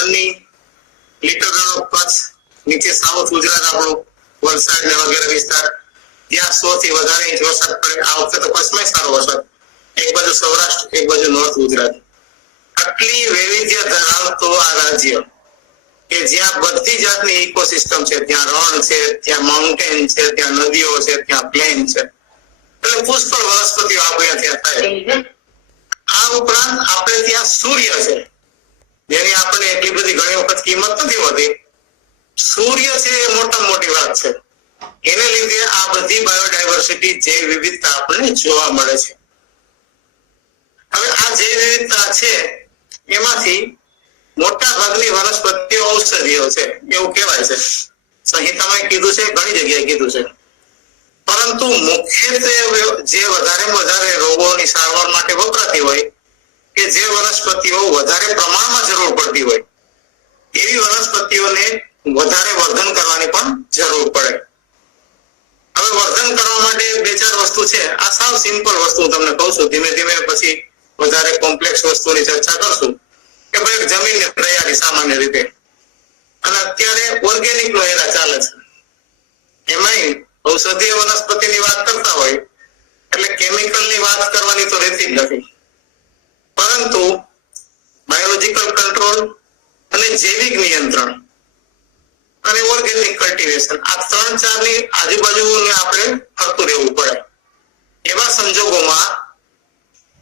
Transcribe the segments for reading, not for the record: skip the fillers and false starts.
Banni, litre Rann of Kutch, નીચે south Gujarat આપણું વલસાડ ને વગેરે વિસ્તાર, ત્યાં 100 થી વધારે ઇંચ વરસાદ પડે. આ વખતે તો કચ્છમાં સારો વરસાદ, એક બાજુ સૌરાષ્ટ્ર, એક બાજુ નોર્થ ગુજરાત. આટલી વૈવિધ્ય ધરાવતો આ રાજ્ય કે જ્યાં બધી જાતની ઇકોસિસ્ટમ છે, ત્યાં રણ છે, ત્યાં માઉન્ટેન છે, ત્યાં નદીઓ છે, ત્યાં પ્લેન છે, એટલે પુષ્કળ વનસ્પતિઓ આપણે ત્યાં થાય. આ ઉપરાંત આપણે ત્યાં સૂર્ય છે, જેની આપણને એટલી બધી ઘણી વખત કિંમત નથી હોતી. સૂર્ય છે એ મોટામાં મોટી વાત છે. એને લીધે આ બધી બાયોડાયવર્સિટી, જૈવ વિવિધતા આપણને જોવા મળે છે. હવે આ જૈવ વિવિધતા છે એમાંથી મોટા ભાગની વનસ્પતિઓ ઔષધીય છે એવું કહેવાય છે. સંહિતામાં કીધું છે, ઘણી જગ્યાએ કીધું છે. પરંતુ મુખ્યત્વે જે વધારેમાં વધારે રોગોની સારવાર માટે વપરાતી હોય કે જે વનસ્પતિઓ વધારે પ્રમાણમાં જરૂર પડતી હોય એવી વનસ્પતિઓને વધારે વર્ધન કરવાની પણ જરૂર પડે. હવે વર્ધન કરવા માટે 2-4 વસ્તુ છે. આ સાવ સિમ્પલ વસ્તુ તમને કહું છું, ધીમે ધીમે પછી વધારે કોમ્પ્લેક્સ વસ્તુની ચર્ચા કરશું. કે ભાઈ જમીનની તૈયારી સામાન્ય રીતે, અને અત્યારે ઓર્ગેનિક નો એરા ચાલે છે, એમાંય ઔષધીય વનસ્પતિની વાત કરતા હોય એટલે કેમિકલની વાત કરવાની તો રહેતી જ નથી. પરંતુ બાયોલોજીકલ કંટ્રોલ અને જૈવિક નિયંત્રણ અને ઓર્ગેનિક કલ્ટિવેશન, આ 3-4 ની આજુબાજુને આપણે ફરતું રહેવું પડે. એવા સંજોગોમાં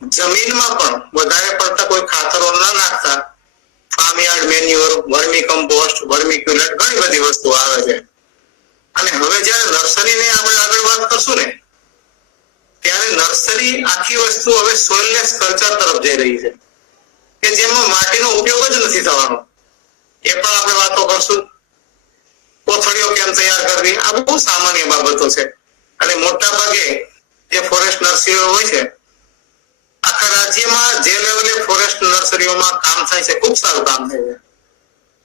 જમીનમાં પણ વધારે પડતા કોઈ ખાતરો ન નાખતા ફાર્મયાર્ડ મેન્યુઅર, વર્મી કમ્પોસ્ટ, વર્મી ક્યુલેટ, ઘણી બધી વસ્તુઓ આવે છે. અને હવે જ્યારે નર્સરીની આપણે આગળ વાત કરશું ને, ત્યારે નર્સરી આખી વસ્તુ હવે સોઇલલેસ કલ્ચર તરફ જઈ રહી છે કે જેમાં માટીનો ઉપયોગ જ નથી થવાનો. એ પણ આપણે વાતો કરશું. કોથળીઓ કેમ તૈયાર કરવી, આ બહુ સામાન્ય બાબતો છે. અને મોટા ભાગે જે ફોરેસ્ટ નર્સરીઓ હોય છે, આખા રાજ્યમાં જે લેવલે ફોરેસ્ટ નર્સરીઓમાં કામ થાય છે, ખૂબ સારું કામ થાય છે.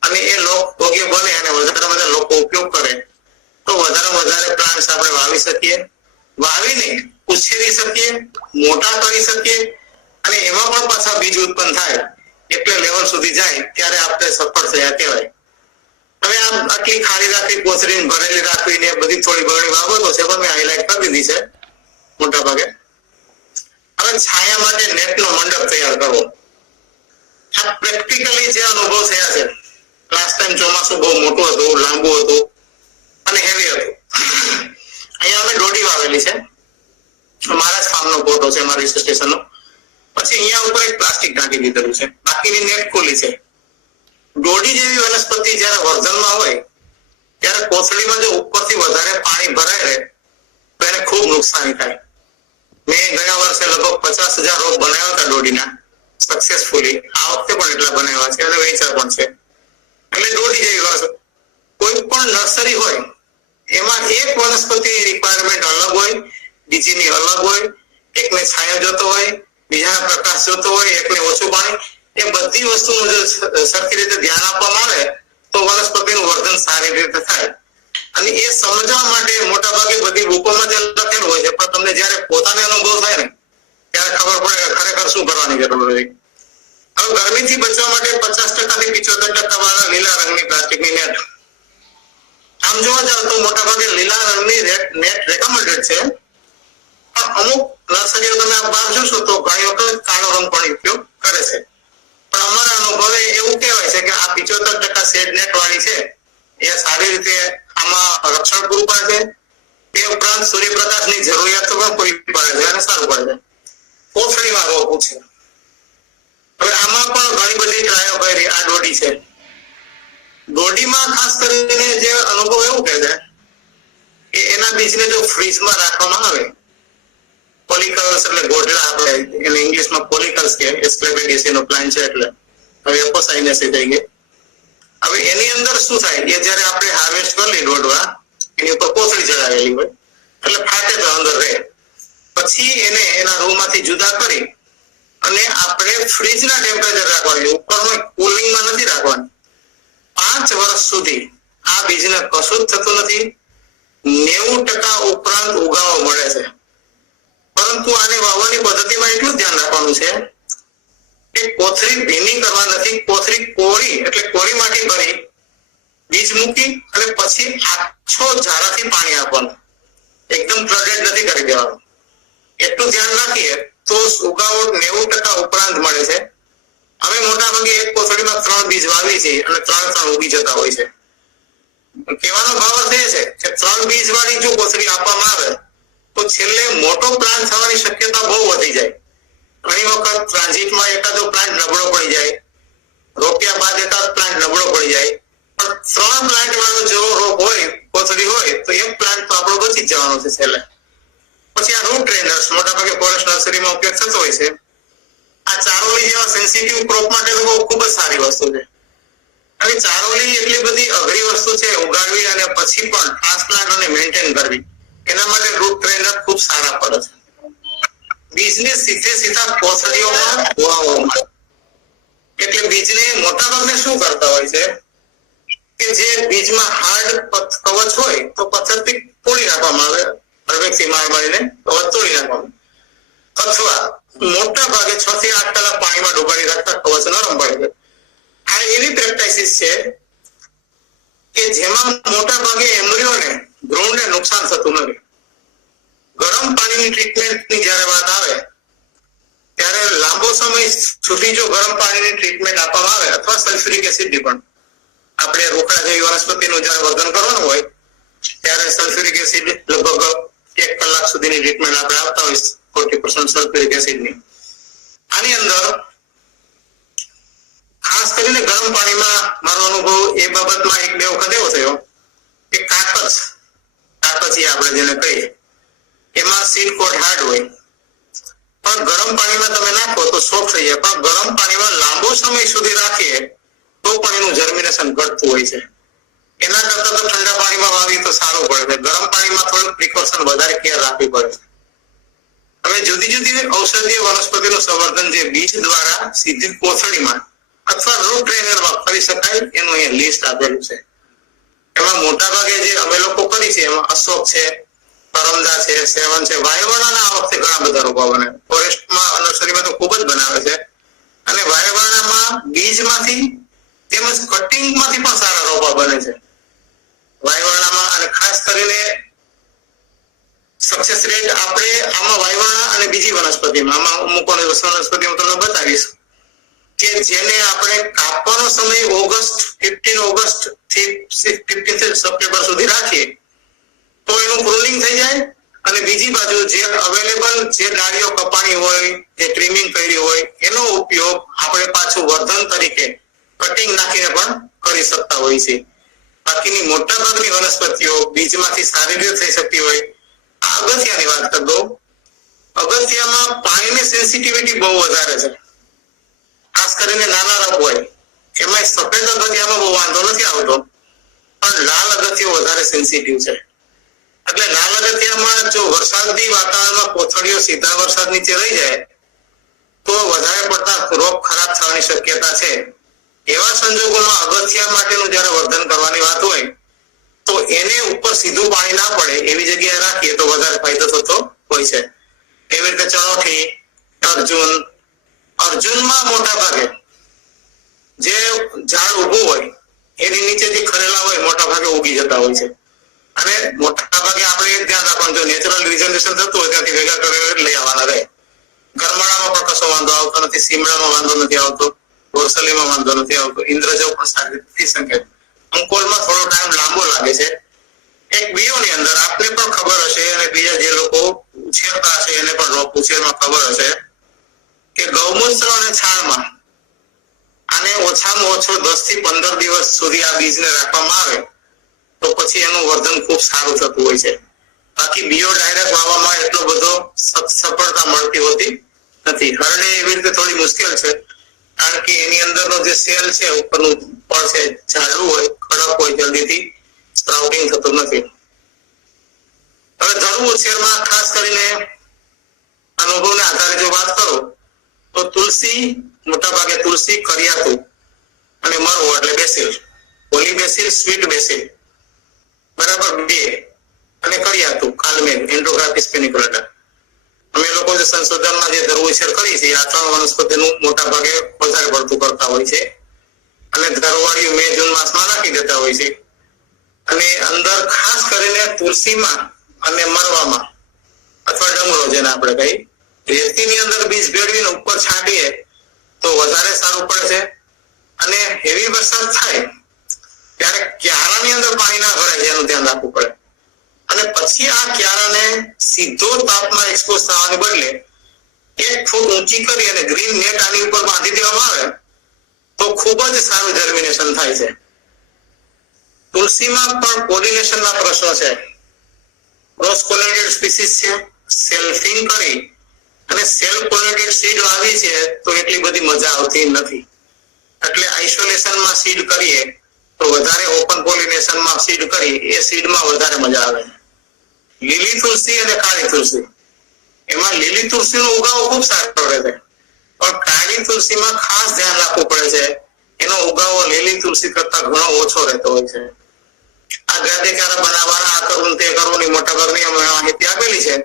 અને એ લોકભોગ્ય બને અને વધારે વધારે લોકો ઉપયોગ કરે તો વધારે વધારે પ્લાન્ટ્સ આપણે વાવી શકીએ, વાવીને ઉછેરી શકીએ, મોટા કરી શકીએ, અને એમાં પણ પાછા બીજ ઉત્પન્ન થાય એટલે લેવલ સુધી જાય ત્યારે આપણે સફળ થયા કહેવાય. હવે આમ આટલી ખાલી રાખી, કોથળી ભરેલી રાખવી ને બધી થોડી ઘણી બાબતો છે, પણ મેં હાઇલાઇટ કરી દીધી છે મોટા ભાગે. હવે છાયા માટે નેટનો મંડપ તૈયાર કરવો, આ પ્રેક્ટિકલી જે અનુભવ થયા છે. લાસ્ટ ટાઈમ ચોમાસું બહુ મોટું હતું, લાંબુ હતું અને હેવી હતું. અહીંયા અમે દોડી વાવેલી છે, મારા જ ફાર્મનો ફોટો છે, મારા રિસર્ચ સ્ટેશનનો. પછી અહીંયા ઉપર એક પ્લાસ્ટિક ઢાંકી દીધેલું છે, બાકીની નેટ ખુલ્લી છે. દોડી જેવી વનસ્પતિ જ્યારે વર્ધનમાં હોય ત્યારે કોથળીમાં જો ઉપરથી વધારે પાણી ભરાય રહે તો એને ખૂબ નુકસાની થાય. મેં ગયા વર્ષે લગભગ 50,000 રોપ બનાવ્યા હતા દોડીના સક્સેસફુલી. આ વખતે પણ એટલા બનાવ્યા છે અને વેચાણ પણ છે. એટલે દોડી જેવી વનસ્પતિ, કોઈ પણ નર્સરી હોય એમાં એક વનસ્પતિની રિક્વાયરમેન્ટ અલગ હોય, બીજીની અલગ હોય. એકને છાયા જોતો હોય, બીજાને પ્રકાશ જોતો હોય, એકને ઓછું પાણી. એ બધી વસ્તુનું જો સરખી રીતે ધ્યાન આપવામાં આવે તો વનસ્પતિનું વર્ધન સારી રીતે થાય. અને એ સમજવા માટે મોટા ભાગે બધી બુકોમાં જે લખેલું હોય છે, પણ તમને જ્યારે પોતાને અનુભવ થાય ને ત્યારે ખબર પડે કે ખરેખર શું કરવાની જરૂર હોય. હવે ગરમીથી બચવા માટે 50% થી 75% વાળા લીલા રંગની પ્લાસ્ટિકની નેટ. આમ જોવા જાવ તો મોટા ભાગે લીલા રંગની નેટ રેકમેન્ડેડ છે, પણ અમુક નર્સરીઓ તમે બહાર જોશો તો ઘણી વખત કાળો રંગ પણ ઉપયોગ કરે છે. પણ અમારા અનુભવે એવું કહેવાય છે કે આ 75% શેડ નેટ વાળી છે એ સારી રીતે આમાં રક્ષણ પૂરું પાડે છે. તે ઉપરાંત સૂર્યપ્રકાશની જરૂરિયાત પણ પૂરી પાડે છે અને સારું પડે છે. કોથળીમાં રોપવું છે. હવે આમાં પણ ઘણી બધી ટ્રાયો કરી. આ દોડી છે, દોડીમાં ખાસ કરીને જે અનુભવ એવું કહે છે કે એના બીજને જો ફ્રીજમાં રાખવામાં આવે, પોલિકલ્સ એટલે ગોઢડા, આપણે એને ઇંગ્લિશમાં પોલિકલ્સ કહે, એસ્ક્લેપિડિયસનો પ્લાન્ટ છે એટલે હવે એપોસાઇનેસી થઈ ગઈ. હવે એની અંદર શું થાય કે જ્યારે આપણે હાર્વેસ્ટ કરી લઈએ દોડવા, એની ઉપર કોથળી ચડાવેલી હોય એટલે ફાટે તો અંદર રહે. પછી એને એના રૂમમાંથી જુદા કરી અને આપણે ફ્રીજના ટેમ્પરેચર રાખવાની, ઉપરમાં કુલિંગમાં નથી રાખવાની. 5 વર્ષ સુધી આ બીજને કશું જ થતું નથી. 90% ઉપરાંત ઉગાવો મળે છે. પરંતુ આને વાવવાની પદ્ધતિમાં એટલું ધ્યાન રાખવાનું છે એ કોથળી ભીની કરવા નથી, કોથળી કોરી એટલે કોરી માટી ભરી બીજ મૂકી અને પછી આછો ઝારાથી પાણી આપવાનું, એકદમ ફ્લડેડ નથી કરી દેવાનું. એટલું ધ્યાન રાખીએ તો ઉગાવો 90% ઉપરાંત મળે છે. અમે મોટા ભાગે એક કોથળીમાં 3 બીજ વાવી છે અને 3 ઉગી જતા હોય છે. કહેવાનો ભાવ અર્થ એ છે કે 3 બીજ વાળી જો કોથળી આપવામાં આવે તો છેલ્લે મોટો પ્લાન્ટ થવાની શક્યતા બહુ વધી જાય. ઘણી વખત ટ્રાન્ઝિટમાં એકાદો પ્લાન્ટ નબળો પડી જાય, રોપ્યા બાદ એકાદ પ્લાન્ટ નબળો પડી જાય, પણ 3 પ્લાન્ટ વાળો જો રોપ હોય, કોથળી હોય તો એક પ્લાન્ટ તો આપણો બચી જ જવાનો છે છેલ્લે. પછી આ રૂટ ટ્રેનર્સ મોટાભાગે ફોરેસ્ટ નર્સરીમાં ઉપયોગ થતો હોય છે. આ ચારોલી જેવા સેન્સિટિવ ક્રોપ માટે તો બહુ ખૂબ જ સારી વસ્તુ છે. અને ચારોલી એટલી બધી અઘરી વસ્તુ છે ઉગાડવી અને પછી પણ ટ્રાન્સપ્લાન્ટ અને મેન્ટેન કરવી. એના માટે રૂટ ટ્રેનર ખૂબ સારા પડે છે. બીજને સીધા કોથળીઓમાં વાવવામાં, એટલે બીજને મોટા ભાગે શું કરતા હોય છે કે જે બીજમાં હાર્ડ કવચ હોય તો પથ્થરથી તોડી નાખવામાં આવે, પરવેકથી માર મારીને કવચ તોડી નાખવામાં, અથવા મોટા ભાગે 6 થી 8 કલાક પાણીમાં ડુબાડી રાખતા કવચ નરમ પડે છે. આ એવી પ્રેક્ટિસ છે કે જેમાં મોટા ભાગે એમ્બ્રિયોને ભ્રૂણને નુકસાન થતું નથી. ગરમ પાણીની ટ્રીટમેન્ટની જ્યારે વાત આવે ત્યારે લાંબો સમય સુધી જો ગરમ પાણીની ટ્રીટમેન્ટ આપવામાં આવે અથવા સલ્ફ્યુરિક એસિડની પણ, આપણે રોકડા જેવી વનસ્પતિનું જ્યારે વર્ધન કરવાનું હોય ત્યારે સલ્ફ્યુરિક એસિડ લગભગ 1 કલાક સુધીની ટ્રીટમેન્ટ આપણે આપતા હોય 40% સલ્ફ્યુરિક એસિડની. આની અંદર ખાસ કરીને ગરમ પાણીમાં મારો અનુભવ એ બાબતમાં 1-2 વખત એવો થયો કે કાકચી આપણે જેને કહીએ એમાં સીડ કોટ હાર્ડ હોય, પણ ગરમ પાણીમાં તમે નાખો તો સોફ્ટ થઈ જાય. પણ ગરમ પાણીમાં લાંબો સમય સુધી રાખીએ તો પણ એનું જર્મિનેશન ઘટતું હોય છે. એના કરતા તો ઠંડા પાણીમાં વાવી તો સારું પડે છે. ગરમ પાણીમાં થોડું પ્રિકોશન વધારે કેર રાખવી પડે છે. હવે જુદી જુદી ઔષધીય વનસ્પતિનું સંવર્ધન જે બીજ દ્વારા સીધી કોથળીમાં અથવા રૂટ ટ્રેનરમાં કરી શકાય એનું અહીંયા લિસ્ટ આપેલું છે. એમાં મોટા ભાગે જે અમે લોકો કરી છે એમાં અશોક છે, કરમદા છે, સેવન છે, વાયવરણાના આ વખતે ઘણા બધા રોપા બને. ફોરેસ્ટમાં નર્સરીમાં તો ખૂબ જ બનાવે છે. અને વાયવરણામાં બીજમાંથી તેમજ કટિંગમાંથી પણ સારા રોપા બને છે. વાયવરણામાં અને ખાસ કરીને સક્સેસ રેટ આપણે આમાં વાયવરણા અને બીજી વનસ્પતિમાં, આમાં અમુક વનસ્પતિ હું તમને બતાવીશ કે જેને આપણે કાપવાનો સમય 15 ઓગસ્ટ થી 15 સપ્ટેમ્બર સુધી રાખીએ તો એનું પ્રુનિંગ થઈ જાય. અને બીજી બાજુ જે અવેલેબલ જે ડાળીઓ કપાણી હોય, જે ટ્રીમિંગ કરી હોય એનો ઉપયોગ આપણે પાછું વર્ધન તરીકે કટિંગ નાખીને પણ કરી શકતા હોય છે. બાકીની મોટા ભાગની વનસ્પતિઓ બીજમાંથી સારી રીતે થઈ શકતી હોય. આ અગત્યની વાત કરી દઉં. અગત્યમાં પાણીની સેન્સિટિવિટી બહુ વધારે છે. ખાસ કરીને નાના રબ હોય એમાં સફેદ અગત્યામાં બહુ વાંધો નથી આવતો, પણ લાલ અગત્યો વધારે સેન્સિટિવ છે. એટલે લાલ અગત્યામાં જો વરસાદી વાતાવરણમાં કોથળીઓ સીધા વરસાદ નીચે રહી જાય તો વધારે પડતા રોપ ખરાબ થવાની શક્યતા છે. એવા સંજોગોમાં અગત્યા માટેનું જ્યારે વર્ધન કરવાની વાત હોય તો એને ઉપર સીધું પાણી ના પડે એવી જગ્યાએ રાખીએ તો વધારે ફાયદો થતો હોય છે. એવી રીતે ચણોઠી, અર્જુનમાં મોટા ભાગે જે ઝાડ ઉભું હોય એની નીચે જે ખરેલા હોય મોટા ભાગે ઉગી જતા હોય છે. અને મોટા ભાગે આપણે એ ધ્યાન રાખવાનું, જો નેચરલ રિજનરેશન થતું હોય ત્યાંથી ભેગા કરી લઈ આવવાના રહે. ગરમાળામાં પણ કશો વાંધો આવતો નથી, સીમડામાં વાંધો નથી આવતો, ગોરસલીમાં વાંધો નથી આવતો, ઇન્દ્રજવ પણ સારી રીતે થઈ શકે. અંકોલમાં થોડો ટાઈમ લાંબો લાગે છે. એક બીઓની અંદર આપને પણ ખબર હશે અને બીજા જે લોકો ઉછેરતા હશે એને પણ રોપ ઉછેરમાં ખબર હશે કે ગૌમૂત્ર અને છાણમાં આને ઓછામાં ઓછો 10 થી 15 દિવસ સુધી આ બીજને રાખવામાં આવે તો પછી એનું વર્ધન ખૂબ સારું થતું હોય છે. બાકી બીઓ ડાયરેક્ટ વાવવામાં એટલો બધો સફળતા મળતી હોતી નથી. હરડે એવી રીતે થોડી મુશ્કેલ છે કારણ કે એની અંદરનો જે સેલ છે ઉપરનું પણ છે જાડું હોય, કડક હોય, જલ્દીથી સ્પ્રાઉટિંગ થતું નથી. હવે ધરું ઉછેરમાં ખાસ કરીને અનુભવના આધારે જો વાત કરું તો તુલસી, મોટા ભાગે તુલસી, કરિયાતું અને મરવો એટલે Basil, poly Basil, sweet Basil બરાબર 2 અને કરિયાતું કાલમેન, એન્ડ્રોગ્રાફિસ પેનિક્યુલેટા. અમે લોકો જે સંશોધનમાં જે ધરું ઉછેર કરી છે આ 3 વનસ્પતિનું મોટા ભાગે વધારે પડતું કરતા હોય છે અને ધરવાળીઓ મે જૂન માસમાં નાખી દેતા હોય છે અને અંદર ખાસ કરીને તુલસીમાં અને મરવામાં અથવા ડમરો જેને આપણે કહીએ રેતીની અંદર બીજ ભેળવીને ઉપર છાંટીએ તો વધારે સારું પડે છે અને હેવી વરસાદ થાય ત્યારે ક્યારાની અંદર પાણી ના ભરાય એનું ધ્યાન રાખવું પડે અને પછી આ ક્યારાને સીધો તાપમાં એક્સપોઝ થવાને બદલે 1 ફૂટ ઊંચી કરી અને ગ્રીન નેટ આની ઉપર બાંધી દેવામાં આવે તો ખૂબ જ સારું જર્મિનેશન થાય છે. તુલસીમાં પણ પોલિનેશનના પ્રશ્નો છે. ક્રોસ પોલિનેટેડ સ્પીસીસ છે, સેલ્ફિંગ કરી અને સેલ્ફ પોલિનેટેડ સીડ વાવી છે તો એટલી બધી મજા આવતી નથી. એટલે આઇસોલેશનમાં સીડ કરીએ તો વધારે ઓપન પોલિનેશનમાં સીડ કરી એ સીડમાં વધારે મજા આવે. લીલી તુલસી અને કાળી તુલસી, એમાં લીલી તુલસીનો ઉગાવ ખૂબ સારો રહે છે પણ કાળી તુલસીમાં ખાસ ધ્યાન રાખવું પડે છે. એનો ઉગાવો લીલી તુલસી કરતા ઘણો ઓછો રહેતો હોય છે. આ ગાદે ક્યારે બનાવવાના આ કરવું તે કરવું મોટા ભાગની માહિતી આપેલી છે.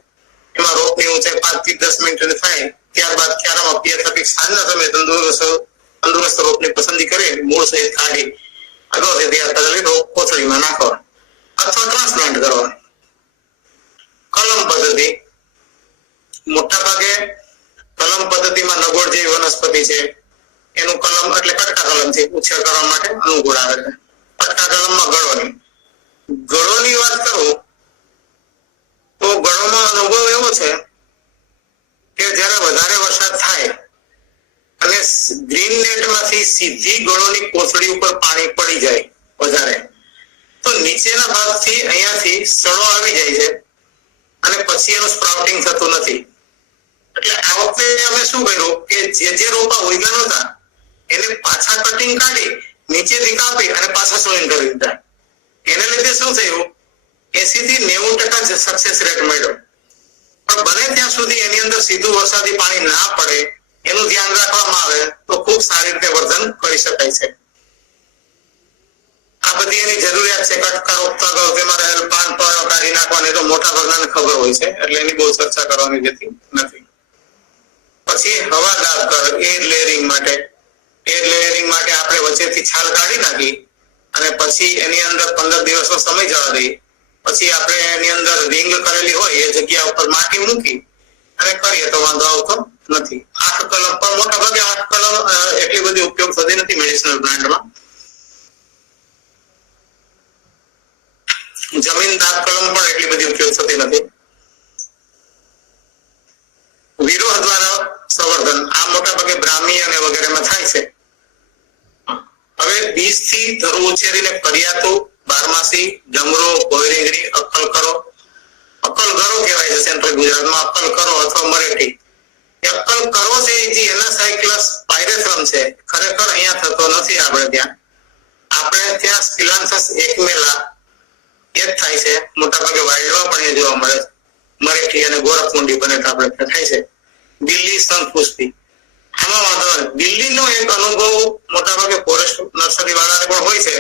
એમાં રોપની ઊંચાઈ 5 થી 10 મીટર થાય ત્યારબાદ ક્યારામાં પીએ થકી સાંજના સમયે તંદુરસ્ત રોપની પસંદગી કરી મૂળ સહિત કાઢી અગાઉથી તૈયાર કરેલી રોપ કોથળીમાં નાખવા અથવા ટ્રાન્સપ્લાન્ટ કરવા. કલમ પદ્ધતિ, મોટા ભાગે કલમ પદ્ધતિમાં નગોળ જેવી વનસ્પતિ છે એનું કલમ એટલે કટકા કલમથી ઉછેર કરવા માટે અનુકૂળ આવે છે. કટકા કલમમાં ગળોની વાત કરું તો ગળોમાં અનુભવ એવો છે કે જ્યારે વધારે વરસાદ થાય અને ગ્રીન નેટમાંથી સીધી ગળોની કોથળી ઉપર પાણી પડી જાય વધારે તો નીચેના ભાગથી અહીંયાથી સડો આવી જાય છે અને પછી એનું સ્પ્રાઉટિંગ થતું નથી. એટલે આ વખતે અમે શું કર્યું કે જે રોપા ઉગ્યા નહોતા એને પાછા કટિંગ કાઢી નીચેથી કાપી અને પાછા સોઈન કરી દીધા. એને લીધે શું થયું 80 થી 90% સક્સેસ રેટ મળ્યો. પણ બને ત્યાં સુધી એની અંદર સીધું વરસાદી પાણી ના પડે એનું ધ્યાન રાખવામાં આવે તો ખૂબ સારી રીતે વર્ધન કરી શકાય છે. આ બધી એની જરૂરિયાત છે. કટકા રોપતા અગાઉ તેમાં રહેલ પાન પરો કાઢી નાખવાની તો મોટા ભાગનાને ખબર હોય છે એટલે એની બહુ ચર્ચા કરવાની જતી નથી. પછી હવા દાબ કર એર લેયરિંગ માટે આપણે વચ્ચેથી છાલ કાઢી નાખી અને પછી એની અંદર 15 દિવસનો સમય જવા દઈએ. પછી આપણે એની અંદર રિંગ કરેલી હોય એ જગ્યા ઉપર માટી મૂકી અને કરીએ તો વાંધો આવતો નથી. 8 કલમ પણ મોટા ભાગે 8 કલમ એટલી બધી ઉપયોગ થતી નથી મેડિસિનલ પ્લાન્ટમાં. જમીન દાબ કલમ પણ એટલી બધી ઉપયોગ થતી નથી. વિરોહ દ્વારા સંવર્ધન આ મોટા ભાગે બ્રાહ્મી અને વગેરેમાં થાય છે. હવે બીજથી ધરું ઉછેરીને કરિયાતું, બારમાસી, ડમરો, કોયરીંગણી, અક્કલ કરો કહેવાય છે સેન્ટ્રલ ગુજરાતમાં અક્કલ કરો અથવા મરેઠી. અક્કલ કરો છે જે એના સાયક્લસ પાયરેથ્રમ છે ખરેખર અહીંયા થતો નથી. આપણે ત્યાં સ્પિલાન્થસ એકમેલા એ જ થાય છે. મોટા ભાગે વાયડમાં પણ એ જોવા મળે છે. મરેઠી અને ગોરખમુંડી બને આપણે થાય છે. દિલ્હી શંખપુષ્પી આમાં વાંધો નથી. દિલ્હીનો એક અનુભવ મોટા ભાગે ફોરેસ્ટ નર્સરી વાળાને પણ હોય છે.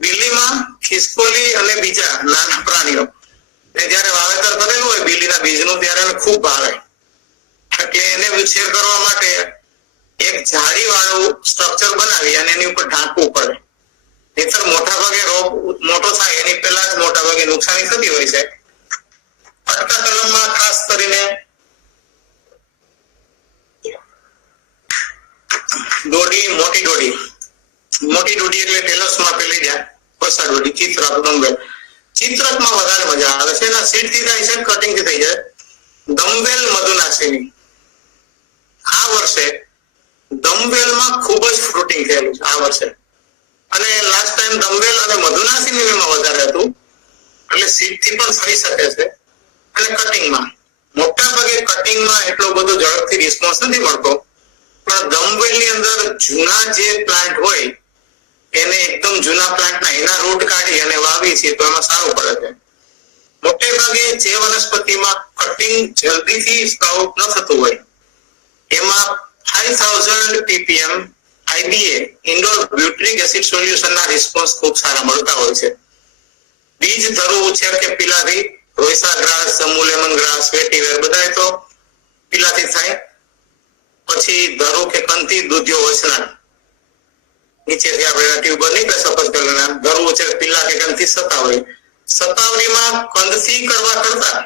દિલ્હીમાં ખિસકોલી અને બીજા નાના પ્રાણીઓ જયારે વાવેતર કરેલું હોય બિલ્લીના બીજનું ત્યારે એને ખૂબ ભાવે. એટલે એને ઉછેર કરવા માટે એક જાળી વાળું સ્ટ્રક્ચર બનાવી અને એની ઉપર ઢાંકવું પડે. નહીંતર મોટા ભાગે રોગ મોટો થાય એની પહેલા જ મોટા ભાગે નુકસાની થતી હોય છે. કટકા કલમમાં ખાસ કરીને મોટી દોડી એટલે ટેલસમાં પેલી જાય પસા દોડી, ચિત્રક, ડંબેલ. ચિત્રકમાં વધારે મજા આવે છે. એના સીડ થી થાય છે, કટિંગ થી થઈ જાય. ડંબેલ મધુનાશિની આ વર્ષે ડંબેલમાં ખૂબ જ ફ્રૂટિંગ થયેલું છે આ વર્ષે. અને લાસ્ટ ટાઈમ ડંબેલ અને મધુનાશિનીમાં વધારે હતું એટલે સીડ થી પણ થઈ શકે છે. અને કટિંગમાં મોટા ભાગે કટિંગમાં એટલો બધો ઝડપથી રિસ્પોન્સ નથી મળતો પણ ડંબેલની અંદર જૂના જે પ્લાન્ટ હોય એને એકદમ જૂના પ્લાન્ટના એના રૂટ કાઢી અને વાવી છે તો એમાં સારું પડે છે. મોટે ભાગે જે વનસ્પતિમાં કટિંગ જલ્દીથી સ્પ્રાઉટ ન થતું હોય એમાં 5000 ppm IBA indole butyric acid સોલ્યુશનના રિસ્પોન્સ ખૂબ સારા મળતા હોય છે. બીજ ધરું ઉછેર કે પિલારી રોયસા ગ્રાસ, જમ્બુ લેમન ગ્રાસ, વેટીવેર બધા તો પીલાથી થાય. પછી ધરો કે કંથી દૂધિયો વસના નીચેથી આપણે ટ્યુબર નીકળે સફેદ કલરના ધરવું છે પીલા કે કંથી સતાવરી. સતાવરીમાં કંદથી કરવા કરતા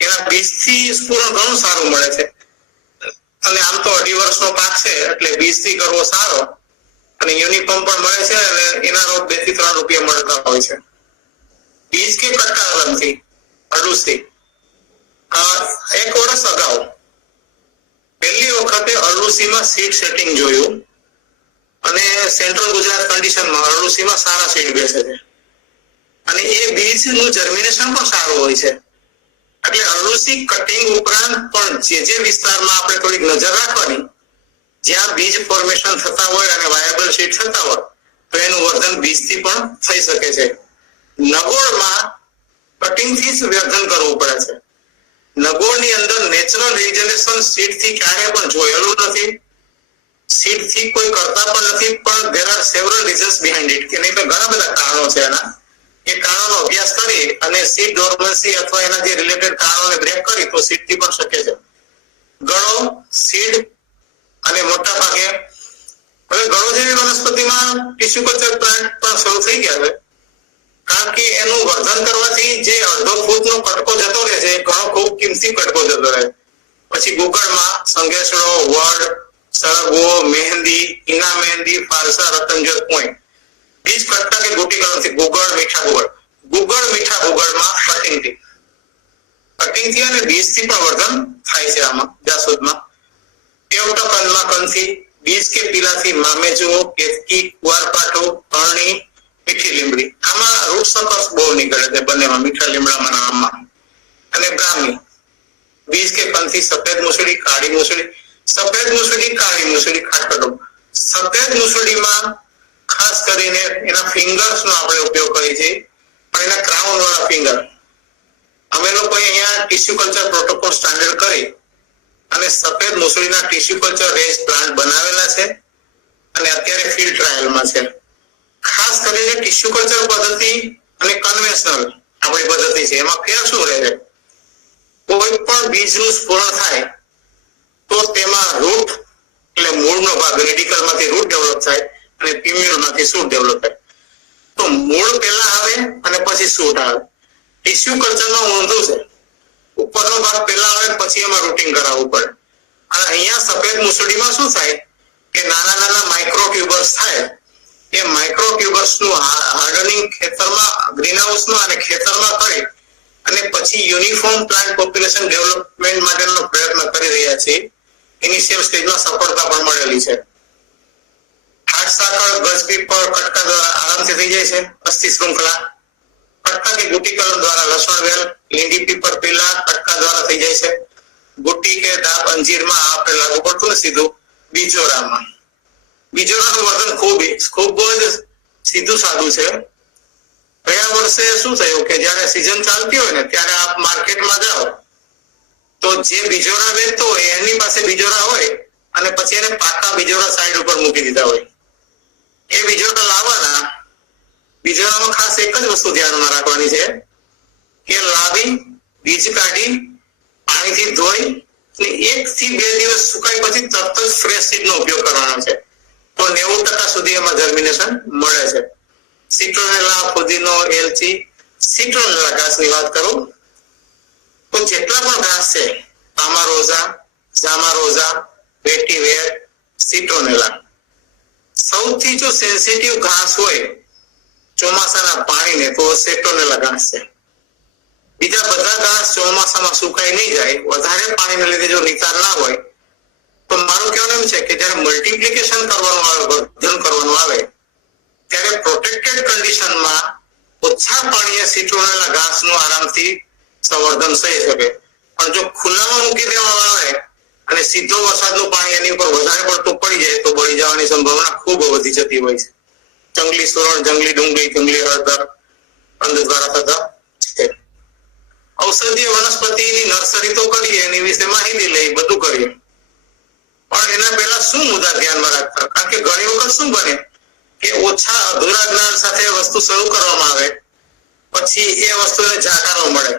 એના બીજથી સ્ફુરણ ઘણું સારું મળે છે. અને આમ તો 2.5 વર્ષનો પાક છે એટલે બીજથી કરવો સારો અને યુનિફોર્મ પણ મળે છે અને એના રોજ 2 થી 3 રૂપિયા મળતા હોય છે. બીજ કે કટ્ટા કલમથી અરડુસી 1 વર્ષ અગાઉ પહેલી વખતે અરડુસીમાં સીડ સેટિંગ જોયું અને સેન્ટ્રલ ગુજરાત કન્ડિશનમાં અરડુસીમાં સારા સીડ બેસે છે અને એ બીજનું જર્મિનેશન પણ સારું હોય છે. એટલે અરડુસી કટિંગ ઉપરાંત પણ જે વિસ્તારમાં આપણે થોડીક નજર રાખવાની જ્યાં બીજ ફોર્મેશન થતા હોય અને વાયબલ સીડ થતા હોય તો એનું વર્ધન બીજથી પણ થઈ શકે છે. નગોળમાં કટિંગથી જ વર્ધન કરવું પડે છે. નગોળની અંદર નેચરલ રિજનરેશન સીડથી ક્યારે પણ જોયેલું નથી, સીડથી કોઈ કરતા પણ નથી. પણ there are several reasons behind it કે નહીં તો ઘણા બધા કારણો છે એના. એ કારણોનો અભ્યાસ કરી અને સીડ ડોર્મન્સી અથવા એના જે રિલેટેડ કારણોને બ્રેક કરી તો સીડથી પણ શક્ય છે. ગળો, સીડ અને મોટા ભાગે હવે ગળો જેવી વનસ્પતિમાં ટિશ્યુ કલ્ચર પ્લાન્ટ પણ શરૂ થઈ ગયા છે કારણ કે એનું વર્ધન કરવાથી જે 1.5 ફૂટનો કટકો જતો રહે છે એ ઘણો ખૂબ કિંમતી કટકો જતો રહે. પછી ગુગળમાં સંઘેસડો, વડ, સરગવો, મહેંદી, ઈના મહેંદી, ફાલસા, રતનજોત પોઈન્ટ બીજ કટ્ટા કે ગુટી કલમથી ગુગળ, મીઠા ગુગળ, મીઠા ગુગળમાં કટિંગથી અને બીજથી પણ વર્ધન થાય છે. આમાં જાસૂદમાં પેવટો કંદમાં કંદથી, બીજ કે પીલાથી મામેજુઓ, કેતકી, કુવારપાઠો, અરણી, મીઠી લીમડી. આમાં રૂટ સકર્સ બહુ નીકળે છે બંનેમાં, મીઠા લીમડામાં આમાં. અને બ્રાહ્મી બીજ કે કંદથી સફેદ મૂસળી, કાળી મૂસળી. સફેદ મૂસળી, કાળી મૂસળી, ખાટકડો. સફેદ મૂસળીમાં ખાસ કરીને એના ફિંગર્સનો આપણે ઉપયોગ કરીએ છીએ પણ એના ક્રાઉન વાળા ફિંગર અમે લોકો અહીંયા ટિશ્યુ કલ્ચર પ્રોટોકોલ સ્ટાન્ડર્ડ કરી અને સફેદ મૂસળીના ટિશ્યુ કલ્ચર રેસ પ્લાન્ટ બનાવેલા છે અને અત્યારે ફિલ્ડ ટ્રાયલમાં છે. ખાસ કરીને ટિશ્યુ કલ્ચર પદ્ધતિ અને કન્વેન્શનલ આપણી પદ્ધતિ છે એમાં ફેર શું રહે છે? કોઈ પણ બીજનું સ્ફુરણ થાય તો તેમાં રૂટ એટલે મૂળનો ભાગ રેડિકલમાંથી રૂટ ડેવલપ થાય અને પિમ્યુલમાંથી શૂટ ડેવલપ થાય. તો મૂળ પહેલા આવે અને પછી શૂટ આવે. ટિશ્યુ કલ્ચરમાં ઊંધું છે, ઉપરનો ભાગ પહેલા આવે પછી એમાં રૂટિંગ કરાવવું પડે. અને અહીંયા સફેદ મૂસળીમાં શું થાય કે નાના નાના માઇક્રો ટ્યુબર્સ થાય. એ માઇક્રો ટ્યુબર્સનું હાર્ડનિંગ ખેતરમાં, ગ્રીનહાઉસમાં અને ખેતરમાં કરી અને પછી યુનિફોર્મ પ્લાન્ટ પોપ્યુલેશન ડેવલપમેન્ટ માટેનો પ્રયત્ન કરી રહ્યા છે. ઇનિશિયલ સ્ટેજમાં સફળતા પણ મળેલી છે. સાકળ, ગજપીપળ, કટકા દ્વારા આરામથી થઈ જાય છે. અસ્થિ શૃંખલા કટકા કે ગુટી કલમ દ્વારા લસણ વેલ, લીંડી પીપર પીલા કટકા દ્વારા થઈ જાય છે. ગુટી કે દાબ અંજીરમાં આપણે લાગુ પડતું ને સીધું. બીજોરામાં બીજોરાનું વર્ધન ખૂબ જ સીધું સાદું છે. ગયા વર્ષે શું થયું કે જ્યારે સીઝન ચાલતી હોય ને ત્યારે આપ માર્કેટમાં જાઓ તો જે બીજોરા વેચતો હોય એની પાસે બીજોરા હોય અને પછી એને પાકા બીજોરા સાઈડ ઉપર મૂકી દીધા હોય. એ બીજોરા લાવવાના. બીજોરામાં ખાસ એક જ વસ્તુ ધ્યાનમાં રાખવાની છે કે લાવી, બીજ કાઢી, પાણીથી ધોઈ અને 1 થી 2 દિવસ સુકાઈ પછી તરત જ ફ્રેશ સીડનો ઉપયોગ કરવાનો છે. તો 90% સુધી એમાં જર્મિનેશન મળે છે. સિટ્રોનેલા, પુદીનો, એલચી. સિટ્રોનેલા ઘાસની વાત કરું તો જેટલા પણ ઘાસ છે તામારોઝા, ઝામારોઝા, વેટીવેર, સિટ્રોનેલા, સૌથી જો સેન્સિટિવ ઘાસ હોય ચોમાસાના પાણીને તો સિટ્રોનેલા ઘાસ છે. બીજા બધા ઘાસ ચોમાસામાં સુકાઈ નહીં જાય. વધારે પાણીને લીધે જો નિતાર ના હોય તો મારું કહેવાનું એમ છે કે જ્યારે મલ્ટિપ્લિકેશન કરવાનું આવે, વર્ધન કરવાનું આવે ત્યારે પ્રોટેક્ટેડ કન્ડિશનમાં ઓછા પાણીએ સિટ્રોનેલા ઘાસનું આરામથી સંવર્ધન થઈ શકે. પણ જો ખુલ્લામાં મૂકી દેવામાં આવે અને સીધો વરસાદનું પાણી એની ઉપર વધારે પડતું પડી જાય તો બળી જવાની સંભાવના ખૂબ વધી જતી હોય છે. જંગલી સુરણ, જંગલી ડુંગળી, જંગલી હળદર અંધ દ્વારા થતા છે. ઔષધીય વનસ્પતિની નર્સરી તો કરીએ, એની વિશે માહિતી લઈ, બધું કરીએ, પણ એના પહેલા શું મુદ્દા ધ્યાનમાં રાખતા? કારણ કે ઘણી વખત શું બને કે ઓછા અધૂરા જ્ઞાન સાથે વસ્તુ શરૂ કરવામાં આવે પછી એ વસ્તુને જાકારો મળે.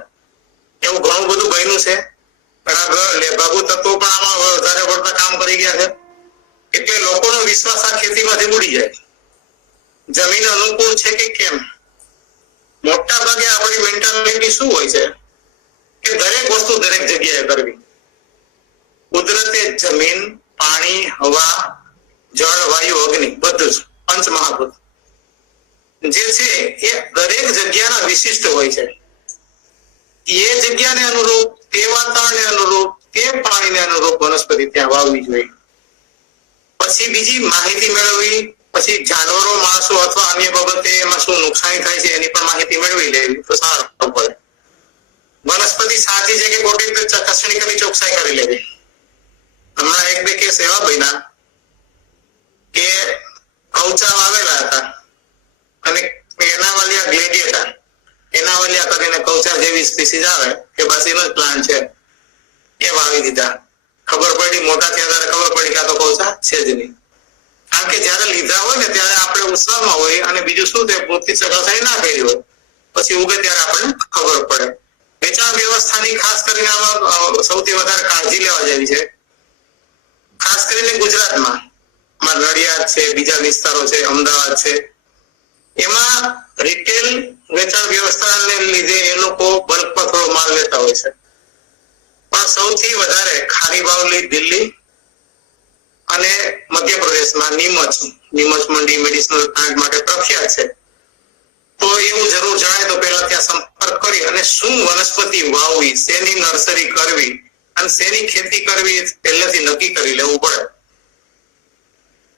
એવું ઘણું બધું બન્યું છે. ઘણા લેભાગુ તત્વો પણ આમાં વધારે પડતા કામ કરી ગયા છે. એટલે લોકોનો વિશ્વાસ આ ખેતીમાંથી ઉડી જાય. જમીન અનુકૂળ છે કે કેમ? મોટા ભાગે આપણી મેન્ટાલિટી શું હોય છે કે દરેક વસ્તુ દરેક જગ્યાએ કરવી. કુદરતે જમીન, પાણી, હવા, જળ, વાયુ, અગ્નિ બધું જ પંચ મહાભૂત જે છે એ દરેક જગ્યાના વિશિષ્ટ હોય છે. એ જગ્યાને અનુરૂપ, તે વાતાવરણને અનુરૂપ, તે પાણીને અનુરૂપ વનસ્પતિ ત્યાં વાવવી જોઈએ. પછી બીજી માહિતી મેળવવી, પછી જાનવરો, માણસો અથવા અન્ય બાબતે એમાં શું નુકસાન થાય છે એની પણ માહિતી મેળવી લેવી તો સારું પડે. વનસ્પતિ સાચી છે કે ખોટી તો ચકાસણી કરી ચોકસાઈ કરી લેવી. હમણાં એક બે કેસ એવા બન્યા કે કૌચા વાવેલા હતા અને એના વાલિયા ગ્લેડિયેટર, એના વાલિયા કરીને કૌચા જેવી સ્પીસીસ આવે કે બસ એનો જ પ્લાન્ટ છે એ વાવી દીધા. ખબર પડી, મોટા થયા ત્યારે ખબર પડી કે આ તો કૌચા છે જ નહીં. કારણ કે જયારે લીધા હોય ને ત્યારે આપણે ઉત્સાહમાં હોય અને બીજું શું તે પૂરતી ચકાસણી ના કરી હોય, પછી ઉગે ત્યારે આપણને ખબર પડે. વેચાણ વ્યવસ્થાની ખાસ કરીને આમાં સૌથી વધારે કાળજી લેવા જેવી છે. ખાસ કરીને ગુજરાતમાં નડિયાદ છે, બીજા વિસ્તારો છે, અમદાવાદ છે, એમાં રિટેલ વેચાણ વ્યવસ્થાને લીધે એ લોકો બલ્કમાં થોડો માલ લેતા હોય છે. પણ સૌથી વધારે ખારી બાવલી દિલ્હી અને મધ્યપ્રદેશમાં નીમચ મંડી મેડિસિનલ પ્લાન્ટ માટે પ્રખ્યાત છે. તો એવું જરૂર જણાય તો પહેલા ત્યાં સંપર્ક કરી અને શું વનસ્પતિ વાવવી, શેની નર્સરી કરવી અને શેની ખેતી કરવી પહેલેથી નક્કી કરી લેવું પડે.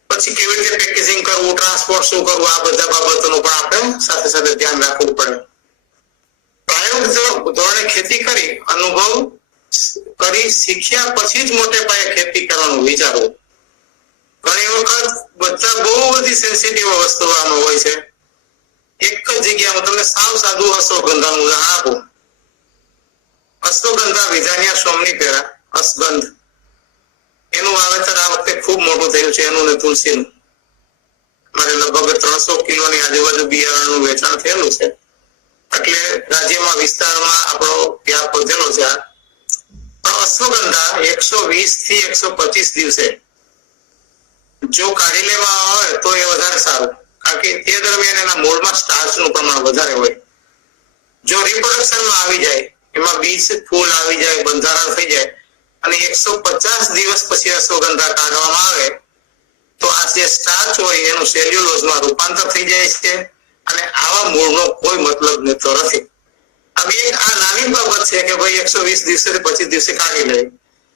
પછી કેવી રીતે પેકેજિંગ કરવું, ટ્રાન્સપોર્ટ શું કરવું, આ બધા બાબતોનું પણ આપણે સાથે સાથે ધ્યાન રાખવું પડે. પ્રાયોગિક ધોરણે ખેતી કરી અનુભવ કરી શીખ્યા પછી જ મોટે પાયે ખેતી કરવાનું વિચારવું. ઘણી વખત બધા બહુ બધી સેન્સિટિવ વસ્તુઓ આમાં હોય છે. એક જ જગ્યામાં તમને સાવ સાદું અશ્વગંધાનું ઉદાહરણ આપું. અશ્વગંધા વિજાનિયા સોમનીફેરા, અશ્વગંધ, એનું વાવેતર આ વખતે ખૂબ મોટું થયું છે. એનું ને તુલસીનું મારે લગભગ 300 કિલોની આજુબાજુ બિયારણનું વેચાણ થયેલું છે. એટલે રાજ્યમાં વિસ્તારમાં આપણો વ્યાપ વધેલો છે. અશ્વગંધા 120 થી 125 દિવસે જો કાઢી લેવા હોય તો એ વધારે સારું, કારણ કે તે દરમિયાન એના મૂળમાં સ્ટાર્ચનું પ્રમાણ વધારે હોય. જો રિપ્રોડક્શનમાં આવી જાય, એમાં બીજ ફૂલ આવી જાય, બંધારણ થઈ જાય અને 150 દિવસ પછી અશ્વગંધા કાઢવામાં આવે તો આ જે સ્ટાર્ચ હોય એનું સેલ્યુલોઝમાં રૂપાંતર થઈ જાય છે અને આવા મૂળનો કોઈ મતલબ નથી. હવે આ નાની બાબત છે કે ભાઈ 120 દિવસે 25 દિવસે કાઢી લે.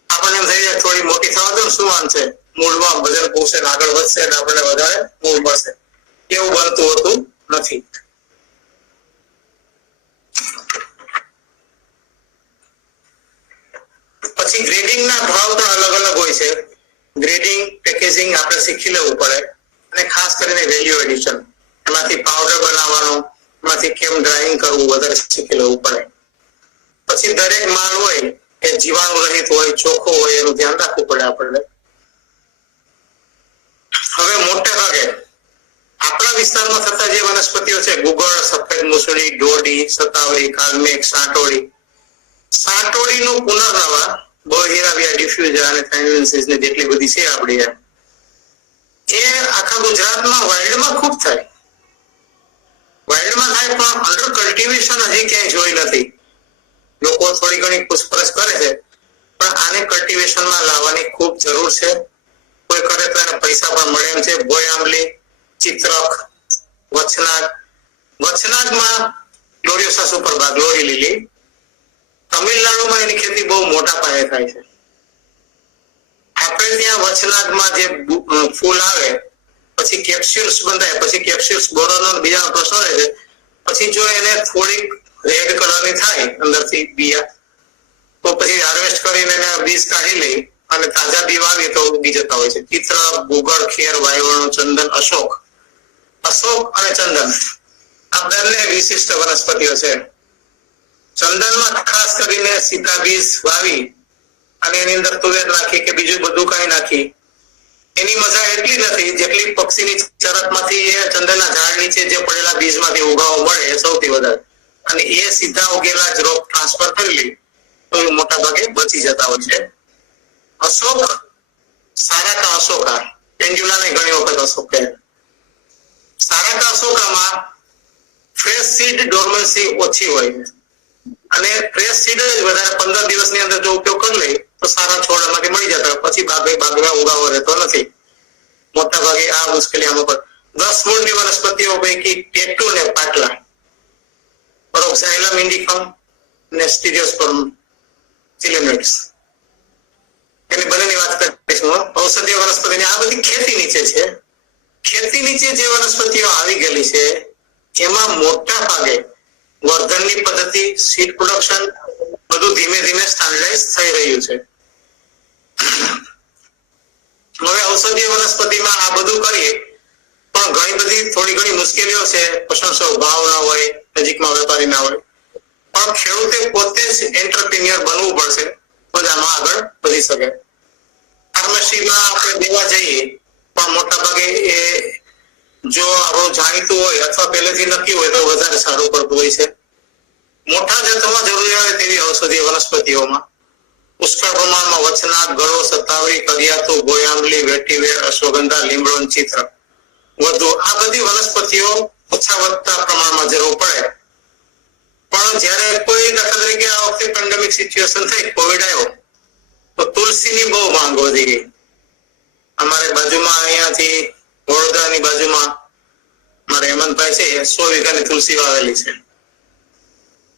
આપણને એમ થઈ જાય થોડી મોટી થવા દો, શું વાંધો છે, મૂળમાં વજન પૂછશે, આગળ વધશે અને આપણને વધારે મૂળ મળશે. એવું બનતું હોતું નથી. પછી ગ્રેડિંગના ભાવ પણ અલગ અલગ હોય છે. ગ્રેડિંગ, પેકેજિંગ આપણે શીખી લેવું પડે અને ખાસ કરીને વેલ્યુ એડિશન, એમાંથી પાવડર બનાવવાનો, એમાંથી કેમ ડ્રાઇંગ કરવું વધારે શીખી લેવું પડે. પછી દરેક માલ હોય એ જીવાણુ રહિત હોય, ચોખ્ખો હોય, એનું ધ્યાન રાખવું પડે આપણને. હવે મોટે ભાગે આપણા વિસ્તારમાં થતા જે વનસ્પતિઓ છે, ગુગળ, સફેદ મૂસળી, ડોડી, સતાવરી, કાલમેઘ, સાંટોળીનું પુનર્નવા, બોહિરાવિયા ડિફ્યુઝા અને ફેનવેન્સીસની જેટલી બધી છે આપણી એ આખા ગુજરાતમાં વાઇલ્ડમાં ખૂબ થાય. વાઇલ્ડમાં થાય પણ અંડર કલ્ટિવેશન હજી ક્યાંય જોઈ નથી. લોકો થોડી ઘણી પૂછપરછ કરે છે પણ આને કલ્ટિવેશનમાં લાવવાની ખૂબ જરૂર છે. કોઈ કરે તો એને પૈસા પણ મળે એમ છે. ભોય આંબલી, ચિત્રક, વચનાગમાં ગ્લોરિયોસા સુપરબા, ગ્લોરી લીલી. તમિલનાડુમાં એની ખેતી બહુ મોટા પાયે થાય છે. આપણે ત્યાં વચનાગમાં જે ફૂલ આવે પછી કેપ્સ્યુલ્સ બંધાય, પછી કેપ્સ્યુલ્સ બોરોનો બીજાનો પ્રશ્ન રહે છે. પછી જો એને થોડીક રેડ કલરની થાય અંદરથી બિયા તો પછી હાર્વેસ્ટ કરીને એને બીજ કાઢી લઈ અને તાજા બી વાવીએ તો ઉગી જતા હોય છે. ચિત્ર, ગુગળ, ખેર, વાયવણો, ચંદન, અશોક અને ચંદન આ બંને વિશિષ્ટ વનસ્પતિઓ છે. ચંદનમાં ખાસ કરીને સીધા બીજ વાવી અને એની અંદર તુવેર નાખી કે બીજું બધું કઈ નાખી એની મજા એટલી નથી જેટલી પક્ષીની ચરકમાંથી એ ચંદનના ઝાડ નીચે જે પડેલા બીજમાંથી ઉગાવો મળે એ સૌથી વધારે. અને એ સીધા ઉગેલા જ રોગ ટ્રાન્સફર કરી લે તો એ મોટા ભાગે બચી જતા હોય છે. અશોક, સારાકા અશોકા, પેન્ડ્યુલાને ઘણી વખત અશોક કહે. સારાકા અશોકામાં ફ્રેશ સીડ ડોર્મન્સી ઓછી હોય છે અને ફ્રેશ સીડ જ વધારે 15 દિવસની અંદર જો ઉપયોગ કરી લે તો સારા છોડ એમાંથી મળી જતા, પછી બાગવા ઉગાવો રહેતો નથી. મોટા ભાગે આ મુશ્કેલી આમાં પર 10 મૂળની વનસ્પતિઓ પૈકી ટેટુ ને પાટલા, Paroxylum indicum ને Stereospermum chiloides, એની બંનેની વાત કરીશું. ઔષધીય વનસ્પતિની આ બધી ખેતી નીચે છે. ખેતી નીચે જે વનસ્પતિઓ આવી ગયેલી છે એમાં મોટા ભાગે વર્ધનની પદ્ધતિ, સીડ પ્રોડક્શન બધું ધીમે ધીમે સ્ટાન્ડર્ડાઇઝ થઈ રહ્યું છે. હવે ઔષધીય વનસ્પતિમાં આ બધું કરીએ પણ ઘણી બધી થોડી ઘણી મુશ્કેલીઓ છે. પ્રશંસક ભાવ ના હોય, નજીકમાં વેપારી ના હોય, પણ ખેડૂતે પોતે જ એન્ટરપ્રિન્યોર બનવું પડશે તો જ આમાં આગળ વધી શકે. ફાર્મસીમાં આપણે દેવા જઈએ પણ મોટા ભાગે એ જો આપણું જાણીતું હોય અથવા પહેલેથી નક્કી હોય તો વધારે સારું પડતું હોય છે. મોટા જથ્થામાં જરૂરી હોય તેવી ઔષધીય વનસ્પતિઓમાં પુષ્કળ પ્રમાણમાં વચના, ગળો, સતાવરી, કરિયાતું, ગોયાંબલી, વેટીવેર, અશ્વગંધા, લીમડો, ચિત્ર વધુ આ બધી વનસ્પતિઓ ઓછા વધતા પ્રમાણમાં જરૂર પડે. પણ જ્યારે કોઈ દાખલા તરીકે આ વખતે પેન્ડેમિક સિચ્યુએશન થઈ, કોવિડ આવ્યો તો તુલસીની બહુ માંગ વધી ગઈ. અમારે બાજુમાં અહીંયાથી વડોદરાની બાજુમાં મારા હેમંતભાઈ છે 100 વીઘાની તુલસી વાવેલી છે.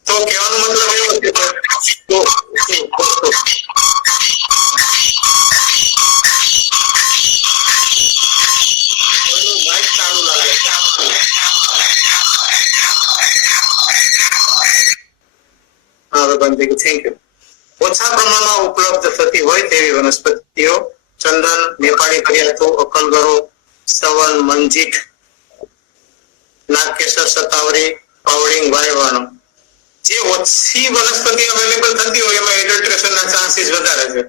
તો કહેવાનો મતલબ એવો છે કે થેન્ક યુ. ઓછા પ્રમાણમાં ઉપલબ્ધ થતી હોય તેવી વનસ્પતિઓ ચંદન, નેપાળી કરિયાતું, અકલગરો, સવન, મંજીક, નાગકેસર, સતાવરી, પાવડિંગ, વાયવાનો. જે ઓછી વનસ્પતિ અવેલેબલ થતી હોય એમાં એડલ્ટ્રેશનના ચાન્સીસ વધારે છે.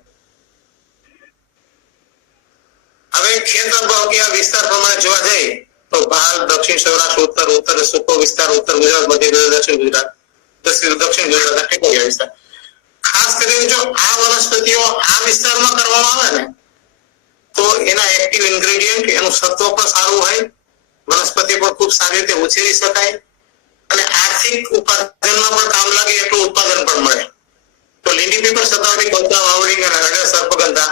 હવે ખેતર ભાગ્યા વિસ્તાર પ્રમાણે જોવા જઈએ તો ભારત, દક્ષિણ સૌરાષ્ટ્ર, ઉત્તર સૂકો વિસ્તાર, ઉત્તર ગુજરાત, મધ્ય ગુજરાત, દક્ષિણ ગુજરાત, દક્ષિણ ગુજરાત ટેકરિયા વિસ્તાર. ખાસ કરીને જો આ વનસ્પતિઓ આ વિસ્તારમાં કરવામાં આવે ને તો એના એક્ટિવ ઇન્ગ્રેડિયન્ટ, એનું સત્વ પણ સારું હોય, વનસ્પતિ પણ ખૂબ સારી રીતે ઉછેરી શકાય અને આર્થિક ઉત્પાદનમાં પણ કામ લાગે એટલું ઉત્પાદન પણ મળે. તો લીંડી પીપળ, સતાવરી, કોતા, વાવડિંગ અને હળદર, સર્પગંધા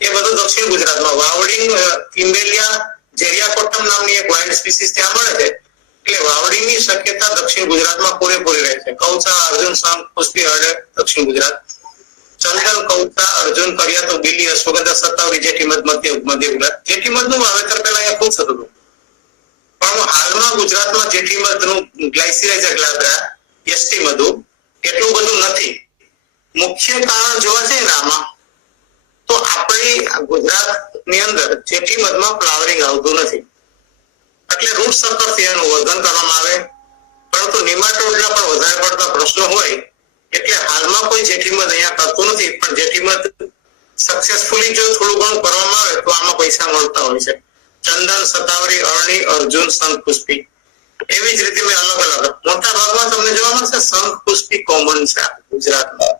એ બધું દક્ષિણ ગુજરાતમાં. વાવડિંગ, કિમ્બેલિયા જેરિયાકોટમ નામની એક વાઇલ્ડ સ્પીસીસ ત્યાં મળે છે એટલે વાવડિંગની શક્યતા દક્ષિણ ગુજરાતમાં પૂરેપૂરી રહે છે. કૌચા, અર્જુન, શંખ, પુષ્પી, હળદર દક્ષિણ ગુજરાત. ચંદન, કૌચા, અર્જુન, કરિયાતું, બીલી, અશ્વગંધા, સતાવરી, જેઠીમધ મધ્ય ગુજરાત. જેઠીમધનું વાવેતર પહેલા અહીંયા ખૂબ થતું હતું પણ હાલમાં ગુજરાતમાં જેઠીમધનું ગ્લાયસિરાઇઝર ગ્લાબ્રા, એસટી મધુ એટલું બધું નથી. મુખ્ય કારણ જોવા જઈએ ને આમાં તો આપણી ગુજરાતની અંદર જેઠીમધમાં ફ્લાવરિંગ આવતું નથી એટલે રૂટ સર્કલથી એનું વર્ધન કરવામાં આવે પરંતુ નિમાટોડના પણ વધારે પડતા પ્રશ્નો હોય એટલે હાલમાં કોઈ જેઠીમધ અહીંયા કરતું નથી. પણ જેઠીમધ સક્સેસફુલી જો થોડું ઘણું કરવામાં આવે તો આમાં પૈસા મળતા હોય છે. ચંદન, સતાવરી, અરણી, અર્જુન, શંખ, પુષ્પી એવી જ રીતે મેં અલગ અલગ મોટા ભાગમાં તમને જોવા મળશે. શંખ પુષ્પી કોમન છે ગુજરાતમાં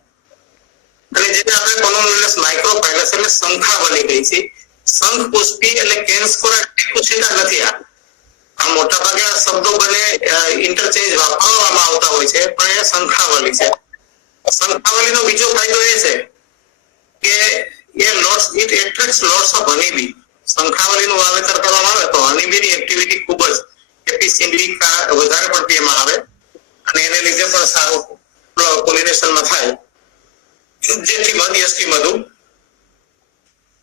અને જેને આપણે કોનોનુલસ માઇક્રોફાઇલસ એટલે શંખાવલી કહી છે. શંખ પુષ્પી એટલે કેન્સ્કોરા ટેકુચિટા નથી. આ મોટા ભાગે આ શબ્દો બને ઇન્ટરચેન્જ વાપરવામાં આવતા હોય છે પણ એ શંખાવલી છે. શંખાવલીનો બીજો ફાયદો એ છે કે એ ઇટ એટ્રેક્ટ્સ લોટ્સ ઓફ હનીબી. શંખાવલીનું વાવેતર કરવામાં આવે તો હનીબીની એક્ટિવિટી ખૂબ જ એપિસ ઇન્ડિકા વધારે પડતી એમાં આવે અને એને લીધે પણ સારું પોલિનેશનમાં થાય. જેઠીમધ,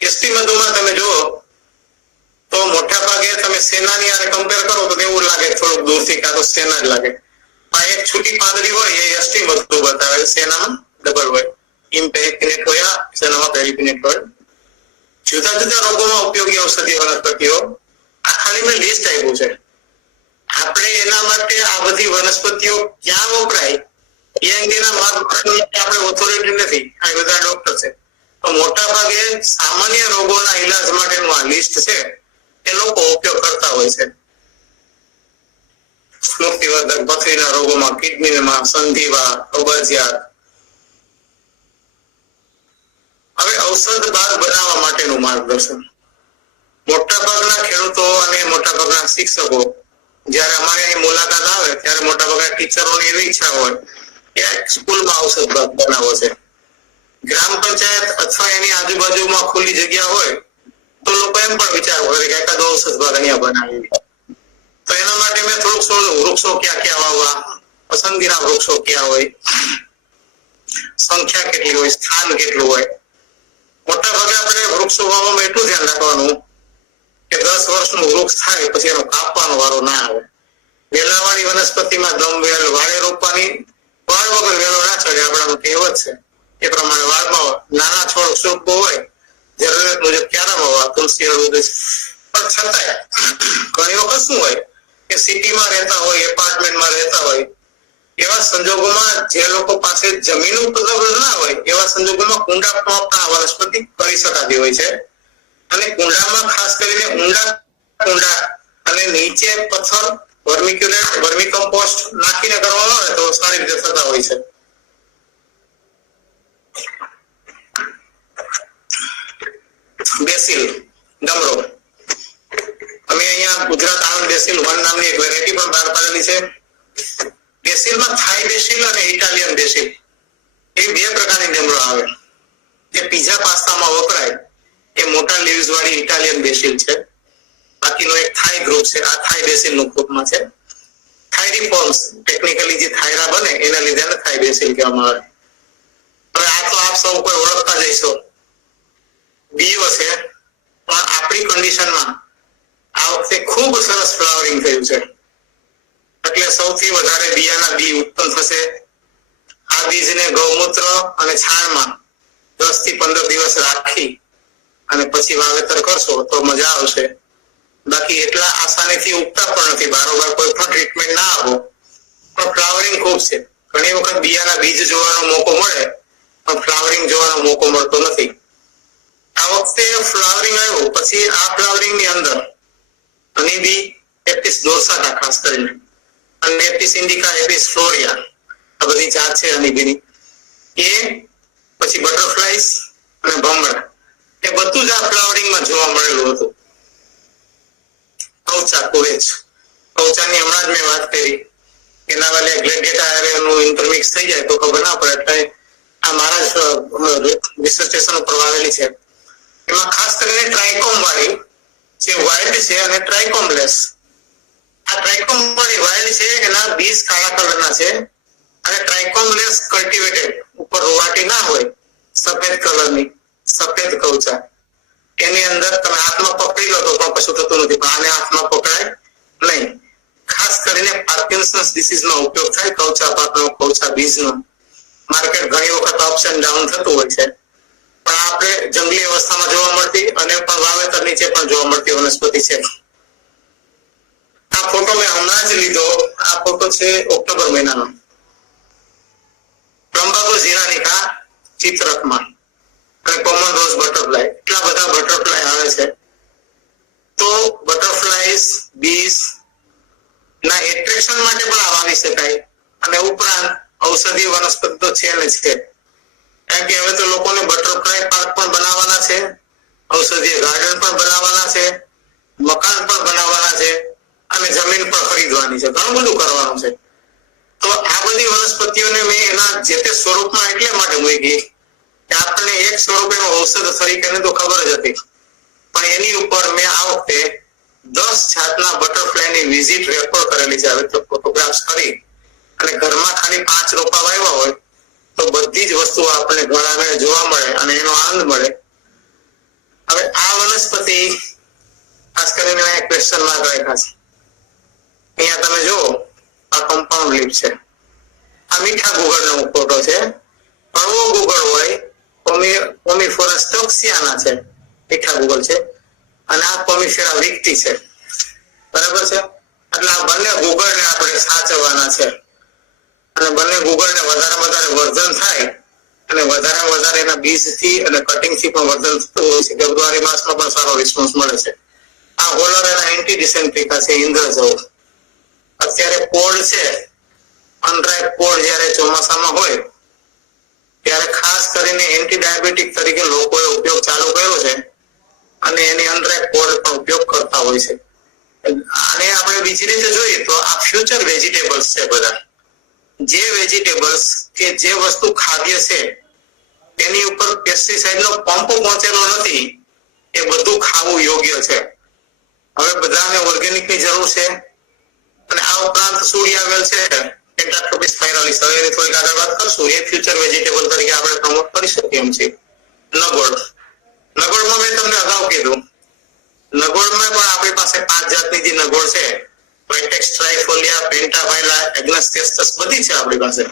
એસટી મધુમાં તમે જુઓ તો મોટા ભાગે તમે સેનાની આરે કમ્પેર કરો તો એવું લાગે થોડુંક દૂરથી કાં તો સેના જ લાગે. આ એક છૂટી પાંદડી હોય એ એસટી મધુ બતાવે, સેનામાં ડબલ હોય. ઇમ્પેરિપિનેટ હોય, સેનામાં પેરિપિનેટ હોય. જુદા જુદા રોગોમાં ઉપયોગી ઔષધીય વનસ્પતિઓ આ ખાલી મેં લિસ્ટ આપ્યું છે. આપણે એના માટે આ બધી વનસ્પતિઓ ક્યાં વપરાય એ અંગેના માર્ગદર્શન આપણે ઓથોરિટી નથી, આ બધા ડોક્ટર છે. તો મોટા ભાગે સામાન્ય રોગોના ઈલાજ માટેનું આ લિસ્ટ છે એ લોકો ઉપયોગ કરતા હોય છે. શ્લોક પ્રતિવર્ધક, પથરીના રોગોમાં, કિડનીમાં, સંધિવા, કબજિયાત. હવે ઔષધ બાગ બનાવવા માટેનું માર્ગદર્શન. મોટાભાગના ખેડૂતો અને મોટાભાગના શિક્ષકો જ્યારે અમારે અહીં મુલાકાત આવે ત્યારે મોટાભાગના ટીચરોની એવી ઈચ્છા હોય કે સ્કૂલમાં ઔષધ બાગ બનાવવો છે. ગ્રામ પંચાયત અથવા એની આજુબાજુમાં ખુલ્લી જગ્યા હોય તો લોકો એમ પણ વિચાર કરે કે એકાદો ઔષધ બાગ અહીંયા બનાવી. તો એના માટે મેં થોડુંક શોધ્યું વૃક્ષો ક્યાં ક્યાં વાવવા, પસંદગીના વૃક્ષો ક્યાં હોય, સંખ્યા કેટલી હોય, સ્થાન કેટલું હોય. મોટા ભાગે આપણે વૃક્ષો વાવવામાં એટલું ધ્યાન રાખવાનું કે 10 વર્ષનું વૃક્ષ થાય પછી એનો કાપવાનો વારો ના આવે. વેલાવાળી વનસ્પતિમાં દમ વેલ વાળે રોપવાની, વાળ વગર વેલો ના ચડે આપણાનું કહેવત છે. એ પ્રમાણે વાળમાં નાના છોડ સૂકવો હોય જરૂરિયાત મુજબ ક્યારે વાવવા, તુલસી હળવું. પણ છતાંય ઘણી વખત શું હોય કે સિટીમાં રહેતા હોય, એપાર્ટમેન્ટમાં રહેતા હોય, એવા સંજોગોમાં જે લોકો પાસે જમીન ઉપલબ્ધ ના હોય એવા સંજોગોમાં કુંડામાં પણ આ વનસ્પતિ કરી શકાતી હોય છે. અને કુંડામાં ખાસ કરીને ઊંડા કુંડા અને નીચે પથ્થર, વર્મી કમ્પોસ્ટ નાખીને કરવામાં આવે તો સારી રીતે થતા હોય છે. બેસિલ ડમરો, અમે અહીંયા ગુજરાત આણંદ બેસિલ 1 નામની એક વેરાયટી પણ બહાર પાડેલી છે. બેસિલમાં થાઈ બેસિલ અને ઇટાલિયન બેસિલ એ બે પ્રકારની ડમરો આવે. જે પીઝા પાસ્તામાં વપરાય એ મોટા લીવ્સ વાળી ઇટાલિયન બેસિલ છે. બાકીનો એક થાઈ ગ્રુપ છે, આ થાઈ બેસિલ નું ગ્રુપમાં છે. થાઇરીફોર્મ્સ ટેકનિકલી જે થાયરા બને એના લીધે થાઈ બેસિલ કહેવામાં આવે. હવે આ તો આપ સૌ કોઈ ઓળખતા જઈશો, બીઓ છે. પણ આપણી કન્ડિશનમાં આ વખતે ખૂબ સરસ ફ્લાવરિંગ થયું છે. એટલે સૌથી વધારે બિયાના બી ઉત્પન્ન થશે. આ બીજને ગૌમૂત્ર અને છાણમાં 10 થી 15 દિવસ રાખી અને પછી વાવેતર કરશો તો મજા આવશે. બાકી એટલા આસાનીથી ઉગતા પણ નથી, બારોબાર કોઈ પણ ટ્રીટમેન્ટ ના આપો પણ ફ્લાવરિંગ ખૂબ છે. ઘણી વખત બિયાના બીજ જોવાનો મોકો મળે પણ ફ્લાવરિંગ જોવાનો મોકો મળતો નથી. આ વખતે ફ્લાવરિંગ આવ્યું પછી આ ફ્લાવરિંગ ની અંદર હનીબી, એપિસ ડોર્સાટા ખાસ કરીને અને એપિસ ઇન્ડિકા, એપિસ ફ્લોરિયા આ બધી જાત છે હનીબીની. એ પછી બટરફ્લાઈઝ અને ભમરા એ બધું જ આ ફ્લાવરિંગમાં જોવા મળેલું હતું. કૌચા, કુવેચ, કૌચાની હમણાં જ મેં વાત કરી. એના વાલે ગ્લેડિયેટા એનું ઇન્ટરમિક્સ થઈ જાય તો ખબર ના પડે. એટલે આ મારા જ રિસર્ચ સ્ટેશન ઉપર વાવેલી છે. એમાં ખાસ કરીને ટ્રાઇકોમ વાળી જે વાઇલ્ડ છે અને ટ્રાઇકોમલેસ. આ ટ્રાઇકોમ વાળી વાઇલ્ડ છે એના બીજ કાળા કલરના છે અને ટ્રાઇકોમલેસ કલ્ટિવેટેડ ઉપર રોવાટી ના હોય સફેદ કલરની સફેદ કૌચા. એની અંદર તમે હાથમાં પકડી લો તો પણ કશું થતું નથી, પણ આને હાથમાં પકડાય નહીં. ખાસ કરીને પાર્કિન્સન્સ ડિસીઝમાં ઉપયોગ થાય કૌચા પાકનો, કૌચા બીજનો. માર્કેટ ઘણી વખત અપ્સ એન્ડ ડાઉન થતું હોય છે પણ આપણે જંગલી અવસ્થામાં જોવા મળતી અને પણ વાવેતર નીચે પણ જોવા મળતી વનસ્પતિ છે. આ ફોટો મેં હમણાં જ લીધો. આ ફોટો છે ઓક્ટોબર મહિનાનો. પ્લમ્બાગો ઝીરાનિકા ચિત્રકમાં અને કોમન રોઝ બટરફ્લાય. એટલા બધા બટરફ્લાય આવે છે. તો બટરફ્લાયસ બીજ ના એટ્રેક્શન માટે પણ આ વાવી શકાય અને ઉપરાંત ઔષધીય વનસ્પતિ તો છે ને છે. કારણ કે હવે તો લોકોને બટરફ્લાય પાર્ક પણ બનાવવાના છે, ઔષધીય ગાર્ડન પણ બનાવવાના છે, મકાન પણ બનાવવાના છે અને જમીન પણ ખરીદવાની છે. ઘણું બધું કરવાનું છે. તો આ બધી વનસ્પતિઓને મેં એના જે તે સ્વરૂપમાં એટલે માટે મૂકી કે આપણને એક સ્વરૂપે ઔષધ તરીકે તો ખબર જ હતી, પણ એની ઉપર મેં આ વખતે 10 જાતના બટરફ્લાયની વિઝિટ રેકોર્ડ કરેલી છે. હવે તો ફોટોગ્રાફ્સ કરી અને ઘરમાં ખાલી 5 રોપા વાવ્યા હોય તો બધી જ વસ્તુઓ આપણે ઘણા જોવા મળે અને એનો આનંદ મળે. હવે આ વનસ્પતિ ખાસ કરીને ક્વેશ્ચન માર્ક રાખ્યા છે. અહીંયા તમે જુઓ આ કમ્પાઉન્ડ લીફ છે. આ મીઠા ગુગળનો ફોટો છે. કડવો ગુગળ હોય પોમીફોરસ ટોક્સિયાના છે, મીઠા ગુગળ છે. અને આ પોમીફેરા વિક્ટી છે. બરાબર છે. એટલે આ બંને ગુગળને આપણે સાચવવાના છે અને બંને ગુગળને વધારે વર્ધન થાય અને વધારે એના બીજથી અને કટિંગથી પણ વર્ધન થતું હોય છે. ફેબ્રુઆરી માસમાં પણ સારો રિસ્પોન્સ મળે છે. આ હોલર એના એન્ટી ડિસેન્ટ્રિકા છે, ઇન્દ્રજવ. અત્યારે પોડ છે, અનરાઈપ પોડ જ્યારે ચોમાસામાં હોય ત્યારે ખાસ કરીને એન્ટી ડાયાબિટીક તરીકે લોકોએ ઉપયોગ ચાલુ કર્યો છે અને એની અનરાઈપ પોડ પણ ઉપયોગ કરતા હોય છે. અને આપણે બીજી રીતે જોઈએ તો આ ફ્યુચર વેજીટેબલ્સ છે બધા. જે વેજીટેબલ્સ કે જે વસ્તુ ખાદ્ય છે એની ઉપર પેસ્ટિસાઇડ નો પંપ પહોંચેલો નથી, એ બધું ખાવું યોગ્ય છે. હવે બધાને ઓર્ગેનિક ની જરૂર છે અને આ ઉપરાંત સૂર્યાવેલ છે, પેન્ટાટ્રોપિસ સ્પાઇરાલિસ, હવે એની થોડીક આગળ વાત કરશું. એ ફ્યુચર વેજીટેબલ તરીકે આપણે પ્રમોટ કરી શકીએ એમ છે. નગોળમાં મેં તમને અગાઉ કીધું, નગોળમાં પણ આપણી પાસે 5 જાતની જે નગોળ છે, વાઇટેક્સ, ટ્રાઇફોલિયા, પેન્ટાફાઇલા, એગ્નોસ્ટિયસ બધી છે આપણી પાસે.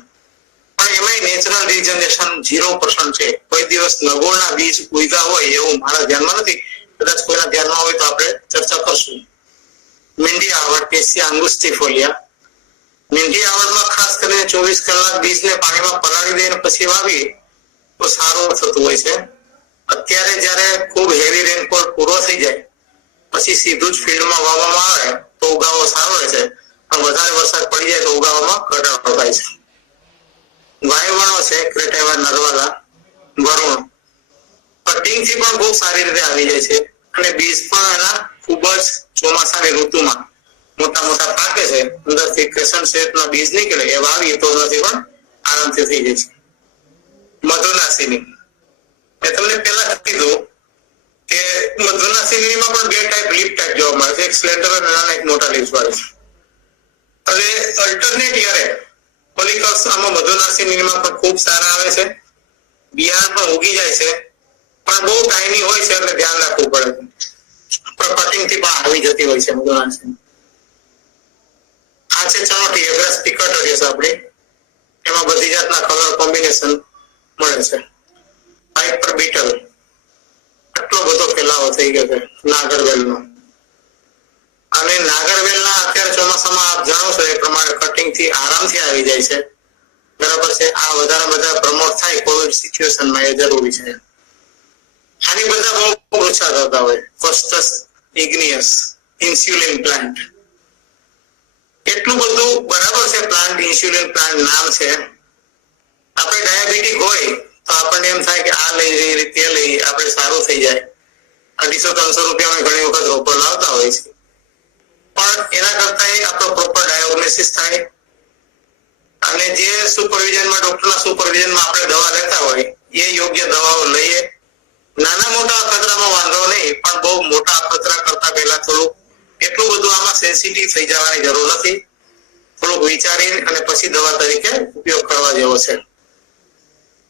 પણ એમાંય નેચરલ રિજનરેશન 0% છે. કોઈ દિવસ નગોળના બીજ ઉગ્યા હોય એવું મારા ધ્યાનમાં નથી, કદાચ કોઈના ધ્યાનમાં હોય તો આપણે ચર્ચા કરશું. મીંડી આવડ, કેસિયા અંગુસ્ટિફોલિયા. મીંડી આવડમાં ખાસ કરીને 24 કલાક બીજને પાણીમાં પલાળી દઈને પછી વાવી તો સારું થતું હોય છે. અત્યારે જ્યારે ખૂબ હેવી રેનફોલ પૂરો થઈ જાય પછી સીધું જ ફિલ્ડમાં વાવવામાં આવે તો ઉગાવો સારો રહે છે, પણ વધારે વરસાદ પડી જાય તો ઉગાવામાં ઘટાડો થાય છે. વાયવણો છે, ક્રેટાઇવા નરવાલા, વરુણ. કટિંગ થી પણ બહુ સારી રીતે આવી જાય છે અને બીજ પણ એના ખૂબ જ ચોમાસાની ઋતુમાં મોટા મોટા પાકે છે. અંદરથી ક્રેસન્ટ શેપના બીજ નીકળે એ વાવીએ તો નથી પણ આરામથી થઈ જાય છે. મધુનાસિની, મેં તમને પહેલા કીધું કે મધુનાસિનીમાં પણ 2 ટાઈપ, લીફ ટાઈપ જોવા મળે છે, એક સ્લેન્ડર અને એક મોટા લીફ વાળી. હવે અલ્ટરનેટ યરે પોલિકલ્સ આમાં મધુનાસિનીમાં પણ ખૂબ સારા આવે છે, બિયારણ પણ ઉગી જાય છે, પણ બહુ ટાઈમી હોય છે એટલે ધ્યાન રાખવું પડે છે. પણ કટિંગ થી પણ આવી જતી હોય છે મધુનાસિની. આ છે ચણોટી, એવરેસ્ટ પિકટોરિયસ આપણી, એમાં બધી જાતના કલર કોમ્બિનેશન મળે છે. પાઇપર બીટલ, આટલો બધો ફેલાવો થઈ ગયો છે નાગરવેલનો. અને નાગરવેલના અત્યારે ચોમાસામાં આપ જાણો છો એ પ્રમાણે કટિંગ થી આરામથી આવી જાય છે, બરાબર છે. આ બધા પ્રમોટ થાય કોવિડ સિચ્યુએશનમાં, એ જરૂરી છે. આની બધા બહુ ઓછા થતા હોય. ફોસ્ટસ ઇગ્નિયસ, ઇન્સ્યુલિન પ્લાન્ટ, એટલું બધું બરાબર છે. પ્લાન્ટ ઇન્સ્યુલિન પ્લાન્ટ નામ છે. આપણે ડાયાબિટીક હોય તો આપણને એમ થાય કે આ લઈ તે લઈ આપણે સારું થઈ જાય. 250-300 રૂપિયામાં ઘણી વખત રોકડ લાવતા હોય છે, પણ એના કરતા આપણો પ્રોપર ડાયોગ્નોસિસ થાય અને જે સુપરવિઝનમાં, ડોક્ટરના સુપરવિઝનમાં આપણે દવા લેતા હોય એ યોગ્ય દવાઓ લઈએ. નાના મોટા અખતરામાં વાંધો નહીં, પણ બહુ મોટા અખતરા કરતા પહેલા થોડુંક એટલું બધું આમાં સેન્સિટિવ થઈ જવાની જરૂર નથી. થોડુંક વિચારીને અને પછી દવા તરીકે ઉપયોગ કરવા જેવો છે.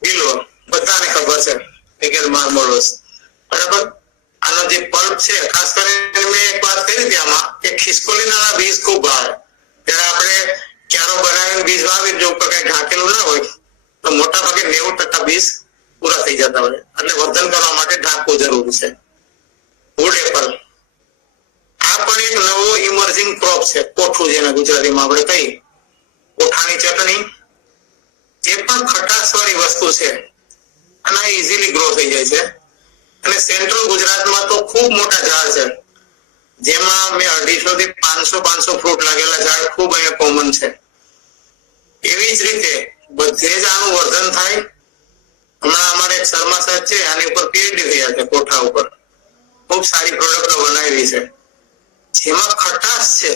બિલ્વ બધાને ખબર છે, પિગેલ માર્મોલસ, બરાબર. આનો જે પલ્પ છે, ખાસ કરીને મેં એક વાત કરી હતી આમાં કે ખિસકોલીના બીજ ખૂબ ભાવે. ત્યારે આપણે ક્યારો બનાવીને બીજ વાવી જો ઉપર કઈ ઢાંકેલું ના હોય તો મોટા ભાગે 90% બીજ પૂરા થઈ જતા હોય, એટલે વર્ધન કરવા માટે ઢાંકવું જરૂરી છે. વુડ એપલ, આ પણ એક નવો ઇમર્જિંગ ક્રોપ છે, કોઠું જેને ગુજરાતીમાં આપણે કહીએ, કોઠાની ચટણી. જે પણ ખટાશવાળી વસ્તુ છે અને ઇઝીલી ગ્રો થઈ જાય છે. અને સેન્ટ્રલ ગુજરાતમાં તો ખૂબ મોટા ઝાડ છે, જેમાં મેં 250 થી 500 ફ્રૂટ લાગેલા ઝાડ ખૂબ અહીંયા કોમન છે. એવી જ રીતે બધે જ આનું વર્ધન થાય. હમણાં અમારે એક શર્મા સાહેબ છે, આની ઉપર પીએચડી થયા છે, કોઠા ઉપર ખૂબ સારી પ્રોડક્ટો બનાવી છે. જેમાં ખટાશ છે,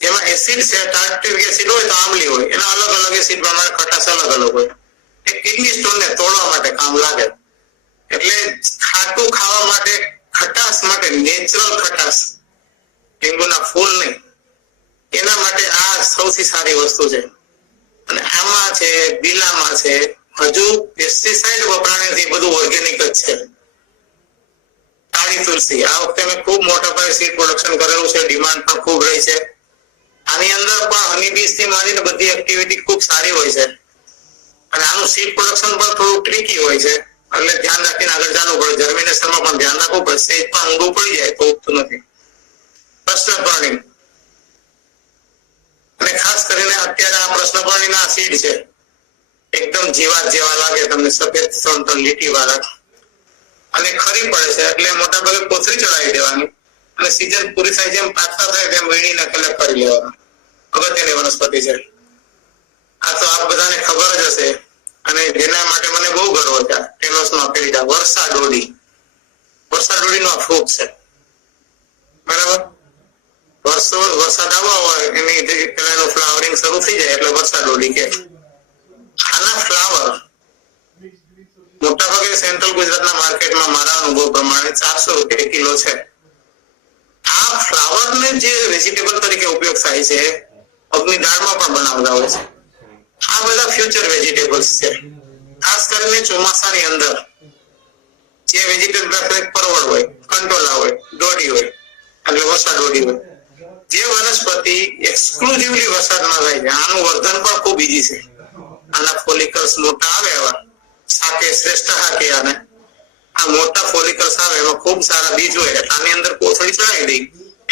જેમાં એસિડ છે, ટાર્ટરિક એસિડ હોય તો આમલી હોય, એના અલગ અલગ એસિડ પ્રમાણે ખટાશ અલગ અલગ હોય. એ કિડની સ્ટોનને તોડવા માટે કામ લાગે. એટલે ખાટું ખાવા માટે, ખટાશ માટે નેચરલ ખટાશ, લીંબુના ફૂલ નહીં, એના માટે આ સૌથી સારી વસ્તુ છે. અને આમાં છે, બીલામાં છે, હજુ પેસ્ટિસાઇડ વપરાણેથી બધું ઓર્ગેનિક જ છે. કાળી તુલસી, આ વખતે મેં ખૂબ મોટા પાયે સીડ પ્રોડક્શન કરેલું છે, ડિમાન્ડ પણ ખૂબ રહી છે. આની અંદર પણ હની બીજ થી માંડીને બધી એક્ટિવિટી ખૂબ સારી હોય છે. અને આનું સીડ પ્રોડક્શન પણ થોડું ટ્રિકી હોય છે, એટલે ધ્યાન રાખીને આગળ જવું પડે. જર્મિનેશનમાં પણ ધ્યાન રાખવું પડે, સેજ પણ ઊંડું પડી જાય તો ઉગતું નથી. પ્રશ્નપર્ણી, અને ખાસ કરીને અત્યારે આ પ્રશ્નપર્ણીના સીડ છે, એકદમ જીવાત જેવા લાગે તમને, સફેદ 3 લીટી વાળા, અને ખરી પડે છે એટલે મોટા ભાગે કોથળી ચડાવી દેવાની અને સીઝન પૂરી થાય જેમ પાકતા થાય તેમ વીણીને કલેક્ટ કરી લેવાના. અગત્યની વનસ્પતિ છે. આ તો આપ બધાને ખબર જ હશે અને જેના માટે મને બહુ ગર્વ છે. ટેલોસમાં પેરિડા વર્ષા ડોડીનો ફ્રૂટ છે. બરાબર, વરસાદ આવવા હોય એની પેલાનું ફ્લાવરિંગ શરૂ થઈ જાય એટલે વર્ષા ડોડી કે. આના ફ્લાવર મોટાભાગે સેન્ટ્રલ ગુજરાતના માર્કેટમાં મારા અનુભવ પ્રમાણે 400 રૂપિયા કિલો છે. આ ફ્લાવરને જે વેજીટેબલ તરીકે ઉપયોગ થાય છે, પગની દાળમાં પણ બનાવતા હોય છે. આ બધા ફ્યુચર વેજીટેબલ્સ છે. ખાસ કરીને ચોમાસાની અંદર જે વેજીટેબલ પરવળ હોય, કંટોલા હોય, દોડી હોય એટલે વરસાદ દોડી હોય, જે વનસ્પતિ એક્સક્લુઝિવલી વરસાદમાં થાય છે, આનું વર્ધન પણ ખૂબ ઈઝી છે. આના ફોલિકલ્સ મોટા આવે એવા શાકે શ્રેષ્ઠ હાકે આને આ મોટા ફોલિકલ્સ આવે એમાં ખૂબ સારા બીજ હોય એટલે આની અંદર કોથળી ચડાવી દઈ,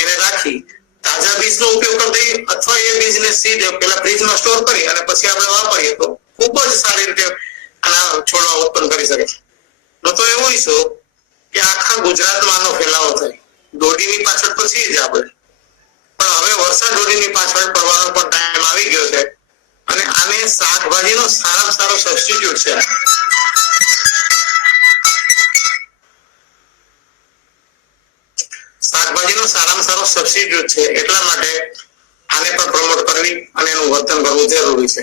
એને રાખી તાજા બીજનો ઉપયોગ કરી દઈએ અથવા એ બીજને સીડ પેલા ફ્રીજમાં સ્ટોર કરી અને પછી આપણે વાપરીએ તો ખૂબ જ સારી રીતે આના છોડવા ઉત્પન્ન કરી શકે. તો એવું ઈચ્છું કે આખા ગુજરાતમાં આનો ફેલાવો થાય. દોડીની પાછળ તો છીએ જ આપણે, પણ હવે વરસાદ દોડીની પાછળ પડવાનો પણ ટાઈમ આવી ગયો છે અને આને શાકભાજીનો સારામાં સારો સબસ્ટિટ્યુટ છે. શાકભાજીનો સારામાં સારો સબસ્ટિટ્યુટ છે એટલા માટે આને પણ પ્રમોટ કરવી અને એનું વર્તન કરવું જરૂરી છે.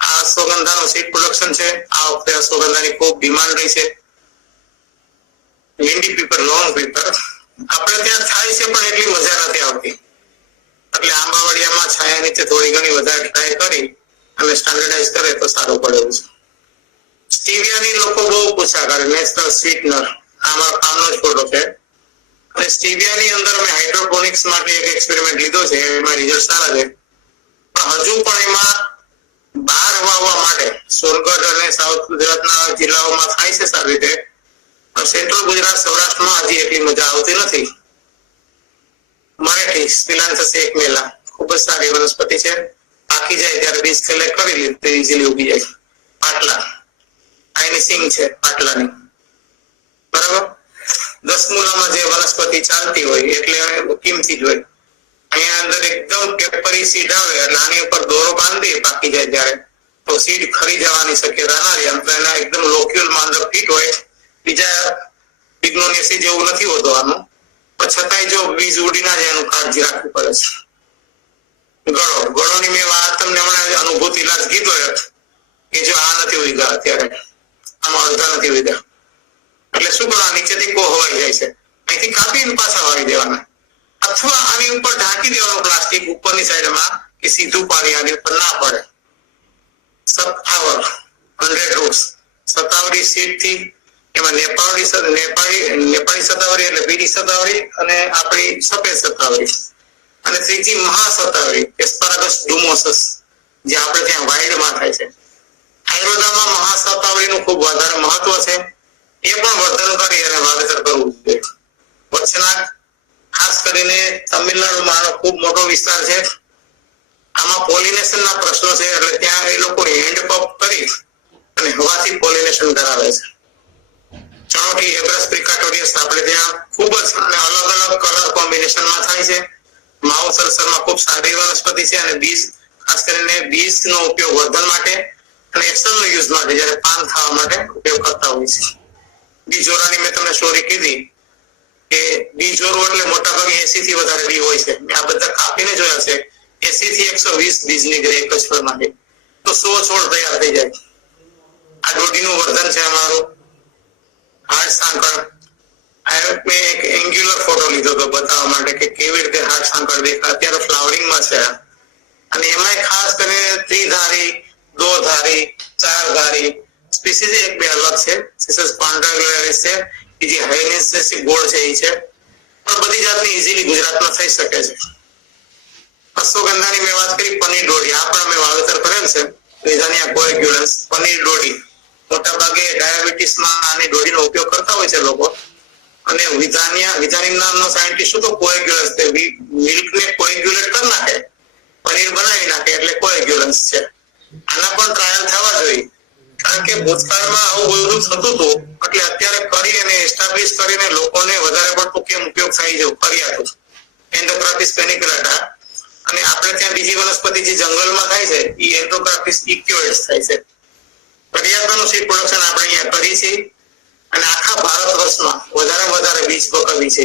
આ અશ્વગંધાનો સીડ પ્રોડક્શન છે. આ વખતે અશ્વગંધાની ખૂબ ડિમાન્ડ રહી છે. લીંડી પીપર, લોંગ પીપર આપણે ત્યાં થાય છે પણ એટલી મજા નથી આવતી એટલે આંબાવાડિયામાં છાયા નીચે થોડી ઘણી વધારે ટ્રાય કરી અને સ્ટાન્ડર્ડાઇઝ કરે તો સારું પડે છે. સ્ટીવિયાની લોકો બહુ પૂછા કરે, નેચરલ સ્વીટનર આમાં કામનો જ ફોટો છે. અને સ્ટીવિયાની અંદર મેં હાઇડ્રોપોનિક્સ માટે એક એક્સપેરિમેન્ટ લીધો છે, એમાં રિઝલ્ટ સારા છે. પણ હજુ પણ એમાં બહાર વાવવા માટે સોનગઢ અને સાઉથ ગુજરાતના જિલ્લાઓમાં થાય છે સારી રીતે, પણ સેન્ટ્રલ ગુજરાત સૌરાષ્ટ્રમાં હજી એટલી મજા આવતી નથી. મરેઠી સ્પિલાન્થસ એકમેલા ખૂબ જ સારી વનસ્પતિ છે. પાકી જાય ત્યારે બીજ સિલેક્ટ કરી લીધું ઈઝીલી ઉગી જાય. પાટલા આની સિંગ છે પાટલાની, બરાબર. દસમૂલામાં જે વનસ્પતિ ચાલતી હોય એટલે કિંમતી જ હોય. અહીંયા અંદર એકદમ પેપરી સીડ આવે એટલે આની ઉપર દોરો બાંધી પાકી જાય ત્યારે તો સીડ ખરી જવાની શક્યતા ના રહે. એના એકદમ લોક્યુલમાં અંદર ફિટ હોય. બીજા પિગ્નોનિયસી જેવું નથી હોતું આનું, પણ છતાંય જો બીજ ઉડી ના જાય એનું કાળજી રાખવી પડે છે. ગળોની મેં વાત તમને હમણાં અનુભૂતિ ઇલાજ કીધો કે જો આ નથી ઉગ્યા અત્યારે, આમાં અડધા નથી ઉગ્યા એટલે શું કરવા નીચેથી કોહવાઈ જાય છે, અહીંથી કાપીને પાછા વાવી દેવાના અથવા આની ઉપર ઢાંકી દેવાનું પ્લાસ્ટિક ઉપરની સાઈડમાં કે સીધું પાણી આની ઉપર ના પડે. સત્તાવર 100 રૂટ્સ સત્તાવરી સીડ થી એમાં નેપાળી સત્તાવરી એટલે પીળી સત્તાવરી અને આપણી સફેદ સત્તાવરી અને ત્રીજી મહાસત્તાવરી એસ્પારાગસ ડુમોસસ જે આપણે ત્યાં વાઇલ્ડમાં થાય છે. આયુર્વેદમાં મહાસત્તાવરીનું ખૂબ વધારે મહત્વ છે. એ પણ વર્ધન કરી અને વાવેતર કરવું જોઈએ. વચ્ચેના ખાસ કરીને તમિલનાડુમાં ખૂબ મોટો વિસ્તાર છે. આમાં પોલિનેશનના પ્રશ્નો છે એટલે ત્યાં એ લોકો હેન્ડ પંપ કરી અને હવાથી પોલિનેશન કરાવે છે. ચણોટી હેબ્રસ પ્રિકાટોરિયસ આપણે ત્યાં ખૂબ જ અને અલગ અલગ કલર કોમ્બિનેશનમાં થાય છે. માઉથ અલ્સરમાં ખૂબ સારી વનસ્પતિ છે અને બીજ ખાસ કરીને બીજનો ઉપયોગ વર્ધન માટે અને એક્સટર્નલ યુઝ માટે જ્યારે પાન ખાવા માટે ઉપયોગ કરતા હોય છે. બીજોરાની મેં તમને સ્ટોરી કીધી કે બીજોરો એટલે મોટાભાગે 80 થી વધારે બી હોય છે. મેં આ બધા કાપીને જોયા છે. 80 થી 120 બીજ નીકળે એક જ ફળમાંથી તો 100 છોડ તૈયાર થઈ જાય. આ દોડીનું વર્ધન છે અમારું. હાર્ટ સાંકળ મેં એક એંગ્યુલર ફોટો લીધો હતો બતાવવા માટે કે કેવી રીતે હાર્ટ સાંકળ દેખાય. અત્યારે ફ્લાવરિંગમાં છે અને એમાં ખાસ કરીને ત્રિધારી, દોધારી, ચારધારી સ્પીસીસ એક બે અલગ છે. સિસસ પાંડ્રાગ્યુલારિસ છે કે જે હાઇનેન્સિસ ગોળ છે એ છે, પણ બધી જાતની ઈઝીલી ગુજરાતમાં થઈ શકે છે. અશ્વગંધાની મેં વાત કરી. પનીર ડોડી આ પણ અમે વાવેતર કરેલ છે. વિધાનિયા કોએગ્યુલન્સ પનીર ડોડી મોટાભાગે ડાયાબિટીસમાં આની ડોડીનો ઉપયોગ કરતા હોય છે લોકો. અને વિધાનિન નામનો સાયન્ટિસ્ટ તો કોએગ્યુલન્સ છે, મિલ્કને કોએગ્યુલેટ કરી નાખે, પનીર બનાવી નાખે એટલે કોએગ્યુલન્સ છે. આના પણ ટ્રાયલ થવા જોઈએ કારણ કે ભૂતકાળમાં આવું બધું થતું હતું એટલે અત્યારે કરી અને એસ્ટાબ્લિશ કરીને લોકોને વધારે પડતું કેમ ઉપયોગ થાય છે કર્યા હતું. એન્ડોક્રાટિસ પેનિક્યુલાટા અને આપણે ત્યાં બીજી વનસ્પતિ જે જંગલમાં થાય છે એ એન્ડોગ્રાફિસ ઇક્યુએટ્સ થાય છે. પર્યાવરણનું સીડ પ્રોડક્શન આપણે અહીંયા કરી છે અને આખા ભારત વર્ષમાં વધારે બીજ પકવવી છે.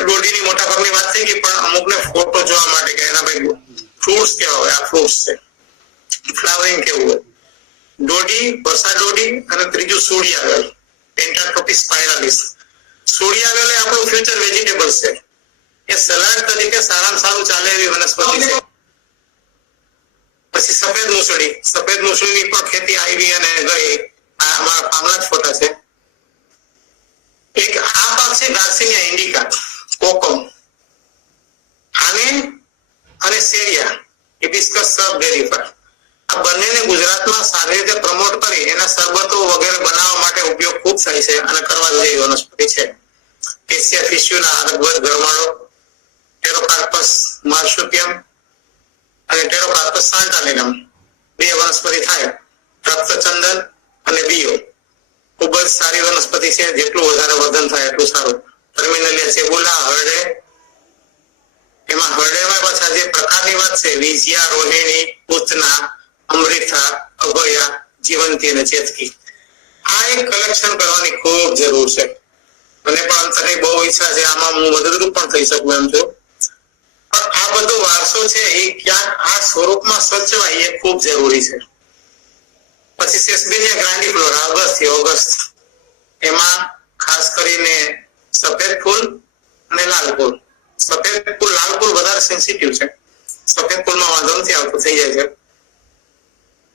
ડોડીની મોટા ભાગની વાત થઈ ગઈ, પણ અમુકને ફોટો જોવા માટે કે એના ભાઈ ફ્રૂટ્સ કેવા હોય, આ ફ્રૂટ્સ છે, ફ્લાવરિંગ કેવું હોય. ડોડી, વર્ષા ડોડી અને ત્રીજું સોડિયાવેલ, પેન્ટાટ્રોપિસ સ્પાઇરાલિસ. સોડિયાવેલ એ આપણું ફ્યુચર વેજીટેબલ છે. એ સલાડ તરીકે સારામાં સારું ચાલે એવી વનસ્પતિ છે. પછી સફેદ મૂસળીની પણ ખેતી આવી અને ગઈ. આ અમારા ફાર્મના જ ફોટા છે. એક આ પાક છે ગાર્સિનિયા ઇન્ડિકા, કોકમ. આને અને સેરિયા હિબિસ્કસ સબડેરિફા, આ બંનેને ગુજરાતમાં સારી રીતે પ્રમોટ કરી એના શરબતો વગેરે બનાવવા માટે ઉપયોગ ખૂબ થાય છે અને કરવા જેવી વનસ્પતિ છે. એશિયા ફિસ્યુલા અરગવત ગરમાળો, ટેરોકાર્પસ માર્સુપિયમ અને ટેરોકાર્પસ સાન્ટાલિનમ, બે વનસ્પતિ થાય. રક્તચંદન અને બીઓ ખૂબ જ સારી વનસ્પતિ છે. જેટલું વધારે વર્ધન થાય એટલું સારું. ટર્મિનલિયા સેબુલા, હરડે. એમાં હરડેમાં પાછા જે પ્રકારની વાત છે, વિજયા, રોહિણી, પૂતના, અમૃતા, અભયા, જીવંતી અને ચેતકી. આ એક કલેક્શન કરવાની ખૂબ જરૂર છે. મને પણ અંતરની બહુ ઈચ્છા છે, આમાં હું મદદરૂપ પણ થઈ શકું એમ છું. પણ આ બધો વારસો છે એ ક્યાંક આ સ્વરૂપમાં સચવાય એ ખૂબ જરૂરી છે. પછી સેસબેરિયા ગ્રાન્ડિફ્લોરા, ઓગસ્ટ. એમાં ખાસ કરીને સફેદ ફૂલ અને લાલ ફૂલ. સફેદ ફૂલ, લાલ ફૂલ વધારે સેન્સિટિવ છે. સફેદ ફૂલમાં વાંધો નથી આવતો, થઈ જાય છે.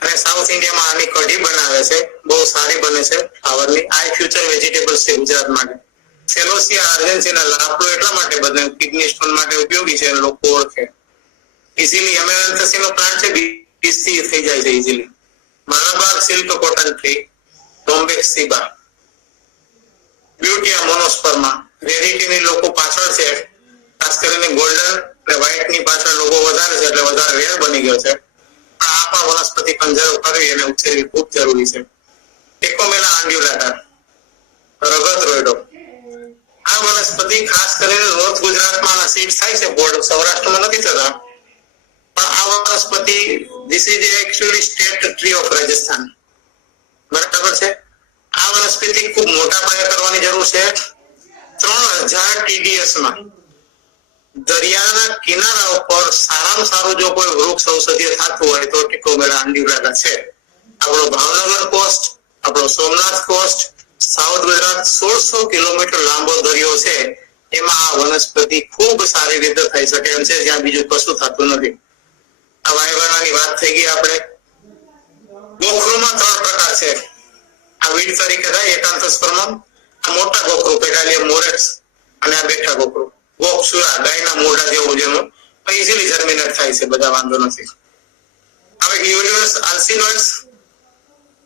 અને સાઉથ ઇન્ડિયામાં આની કઢી બનાવે છે, બહુ સારી બને છે ફ્લાવરની. આ ફ્યુચર વેજીટેબલ્સ છે ગુજરાત માટે. સેલોસિયા અર્જેન્ટિના લાભ એટલા માટે બને, કિડની સ્ટોન માટે ઉપયોગી છે, લોકો ઓળખે. ઇઝીલી એમેરાન્થસી નો પ્લાન્ટ છે, બીજથી થઈ જાય છે easily. Malabar silk cotton tree, બોમ્બેક્સિબા. બ્યુટિયા મોનોસ્પર્મા, રેરિટીની લોકો પાછળ છે, ખાસ કરીને ગોલ્ડન અને વ્હાઇટ ની પાછળ લોકો વધારે છે, એટલે વધારે રેર બની ગયો છે. આ પણ વનસ્પતિ કન્ઝર્વ કરવી અને ઉછેરવી ખૂબ જરૂરી છે. ટેકોમેલા આંડ્યુલાટા, રગત રોયડો. આ વનસ્પતિ ખાસ કરીને નોર્થ ગુજરાતમાં સીડ્સ થાય છે, બોર્ડ સૌરાષ્ટ્રમાં નથી થતા. પણ આ વનસ્પતિ this is actually state tree of Rajasthan. બરાબર છે. આ વનસ્પતિ ખૂબ મોટા પાયે કરવાની જરૂર છે. 3000 TDS માં દરિયાના કિનારા ઉપર સારામાં સારું જો કોઈ વૃક્ષ ઔષધીય થતું હોય તો ટેકોમેલા આંડ્યુલાટા છે. આપણો ભાવનગર કોસ્ટ, આપણો Somnath cost, south Gujarat 1600 kilometre લાંબો દરિયો છે. એમાં આ વનસ્પતિ ખૂબ સારી રીતે થઈ શકે એમ છે, જ્યાં બીજું કશું થતું નથી. આ વાયવાળાની વાત થઈ ગઈ. આપણે ગોખરુમાં 3 પ્રકાર છે. આ વીડ તરીકે થાય એકાંથોસ્પર્મમ, આ મોટા ગોખરુ પેડાલિયમ મોરેક્સ, અને આ બેઠા ગોખરુ ગોખસુરા, ગાયના મોઢા જેવું જેનું ઇઝીલી જર્મિનેટ થાય છે, બધા વાંધો નથી. હવે યુનિવર્સ આલ્સિનોઇડ્સ,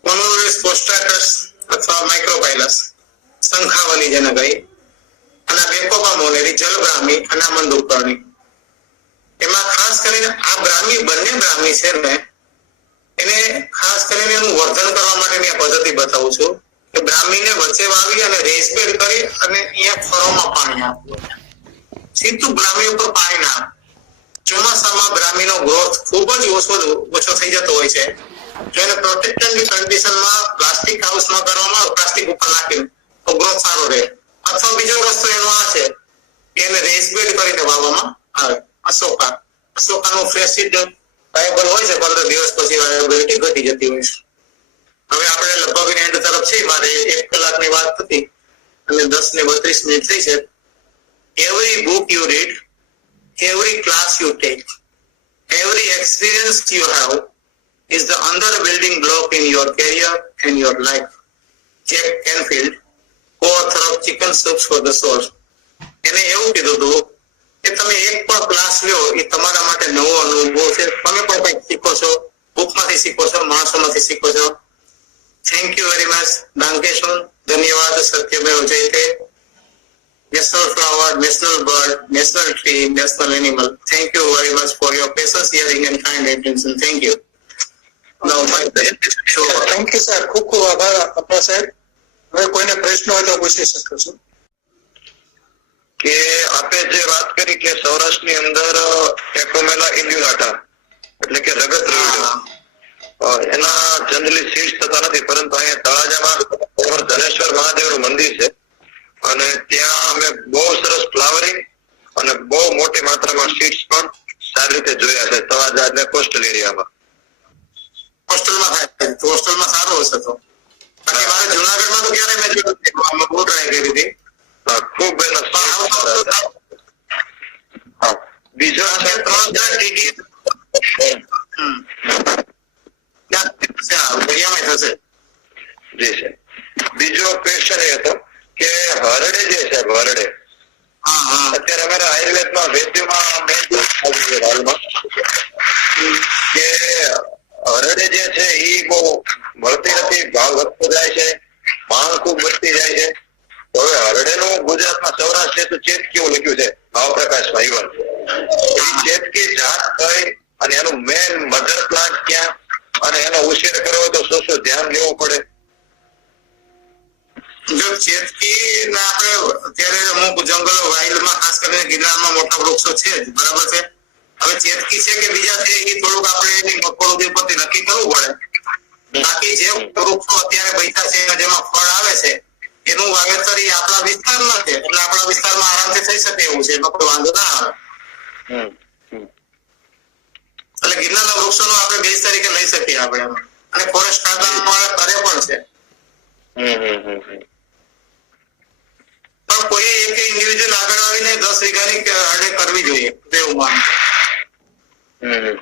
મોનોરિસ પોસ્ટાટસ અથવા માઇક્રોપાઇલસ, શંખાવલી જેને કહી, અને બેકોબા મોનેરી, જલબ્રાહ્મી અને મંદુકર્ણી. એમાં ખાસ કરીને આ બ્રાહ્મી, બંને બ્રાહ્મી છે ને, એને ખાસ કરીને એનું વર્ધન કરવા માટેની આ પદ્ધતિ બતાવું છું કે બ્રાહ્મીને વચ્ચે વાવી અને રેસ બેડ કરી અને અહીંયા ફળોમાં પાણી આપવું. સીધું બ્રાહ્મી ઉપર પાણી ના. ચોમાસામાં બ્રાહ્મીનો ગ્રોથ ખૂબ જ ઓછો થઈ જતો હોય છે. જો એને પ્રોટેક્ટેડ કન્ડિશનમાં પ્લાસ્ટિક હાઉસમાં કરવામાં આવે, પ્લાસ્ટિક ઉપર નાખીને, તો ગ્રોથ સારો રહે. અથવા બીજો રસ્તો એનો આ છે કે એને રેસ બેડ કરીને વાવવામાં આવે. અશોકાનું ફ્રેશ સીડ વાયેબલ હોય છે, 15 દિવસ પછી વાયેબિલિટી ઘટી જતી હોય છે. હવે આપણે લગભગ એન્ડ તરફ છે. મારે 1 કલાકની વાત હતી અને 10 ને 32 મિનિટ થઈ છે. Every book you read, every class you take, every experience you have is the underbuilding block in your career and your life. Jack Canfield, co-author of Chicken Soups for the Soul. એને એવું કીધું હતું કે તમે એક પણ class લ્યો એ તમારા માટે નવો અનુભવ છે. તમે પણ કંઈક શીખો છો, બુકમાંથી શીખો છો, માણસોમાંથી શીખો છો. Thank you very much. Dankeshwar, ધન્યવાદ. સત્યમેવ Jayate. National flower, national bird, national tree, national animal. Thank you very much for your patience, hearing and kind attention. Thank you. Now my presentation. Thank you sir. ખૂબ ખૂબ આભાર આપનો સાહેબ. હવે કોઈને પ્રશ્ન હોય તો પૂછી શકો છો. કે આપે જે વાત કરી કે સૌરાષ્ટ્રની અંદર અને બહુ મોટી માત્રામાં સીટ્સ પણ સારી રીતે જોયા છે તળાજા અને કોસ્ટલ એરિયામાં. હોસ્ટેલમાં થાય તો હોસ્ટેલમાં સારું હશે તો. બાકી મારે જુનાગઢમાં તો ક્યારે મેં જોયું નથી. અમે બહુ ટ્રાય કરી હતી. ખૂબ એનો બીજો છે 3,000 TTS થશે. જી છે. બીજો ક્વેશ્ચન એ હતો કે હરડે જે છે હરડે અત્યારે અમારા આયુર્વેદમાં વેદ્યમાં હાલમાં કે હરડે જે છે એ બહુ મળતી નથી, ભાવ વધતો જાય છે, માંગ ખૂબ વધતી જાય છે. તો હવે હરડેનું ગુજરાતમાં સૌરાષ્ટ્ર તો ચેતકી લખ્યું છે ભાવપ્રકાશમાં ઇવન ચેતકી જાત કઈ અને એનું મેન મધર પ્લાન્ટ ક્યાં અને એનો ઉછેર કરવો તો શું ધ્યાન લેવું પડે? જો ચેતકી ના આપણે અત્યારે અમુક જંગલો વાઇલ્ડમાં ખાસ કરીને ગિરનારમાં મોટા વૃક્ષો છે જ, બરાબર છે. હવે ચેતકી છે કે બીજા છે એ થોડુંક આપણે એની મગફળી ઉપરથી નક્કી કરવું પડે. બાકી જે વૃક્ષો અત્યારે બેઠા છે જેમાં ફળ આવે છે એનું વાવેતર એ આપણા વિસ્તારમાં છે એટલે આપણા વિસ્તારમાં આરામથી થઈ શકે એવું છે, એમાં કોઈ વાંધો ના આવે. એટલે ગિરનારના વૃક્ષોનો આપણે બેઝ તરીકે લઈ શકીએ આપણે અને ફોરેસ્ટ ખાતા કરે પણ છે. પણ કોઈ એક ઇન્ડિવિજ્યુઅલ આગળ આવીને 10 વીઘાની હરડે કરવી જોઈએ એવું માનું.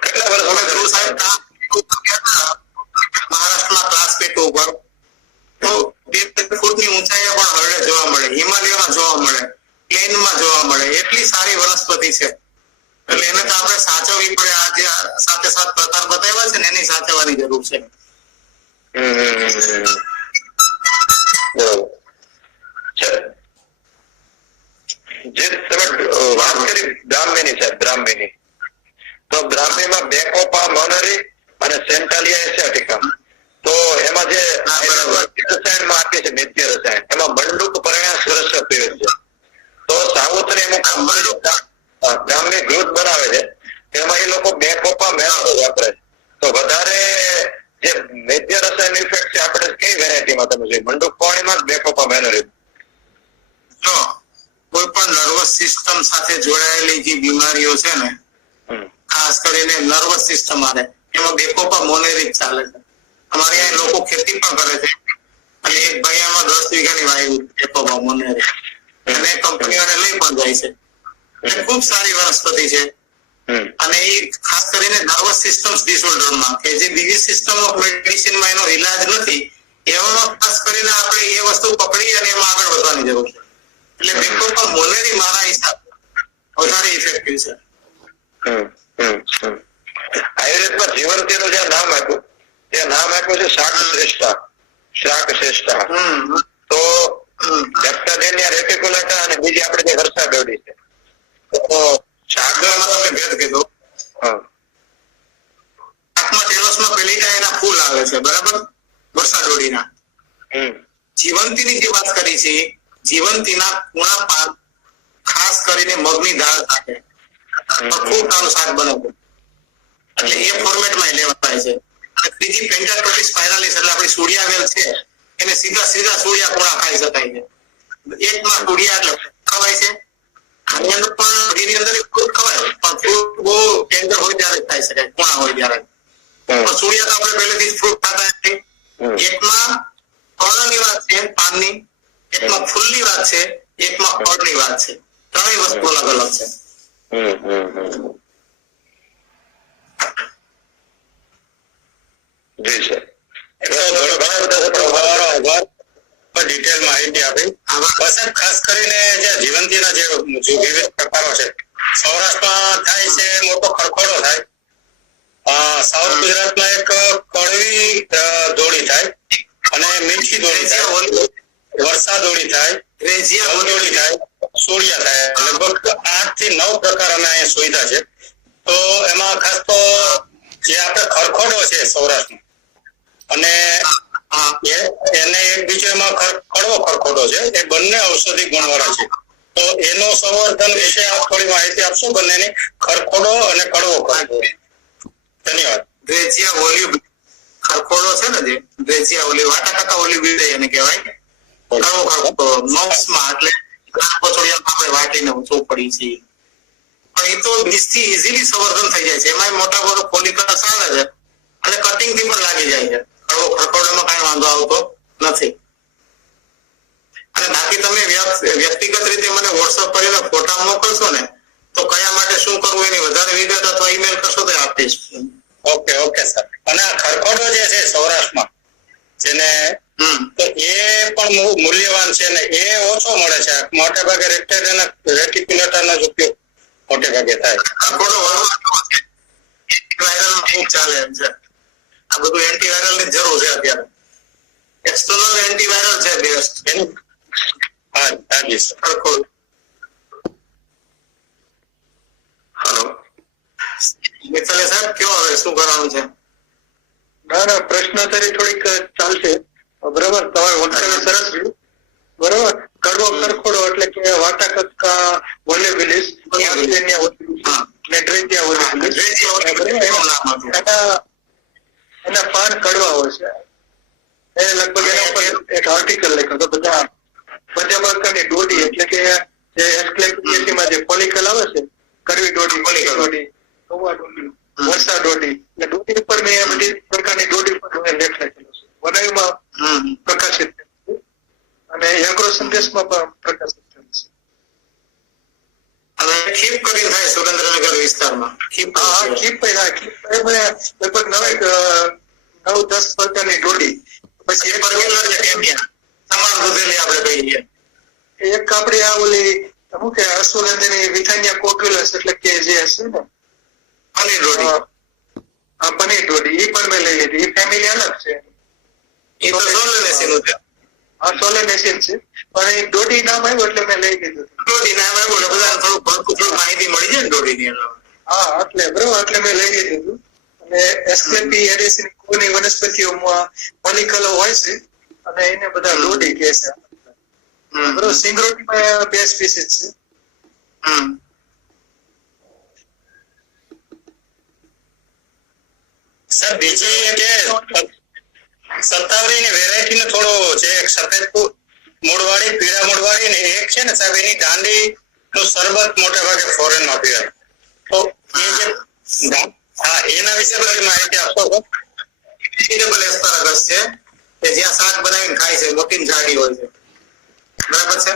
કેટલા વર્ષ હવે ધ્રુવ સાહેબ મહારાષ્ટ્રમાં ક્લાસ પેટ ઉપર તો 2 ફૂટની ઊંચાઈએ પણ હરડે જોવા મળે, હિમાલયમાં જોવા મળે, પ્લેનમાં જોવા મળે. એટલી સારી વનસ્પતિ છે એટલે એને તો આપણે સાચવવી પડે. આ જે સાથે સાત પ્રકાર બતાવ્યા છે ને એની સાચવવાની જરૂર છે. જે તમે વાત કરી બ્રાહ્મણી સાહેબ, બ્રાહ્મણી તો બ્રાહ્મણીમાં બેકોપા મોનરી અને સેન્ટાલિયા એસિયાટિકા તો એમાં જે રસાયણમાં આપે છે નિત્ય રસાયણ એમાં મંડુક પરિણામ સરસ પીવે છે. તો સાવત્રી બ્રાહ્મણી ગ્રોથ બનાવે છે એમાં એ લોકો બેકોપા મેળો વાપરે છે. તો વધારે જે નિત્ય રસાયણ ઇફેક્ટ છે આપણે કઈ વેરાયટીમાં તમે જોઈએ મંડુક પાણીમાં બેકોપા મેનરી? તો કોઈ પણ નર્વસ સિસ્ટમ સાથે જોડાયેલી જે બીમારીઓ છે ને ખાસ કરીને નર્વસ સિસ્ટમ આવે એમાં બેકોપા મોનેરી ચાલે છે. અમારે અહીંયા લોકો ખેતી પણ કરે છે અને એક ભાઈ આમાં 10 વીઘાની વાયુ બેકોપા મોનેરી અને કંપનીઓને લઈ પણ જાય છે. એ ખૂબ સારી વનસ્પતિ છે અને એ ખાસ કરીને નર્વસ સિસ્ટમ ડિસઓર્ડરમાં કે જે બીજી સિસ્ટમ ઓફ મેડિસિનમાં એનો ઈલાજ નથી એવામાં ખાસ કરીને આપણે એ વસ્તુ પકડી અને એમાં આગળ વધવાની જરૂર છે. એટલે બેકોપા મોનેરી મારા હિસાબે વધારે ઇફેક્ટિવ છે. આયુર્વેદમાં જીવનતીનું જે નામ આપ્યું તે નામ આપ્યું છે શાક શ્રેષ્ઠા, શાક શ્રેષ્ઠા. તો બેક્ટેરિયા રેટિક્યુલેટા અને બીજી આપણે જે હર્ષા ગૌડી છે તો શાકમાં તમે ભેદ કીધો. શાકમાં તેરસમાં પેલીટા એના ફૂલ આવે છે બરાબર વર્ષાડોળીના. જીવંતીની જે વાત કરી છે જીવંતીના કુણા પાન ખાસ કરીને મગની દાળ સાથે ખૂબ સારું શાક બનાવવું એટલે એ ફોર્મેટમાં લેવાય છે. અને ત્રીજી પેન્ટાસ્ટોટિસ સ્પાઇરાલિસ એટલે આપણી સૂર્યાવેલ છે એને સીધા સૂર્યા કુણા ખાઈ શકાય છે. એકમાં સૂર્યા એટલે ખવાય છે આની અંદર પણ એની અંદર ફ્રૂટ ખવાય પણ ફ્રૂટ બહુ ટેન્ડર હોય ત્યારે જ ખાઈ શકાય, કુણા હોય ત્યારે. પણ સૂર્યા તો આપણે પહેલેથી જ ફ્રૂટ ખાતા નથી. એકમાં ફળની વાત છે પાનની, એકમાં ફૂલની વાત છે, એકમાં ફળની વાત છે. ત્રણેય વસ્તુ અલગ અલગ છે. જી સર. ડિટેલ માહિતી આપી. ખાસ કરીને જે જીવંતીના જે વિવિધ પ્રકારો છે સૌરાષ્ટ્રમાં થાય છે મોટો ખરખોડો થાય, સાઉથ ગુજરાતમાં એક કડવી દોડી થાય અને મીઠી દોડી થાય, વરસા દોડી થાય, રેજિયા દોડી થાય, સોડિયા થાય. લગભગ 8 થી 9 પ્રકાર અમે અહીંયા સુવિધા છે. તો એમાં ખાસ તો જે આપણે ખરખોડો છે સૌરાષ્ટ્રમાં અને એને એક બીજો એમાં કડવો ખરખોડો છે એ બંને ઔષધિ ગુણવાળા છે. તો એનો સંવર્ધન વિશે આપ થોડી માહિતી આપશો બંનેની, ખરખોડો અને કડવો ખરખોડો? ધન્યવાદ. રેજિયા ઓલિવ ખરખોડો છે ને જે રેજિયા ઓલિવ વાટાકાકા ઓલિવ એને કહેવાય. કડવો ખરખોડો નોક્સમાં એટલે આપણે વાટીને ચોપડી છે પણ એ તો બીજથી ઇઝીલી સંવર્ધન થઈ જાય છે. એમાં મોટા મોટો ફોલિકલ્સ આવે છે અને કટિંગ થી પણ લાગી જાય છે. ખરખોડામાં કઈ વાંધો આવતો નથી. અને બાકી તમે વ્યક્તિગત રીતે મને વોટ્સઅપ કરીને ફોટા મોકલશો ને તો કયા માટે શું કરવું એની વધારે વિગત અથવા ઈમેલ કરશો તો આપીશ. Okay okay sir. અને આ ખરખોડો જે છે સૌરાષ્ટ્રમાં જેને તો એ પણ મૂલ્યવાન છે ને એ ઓછો મળે છે. મોટે ભાગે રેટિક્યુલેટરનો જ ઉપયોગ મોટે ભાગે થાય. ખરખોડો વાયરલ ખૂબ ચાલે એમ છે. આ બધું એન્ટીવાયરલ ની જરૂર છે અત્યારે. એક્સટર્નલ એન્ટીવાયરલ છે બેસ્ટ. હા હાજી સર. ખરખોડો. હેલો મિત્તલે સાહેબ કયો હવે શું કરવાનું છે? ના પ્રશ્નોત્તરી થોડીક ચાલશે. બરાબર, તમારે વક્તવ્ય સરસ રહ્યું. બરાબર, કડવો ખરખોડો એટલે કે વાટા કટકા વોલેબિલિસ એના પાન કડવા હોય છે. એ લગભગ એના ઉપર એક આર્ટિકલ લખ્યો હતો. બધા પ્રકારની ડોડી એટલે કે જે એસ્ક્લેપિયસીમાં જે ફોલિકલ આવે છે, કરવી ડોડી, ફોલિકલ ડોડી, કૌવા ડોડી, વર્ષા ડોડી, એટલે ડોડી ઉપર મેં એ બધી પ્રકારની ડોડી પર લેખ લખેલો છે. વનાયુમાં પ્રકાશિત થયેલું છે અને એગ્રો સંદેશમાં પણ પ્રકાશિત થયેલું છે. હવે ખીપ કરીને થાય સુરેન્દ્રનગર વિસ્તારમાં. ખીપ લગભગ 9-10 પ્રકારની ડોડી. પછી એ પર્ટિક્યુલર છે કેમિયા તમામ દૂધેલી આપણે કહીએ. એક આપણે આ ઓલી શું કે અશ્વગંધની વિથાનિયા કોક્યુલસ એટલે કે જે હશે ને પનીર ડોડી. આ પનીર ડોડી એ પણ મેં લઈ લીધી. એ ફેમિલી અલગ છે. એ તો સોલેનેસીનું છે. હા સોલેનેસીન છે પણ એ ડોડી નામ આવ્યું એટલે મેં લઈ લીધું. ડોડી નામ આવ્યું એટલે બધા થોડું માહિતી મળી જાય ને ડોડીની અંદર. હા એટલે બરોબર, એટલે મેં લઈ લીધું. અને એસ્ક્લેપી એરેસિન કોની વનસ્પતિઓમાં ફોલિકલો હોય છે અને એને બધા ડોડી કહે છે. બરોબર, સિંગરોટીમાં 2 સ્પીસીસ છે. સર બીજી કે સત્તાવરીની વેરાયટીનો થોડો છે. એક સફેદ મૂળવાળી, પીળા મૂળવાળી ને એક છે ને સાહેબ એની દાંડી નું શરબત મોટે ભાગે ફોરેન માં પીવાય. તો એ જે હા એના વિશે થોડી માહિતી આપશો? વેજીટેબલ એસ્પારાગસ છે કે જ્યાં શાક બનાવીને ખાય છે, મોટી જાડી હોય છે. બરાબર છે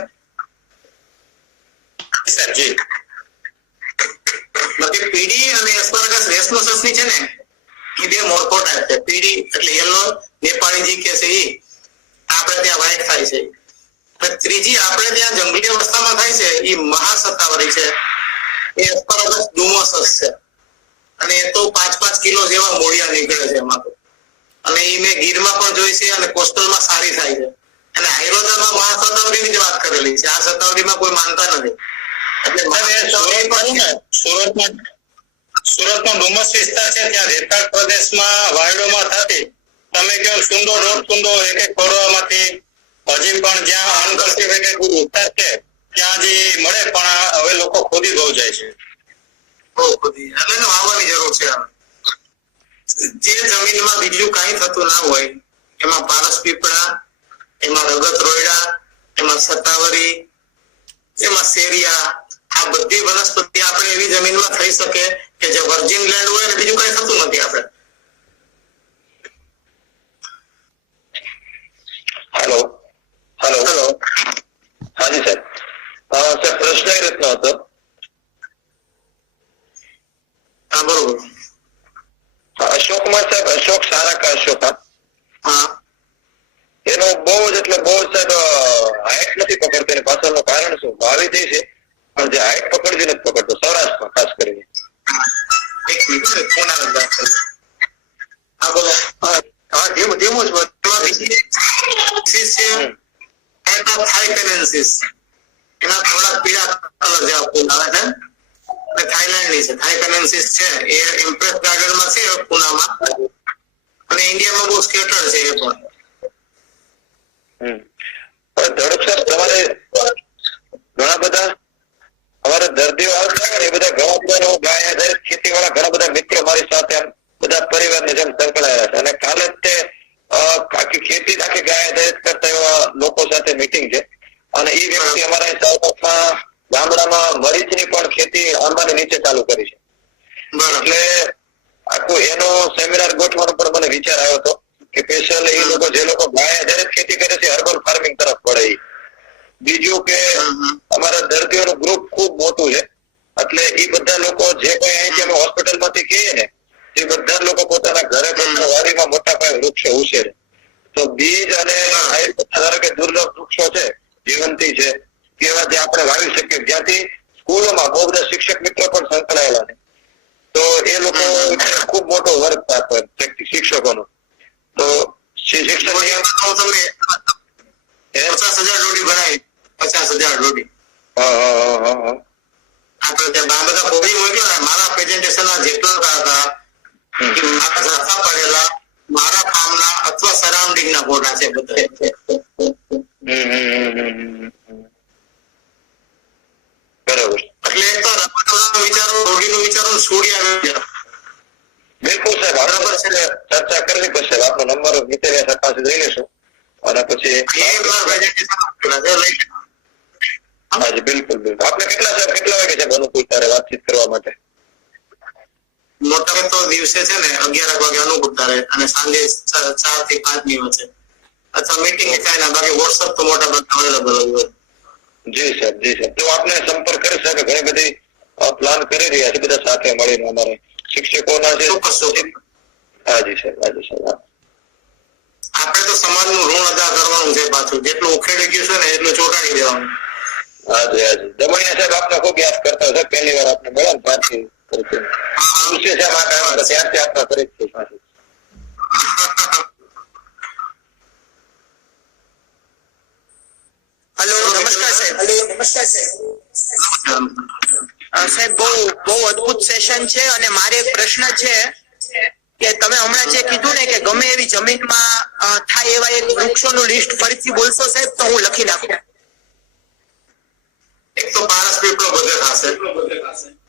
સર જી. બાકી પીડી અને એસ્પારાગસ રેસમોસસની છે ને એ બે મોરકો ટાઈપ છે. પીડી એટલે યલો નેપાળી જી કે છે એ આપણે ત્યાં વ્હાઈટ થાય છે. અને ત્રીજી આપણે ત્યાં જંગલી અવસ્થામાં થાય છે એ મહાસત્તાવરી છે. એ એસ્પારાગસ ડુમોસસ છે અને એ તો 5-5 કિલો જેવા મૂળિયા નીકળે છે એમાં તો. અને એ મેં ગીરમાં પણ જોઈ છે અને કોસ્ટલમાં સારી થાય છે. અને આયુર્વેદમાં મહાસત્તાવરીની જ વાત કરેલી છે. આ સત્તાવરીમાં કોઈ માનતા નથી. એટલે સુરતનો ડુમસ વિસ્તાર છે ત્યાં રેતાળ પ્રદેશમાં વાયડોમાં થતી તમે કહો સુંદો દોઢ સુંદો એક ખોરવામાંથી હજી પણ જ્યાં અનકલ્ટિવેટેડ વિસ્તાર છે ત્યાં જે મળે પણ હવે લોકો ખોદી બહુ જાય છે. બહુ બધી એટલે વાવવાની જરૂર છે. જે જમીનમાં બીજું કઈ થતું ના હોય એમાં પારસ પીપળા, એમાં રગત રોયડા, એમાં સત્તાવરી, એમાં શેરિયા, આ બધી વનસ્પતિ આપણે એવી જમીનમાં થઈ શકે કે જે વર્જિન લેન્ડ હોય અને બીજું કઈ થતું નથી. આપણે હેલો હેલો હેલો હાજી સાહેબ. સર પ્રશ્ન એ રીતનો હતો. હા બરોબર. અશોકમાં સાહેબ અશોક સારા કા અશોક હા એનો બહુ જ એટલે બહુ સાહેબ હાઈટ નથી પકડતો. એની પાછળનું કારણ શું? ભાવી થઈ છે પણ જે હાઈટ પકડતી નથી પકડતો સૌરાષ્ટ્રમાં ખાસ કરીને. એક મિનિટ ફોન આવે દાખલ. હા બોલો. હા ધીમું જ એના થોડા પીળા કલર જેવા ફૂલ આવે છે. થાઈલેન્ડ ની છે થાઈપેનેન્સિસ છે. એ ઇમ્પ્રેસ ગાર્ડન માં છે પુનામાં અને ઇન્ડિયામાં બહુ સ્કેટર્ડ છે એ પણ. ધડક સર તમારે ઘણા બધા અમારા દર્દીઓ આવતા હોય ને એ બધા ઘણા બધા ગાય આધારિત ખેતી વાળા ઘણા બધા મિત્રો મારી સાથે આમ બધા પરિવારની જેમ સંકળાયેલા છે. અને કાલે જ તે આખી ખેતી આખી ગાય આધારિત કરતા એવા લોકો સાથે મીટિંગ છે. અને એ વ્યક્તિ અમારા ગામડામાં મરીચની પણ ખેતી આંબાની નીચે ચાલુ કરી છે. બરાબર. એટલે આખું એનો સેમિનાર ગોઠવવાનો પણ મને વિચાર આવ્યો હતો કે સ્પેશિયલ એ લોકો જે લોકો ગાય આધારિત ખેતી કરે છે હર્બલ ફાર્મિંગ તરફ પડે. બીજું કે અમારા દર્દીઓનું ગ્રુપ ખૂબ મોટું છે, એટલે એ બધા લોકો જે કઈ અહીંથી અમે હોસ્પિટલ માંથી કહીએ ને એ બધા લોકો પોતાના ઘરે પોતાના વાડીમાં મોટા પાયે વૃક્ષો ઉછેરે. તો બીજ અને ધારો કે દુર્લભ વૃક્ષો છે, જીવંતી છે, કેવા જે આપણે વાવી શકીએ, જ્યાંથી સ્કૂલોમાં બહુ બધા શિક્ષક મિત્રો પણ સંકળાયેલા છે. તો એ લોકો ખૂબ મોટો વર્ગ આપે શિક્ષકોનો. તો શિક્ષક તમે 50,000 જોડી બનાવી, 50,000 જોડી. આપણે ત્યાં બધા કોપી મોકલ્યા ને, મારા પ્રેઝન્ટેશન જેટલા હતા મારા ઝાંખા પડેલા મારા ફાર્મના અથવા સરાઉન્ડિંગ ના ફોટા છે બધા. બરાબર. એટલે એક તો રમતનો વિચારો, રોડીનો વિચારો છોડી આવી ગયા. બિલકુલ સાહેબ, બરાબર છે. ચર્ચા કરવી પડશે. આપનો નંબર મિત્રેશ પાસે લઈ લેશું અને પછી હાજી બિલકુલ બિલકુલ. આપણે કેટલા વાગે છે અનુકૂળ તારે વાતચીત કરવા માટે? મોટા તો દિવસે છે ને 11 વાગે અનુકૂળતા રહે અને સાંજે 4 થી 5 ની વચ્ચે અથવા મીટિંગ થાય ને, બાકી વોટ્સઅપ તો મોટા ભાગે અવેલેબલ હોય. જી સાહેબ, જી સાહેબ. તો આપને સંપર્ક કરી શકે. ઘણી બધી પ્લાન કરી રહ્યા છે બધા સાથે મળીને અમારે શિક્ષકોના છે. હાજી સાહેબ, હાજી સાહેબ. આપણે તો સમાજનું ઋણ અદા કરવાનું છે પાછું. જેટલું ઉખેડી ગયું છે ને એટલું ચોટાડી દેવાનું. હાજી હાજી. દમણિયા સાહેબ આપને ખૂબ યાદ કરતા છે. પહેલી વાર આપને મળ્યા ને પાછી ખુશી છે ત્યારથી આપના પરિચય પાછી. હેલો, નમસ્કાર સાહેબ. સાહેબ બહુ અદ્ભુત સેશન છે અને મારે એક પ્રશ્ન છે કે તમે હમણાં જે કીધું ને કે ગમે એવી જમીનમાં થાય એવા એક વૃક્ષોનું લિસ્ટ ફરીથી બોલશો સાહેબ, તો હું લખી નાખું. એક તો પારસ પીપળો બધે થશે.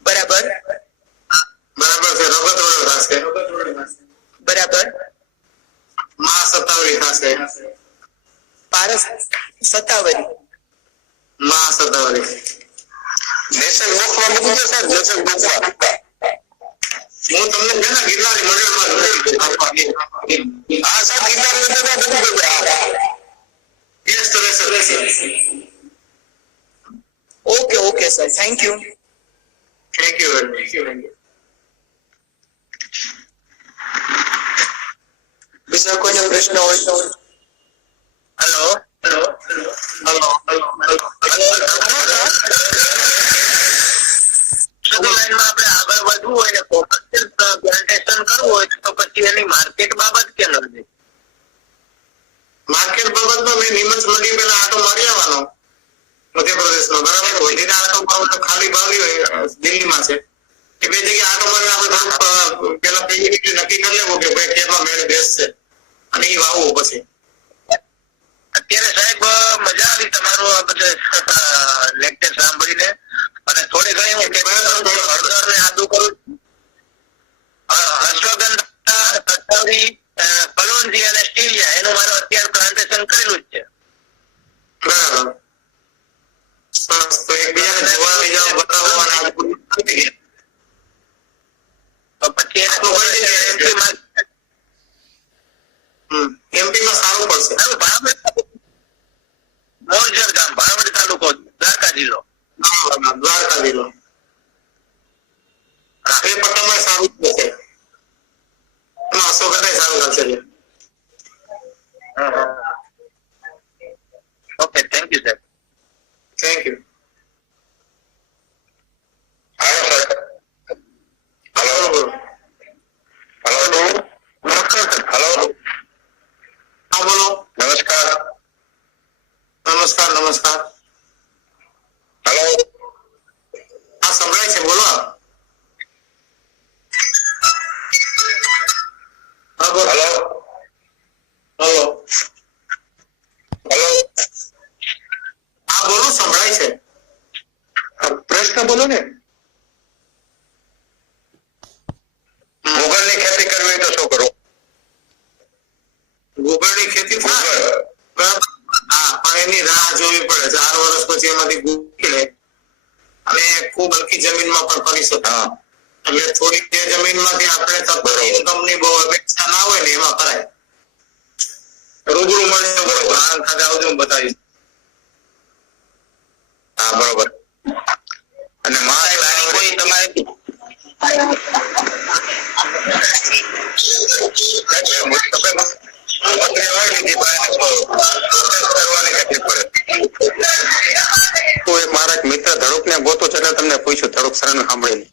બરાબર બરાબર છે. રગત રોડ થશે. બરાબર. મહાસત્તાવરી થશે. પારસ સત્તાવરી. મહાસત્તાવરી. નેશન બુકમાં મૂકી દો સાહેબ. નેશન બુકમાં હું તમને છે ને ગિરનારી મંડળમાં હા સાહેબ, ગીતાની અંદર મૂકી દો. યસ તો રહેશે. Okay okay sir, thank you. Thank you very much. બીજા કોઈને પ્રશ્ન હોય તો? હેલો હેલો હેલો લાઈનમાં આપણે આગળ વધવું હોય ને કોમર્શિયલ પ્લાન્ટેશન કરવું હોય તો પછી એની માર્કેટ બાબત કેમ નથી? માર્કેટ બાબતમાં મેં નિમંત્રણ મંડી પેલા આટો મારી આવવાનો મધ્યપ્રદેશમાં. બરાબર. વધીને આટો મારો તો ખાલી બાવલી હોય દિલ્હીમાં છે. એ બે જગ્યાએ આટો મારીને આપણે થોડુંક પેલા નક્કી કરી લેવું કે ભાઈ કેમાં મેળ બેસશે અને એ વાવવું પછી. અત્યારે સાહેબ મજા આવી તમારું આ બધે લેક્ચર સાંભળીને અને થોડી ઘણી હું હળદર ને આદુ કરું. અશ્વગંધા, સત્તાવરી, કલોંજી અને સ્ટીલિયા એનું મારું અત્યારે પ્લાન્ટેશન કરેલું જ છે. બરાબર. સરસ. તો એકબીજાને જોવા લઈ જાઓ, બતાવો અને આ બધું કરી દઈએ. તો પછી એમપીમાં સારું પડશે. મોરજર ગામ, ભાણવડ તાલુકો, દ્વારકા જિલ્લો. દ્વારકા જિલ્લો. એ પટ્ટામાં સારું પડશે. એમાં અશોકને સારું લાગશે. ઓકે, થેન્ક યુ સાહેબ. Thank you. Hello hello hello. હા બોલો. નમસ્કાર. નમસ્કાર નમસ્કાર. હેલો. હા સંભળાય છે, બોલો. હા બોલો. Hello hello. હેલો. હા બોલો, સંભળાય છે. પ્રશ્ન બોલો ને. ગુગળની ખેતી કરવી હોય તો શું કરવું? ગુગળની ખેતી થાય. બરાબર. હા, પણ એની રાહ જોવી પડે. 4 વર્ષ પછી એમાંથી ગુગળે અને ખૂબ હલકી જમીનમાં પણ કરી શકાય. એટલે થોડી તે જમીનમાંથી આપણે સતત ઇન્કમની બહુ અપેક્ષા ના હોય ને એમાં કરાય. રૂબરૂ મળીને બરોબર આનંદ ખાતે આવજો, હું બતાવીશ. હા બરોબર. અને કોઈ તમારે મારા એક મિત્ર ધડુક ને ગોતો છે એટલે તમને પૂછ્યું. ધડુક સર ને સાંભળીને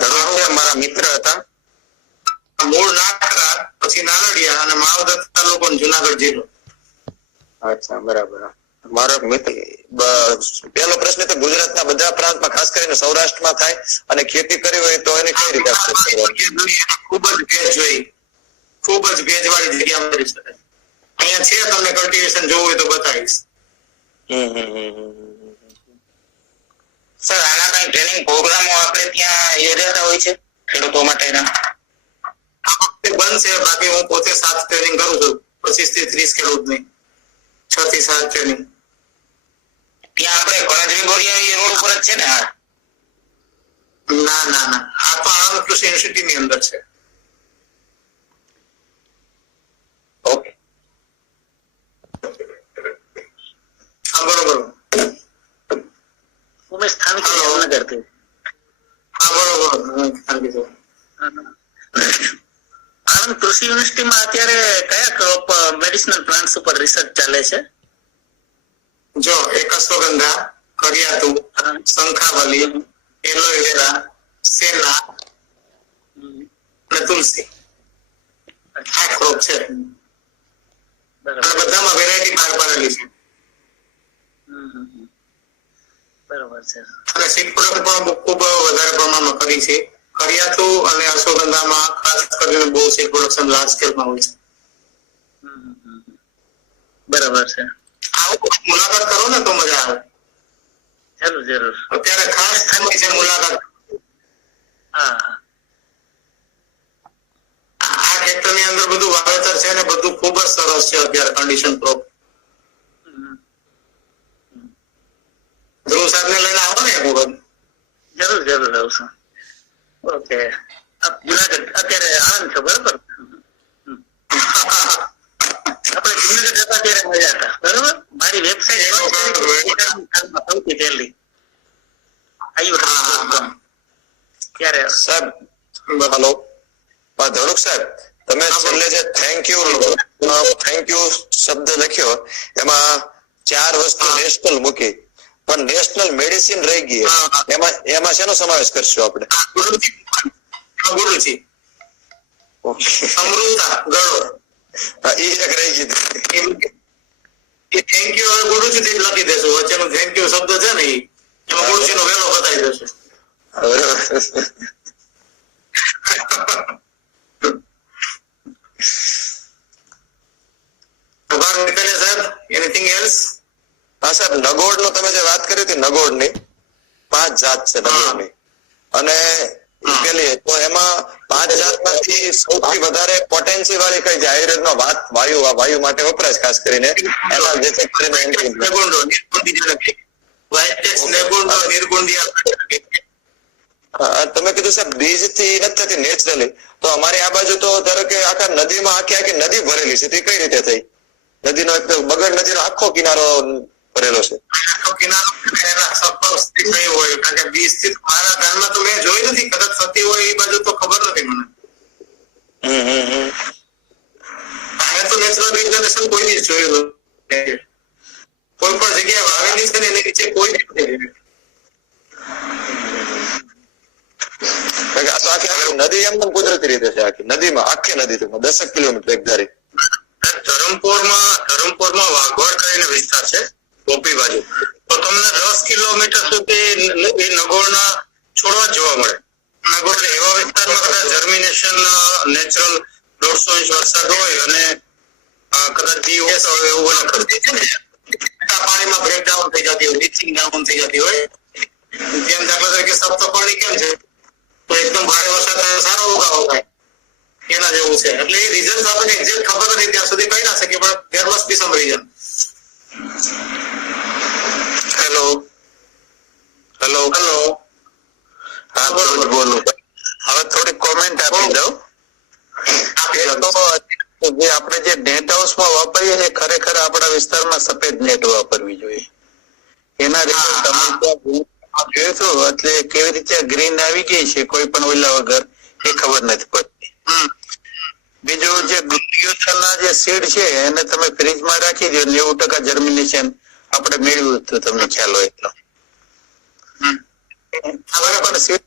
ધડુક છે મારા મિત્ર હતા. મૂળ નાકરા, પછી નાનડિયા અને માવદર તાલુકો જુનાગઢ જિલ્લો. અચ્છા બરાબર. મારો મિત્ર પહેલો પ્રશ્ન તો ગુજરાતના બધા પ્રાંતમાં ખાસ કરીને સૌરાષ્ટ્રમાં થાય અને ખેતી કરવી હોય તો એને કઈ રીતે ખૂબ જ ભેજ હોય, ખૂબ જ ભેજવાળી જગ્યા મળી શકે. અહીંયા છે, તમને કલ્ટિવેશન જોવું હોય તો બતાવીશ. સર આના કઈ ટ્રેનિંગ પ્રોગ્રામો આપણે ત્યાં યોજાતા હોય છે ખેડૂતો માટેના? બનશે, બાકી હું પોતે 7 ટ્રેનિંગ કરું છું, 25 થી 30 ખેડૂતની 6 થી 7 ટ્રેનિંગ. ત્યાં આપણે કરંજવી બોરિયા રોડ ઉપર જ છે ને? ના ના ના, આ તો આણંદ કૃષિ યુનિવર્સિટી ની અંદર છે. ઓકે હા બરોબર. ઉમેશ સ્થાનિક જામનગરથી. હા બરોબર. આણંદ કૃષિ યુનિવર્સિટીમાં અત્યારે કયા ક્રોપ મેડિસિનલ પ્લાન્ટ્સ ઉપર રિસર્ચ ચાલે છે? જો એક અશ્વગંધા, કરિયાતુ, શંખાવલી, એલોવેરા, સેના અને તુલસી. આ ક્રોપ છે અને બધામાં વેરાયટી બહાર પાડેલી છે. બરોબર છે. અને સીડ પ્રોડક્ટ પણ ખૂબ વધારે પ્રમાણમાં કરી છે. કરિયાતુ અને અશ્વગંધામાં ખાસ કરીને બહુ સીડ પ્રોડક્શન લાર્જ સ્કેલમાં હોય છે. બરાબર છે. આવો મુલાકાત કરો ને તો મજા આવે. જરૂર જરૂર. અત્યારે ખાસ સમય છે મુલાકાત. હા, આ ખેતરની અંદર બધું વાવેતર છે ને બધું ખૂબ જ સરસ છે અત્યારે કન્ડિશન ક્રોપ. ધ્રુવ સાહેબ ને લઈને આવો ને એક વખત. જરૂર જરૂર આવશું. ઓકે, જુનાગઢ અત્યારે આણંદ છો બરોબર? આપણે જુનાગઢ જતા ત્યારે મજા હતા બરોબર. મારી વેબસાઇટ સૌથી પહેલી આવ્યું ત્યારે. સાહેબ હેલો, ધડુક સાહેબ તમે છેલ્લે જે થેન્ક યુ શબ્દ લખ્યો એમાં 4 વસ્તુ નેશનલ મૂકી, પણ નેશનલ મેડિસિન રહી ગઈ. એમાં શેનો સમાવેશ કરશું આપણે? ગુરુજી અમૃતા ગળો એ એક રહી ગઈ. એ થેન્ક યુ ગુરુજી થી લખી દેશું. વચ્ચેનો થેન્ક યુ શબ્દ છે ને એમાં ગુરુજી નો વેલો બતાવી દેશું. હા સાહેબ, નગોડ નો તમે જે વાત કરી હતી, નગોડ ની 5 જાત છે નગોડની, અને પેલી તો એમાં 5 જાતમાંથી સૌથી વધારે પોટેન્શિયલ વાળી કઈ છે? આયુર્વેદનો વાયુ માટે વપરાશ ખાસ કરીને એમાં જે તમે કીધું સાહેબ બીજ થી નથી થતી નેચરલી, તો અમારી આ બાજુ તો ધારો કે આખા નદીમાં આખી નદી ભરેલી છે, તે કઈ રીતે થઈ? નદીનો બગડ નદીનો આખો કિનારો ભરેલો છે. જોઈ નથી, કદાચ થતી હોય એ બાજુ તો ખબર નથી મને. અહીંયા તો નેચરલ રિજનરેશન કોઈ નહીં જોયેલું. કોઈ પણ જગ્યાએ વાવેલી છે ને એની નીચે કોઈ નથી. નદી એમ કુદરતી રીતે છે આખી નદીમાં, આખી નદી 10 કિલોમીટર એક ધારી. ધરમપુરમાં વાઘોડ કરીને વિસ્તાર છે ગોપી બાજુ, તો તમને 10 કિલોમીટર સુધી એ નગોળના છોડવા જોવા મળે. નગોળ એવા વિસ્તારમાં કદાચ જર્મિનેશન નેચરલ 150 ઇંચ વરસાદ હોય અને કદાચ દી ઓછો હોય એવું બને કરતી છે ને, પાણીમાં બ્રેકડાઉન થઈ જતી હોય, લીચિંગ ડાઉન થઈ જતી હોય. જેમ દાખલા તરીકે સપ્તપર્ણી કેમ છે, તો એકદમ ભારે વરસાદ સારો ઉગાવો થાય એના જેવું છે. એટલે એ રીઝન આપણને એક્ઝેક્ટ ખબર નથી, ત્યાં સુધી કહી ના શકીએ, પણ there must be some reason. Hello hello હા સરોજ બોલું. હવે થોડી કોમેન્ટ આપી દઉં. જે આપણે જે નેટ હાઉસમાં વાપરીએ છીએ ખરેખર આપણા વિસ્તારમાં સફેદ નેટ વાપરવી જોઈએ. એના રીતે તમે જોયું છું એટલે કેવી રીતે ગ્રીન આવી ગઈ છે કોઈ પણ ઓલા વગર એ ખબર નથી પડતી. બીજું જે ગ્લુકોઝના જે સીડ છે એને તમે ફ્રીજમાં રાખી દો 90% જર્મિનેશન આપણે મેળવ્યું હતું તમને ખ્યાલ હોય તો. હવે પણ સીડ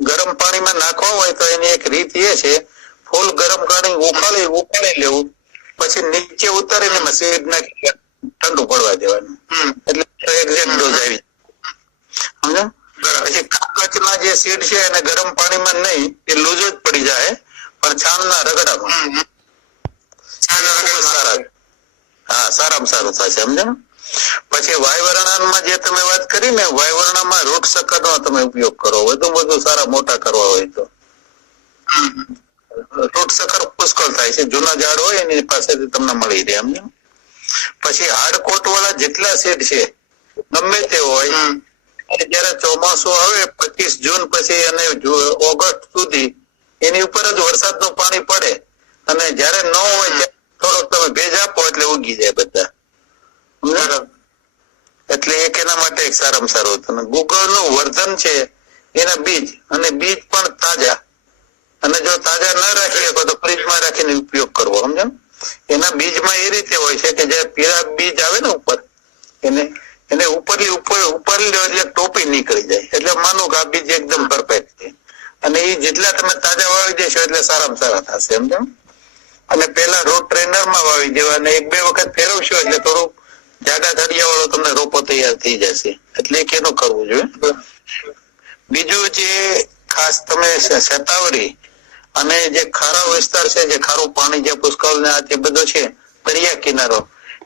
ગરમ પાણીમાં નાખવા હોય તો એની એક રીત એ છે ફૂલ ગરમ પાણી ઉકાળી લેવું પછી નીચે ઉતારીને એમાં સીડ નાખી ઠંડુ પડવા દેવાનું એટલે એક્ઝેક્ટ ડોઝ આવી સમજો. પછી કાચના જે સીડ છે એને ગરમ પાણીમાં નહીં એ લૂઝ જ પડી જાય પણ છાણના રગડામાં હા સારામાં સારું થશે સમજો. પછી વાયવરણામાં જે તમે વાત કરી ને વાયવરણામાં રૂટ સકરનો તમે ઉપયોગ કરો વધુ સારા મોટા કરવા હોય તો. રૂટ સકર પુષ્કળ થાય છે જૂના ઝાડ હોય એની પાસેથી તમને મળી રહે સમજો. પછી હાડકોટ વાળા જેટલા સીડ છે ગમે તે હોય જયારે ચોમાસું આવે 25 જૂન પછી અને ઓગસ્ટ સુધી એની ઉપર જ વરસાદનું પાણી પડે અને જયારે ન હોય ત્યારે થોડોક તમે ભેજ આપો એટલે ઉગી જાય બધા. એટલે એક એના માટે એક સારામાં સારું હતું. ગુગળ નું વર્ધન છે એના બીજ અને બીજ પણ તાજા અને જો તાજા ના રાખી શકો તો ફ્રીજમાં રાખીને ઉપયોગ કરવો સમજો. એના બીજમાં એ રીતે હોય છે કે જે પીળા બીજ આવે ને ઉપર એને ઉપરલી એટલે ટોપી નીકળી જાય એટલે માનું કે આ બીજ એકદમ પરફેક્ટ છે અને એ જેટલા તમે તાજા વાવી દેશો એટલે સારામાં સારા થશે સમજો. અને પેલા રોડ ટ્રેનરમાં વાવી દેવા અને 1-2 વખત ફેરવશો એટલે થોડું જાડા ધડિયા વાળો તમને રોપો તૈયાર થઈ જશે એટલે એનું કરવું જોઈએ. બીજું જે ખાસ તમે શતાવરી અને જે ખારા વિસ્તાર છે જે ખારું પાણી જે પુષ્કળ ને આ તે બધો છે દરિયા કિનારો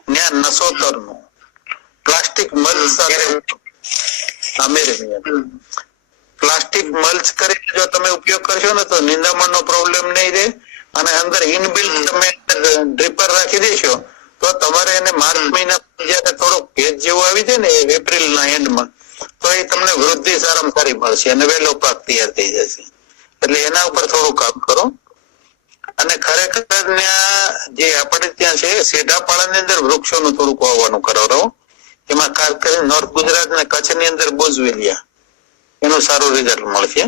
ત્યાં નસોતર નું પ્લાસ્ટિક મલ્ચ સાથે પ્લાસ્ટિક મલ્ચ કરીને જો તમે ઉપયોગ કરશો ને તો નિંદામણ નો પ્રોબ્લેમ નહીં રહે અને અંદર ઇનબિલ્ટ તમે ડ્રીપર રાખી દેશો તો તમારે એને માર્ચ મહિના જયારે થોડોક ભેજ જેવું આવી જાય ને એપ્રિલ ના એન્ડમાં તો એ તમને વૃદ્ધિ સારામાં સારી મળશે અને વહેલો પાક તૈયાર થઈ જશે. એટલે એના ઉપર થોડું કામ કરો. અને ખરેખર જે આપણે ત્યાં છે સેઢાપાડાની અંદર વૃક્ષોનું થોડુંક વાવવાનું કરાવો. એમાં ખાસ કરીને નોર્થ ગુજરાત અને કચ્છની અંદર બોઝવેલિયા એનું સારું રિઝલ્ટ મળશે.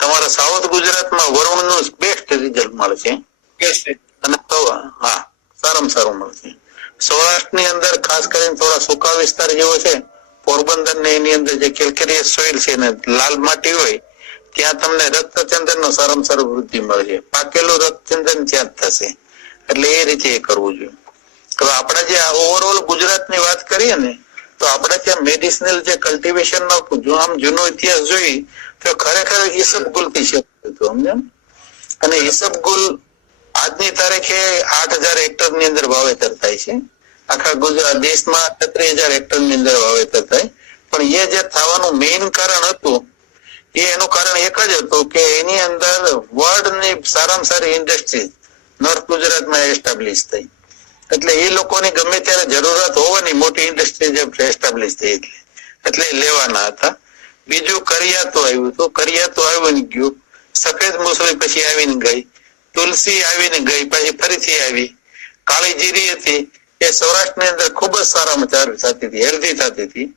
તમારા સાઉથ ગુજરાતમાં વરુણનું બેસ્ટ રિઝલ્ટ મળશે અને હા સારામાં સારું મળશે. સૌરાષ્ટ્રની અંદર ખાસ કરીને થોડા સૂકા વિસ્તાર જેવો છે પોરબંદર ને એની અંદર જે કેલ્કેરિયસ સોઇલ છે ને લાલ માટી હોય ત્યાં તમને રક્તચંદન નો સારામાં સારું વૃદ્ધિ મળશે. પાકેલું રક્તચંદન ત્યાં જ થશે એટલે એ રીતે એ કરવું જોઈએ. હવે આપણે જે ઓવરઓલ ગુજરાતની વાત કરીએ ને તો આપણે ત્યાં મેડિસિનલ જે કલ્ટિવેશન નો આમ જૂનો ઇતિહાસ જોઈ તો ખરેખર ઈસબગુલ થી શરૂ થયું સમજો. અને ઈસબગુલ આજની તારીખે 8,000 હેક્ટર ની અંદર વાવેતર થાય છે. આખા ગુજરાત દેશમાં 33,000 હેક્ટર ની અંદર વાવેતર થાય. પણ એ જે થવાનું મેઇન કારણ હતું એનું કારણ એક જ હતું કે એની અંદર વર્લ્ડ ની સારામાં સારી ઇન્ડસ્ટ્રી નોર્થ ગુજરાતમાં એસ્ટાબ્લિશ થઈ એટલે એ લોકોની ગમે ત્યારે જરૂરત હોવાની મોટી ઇન્ડસ્ટ્રી જે એસ્ટાબ્લિશ થઈ એટલે લેવાના હતા. બીજું કરિયાતું આવ્યું હતું. કરિયાતું આવીને ગયું. સફેદ મૂસળી પછી આવીને ગઈ. તુલસી આવીને ગઈ પછી ફરીથી આવી. કાળી જીરી હતી એ સૌરાષ્ટ્રની અંદર ખૂબ જ સારામાં સારી થતી હતી હેલ્ધી થતી હતી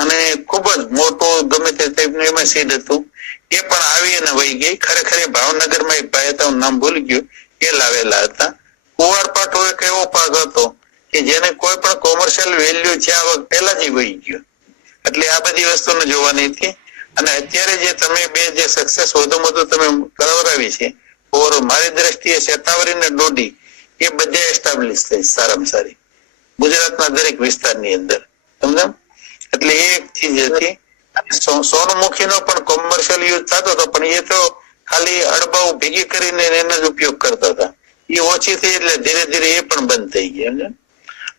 અને ખૂબ જ મોટું ગમે તે ટાઈપનું એમાં સીડ હતું એ પણ આવી અને વહી ગઈ. ખરેખર એ ભાવનગરમાં એક ભાઈ હતા નામ ભૂલી ગયું એ લાવેલા હતા. કુંવારપાઠો એક એવો પાક હતો કે જેને કોઈ પણ કોમર્શિયલ વેલ્યુ છે આ વખત પહેલા જ વહી ગયો એટલે આ બધી વસ્તુને જોવાની હતી. અને અત્યારે જે તમે બે જે સક્સેસ વધુ તમે કરાવરાવી છે ઓવર મારી દ્રષ્ટિએ શેતાવરી ને ડોડી એ બધે એસ્ટાબ્લિશ થઈ સારામાં સારી ગુજરાતના દરેક વિસ્તારની અંદર સમજો. એટલે એ એક ચીજ હતી. સોનમુખી નો પણ કોમર્શિયલ યુઝ થતો હતો પણ એ તો ખાલી અડબાઓ ભેગી કરીને એનો જ ઉપયોગ કરતા હતા. એ ઓછી થઈ એટલે ધીરે ધીરે એ પણ બંધ થઈ ગયા.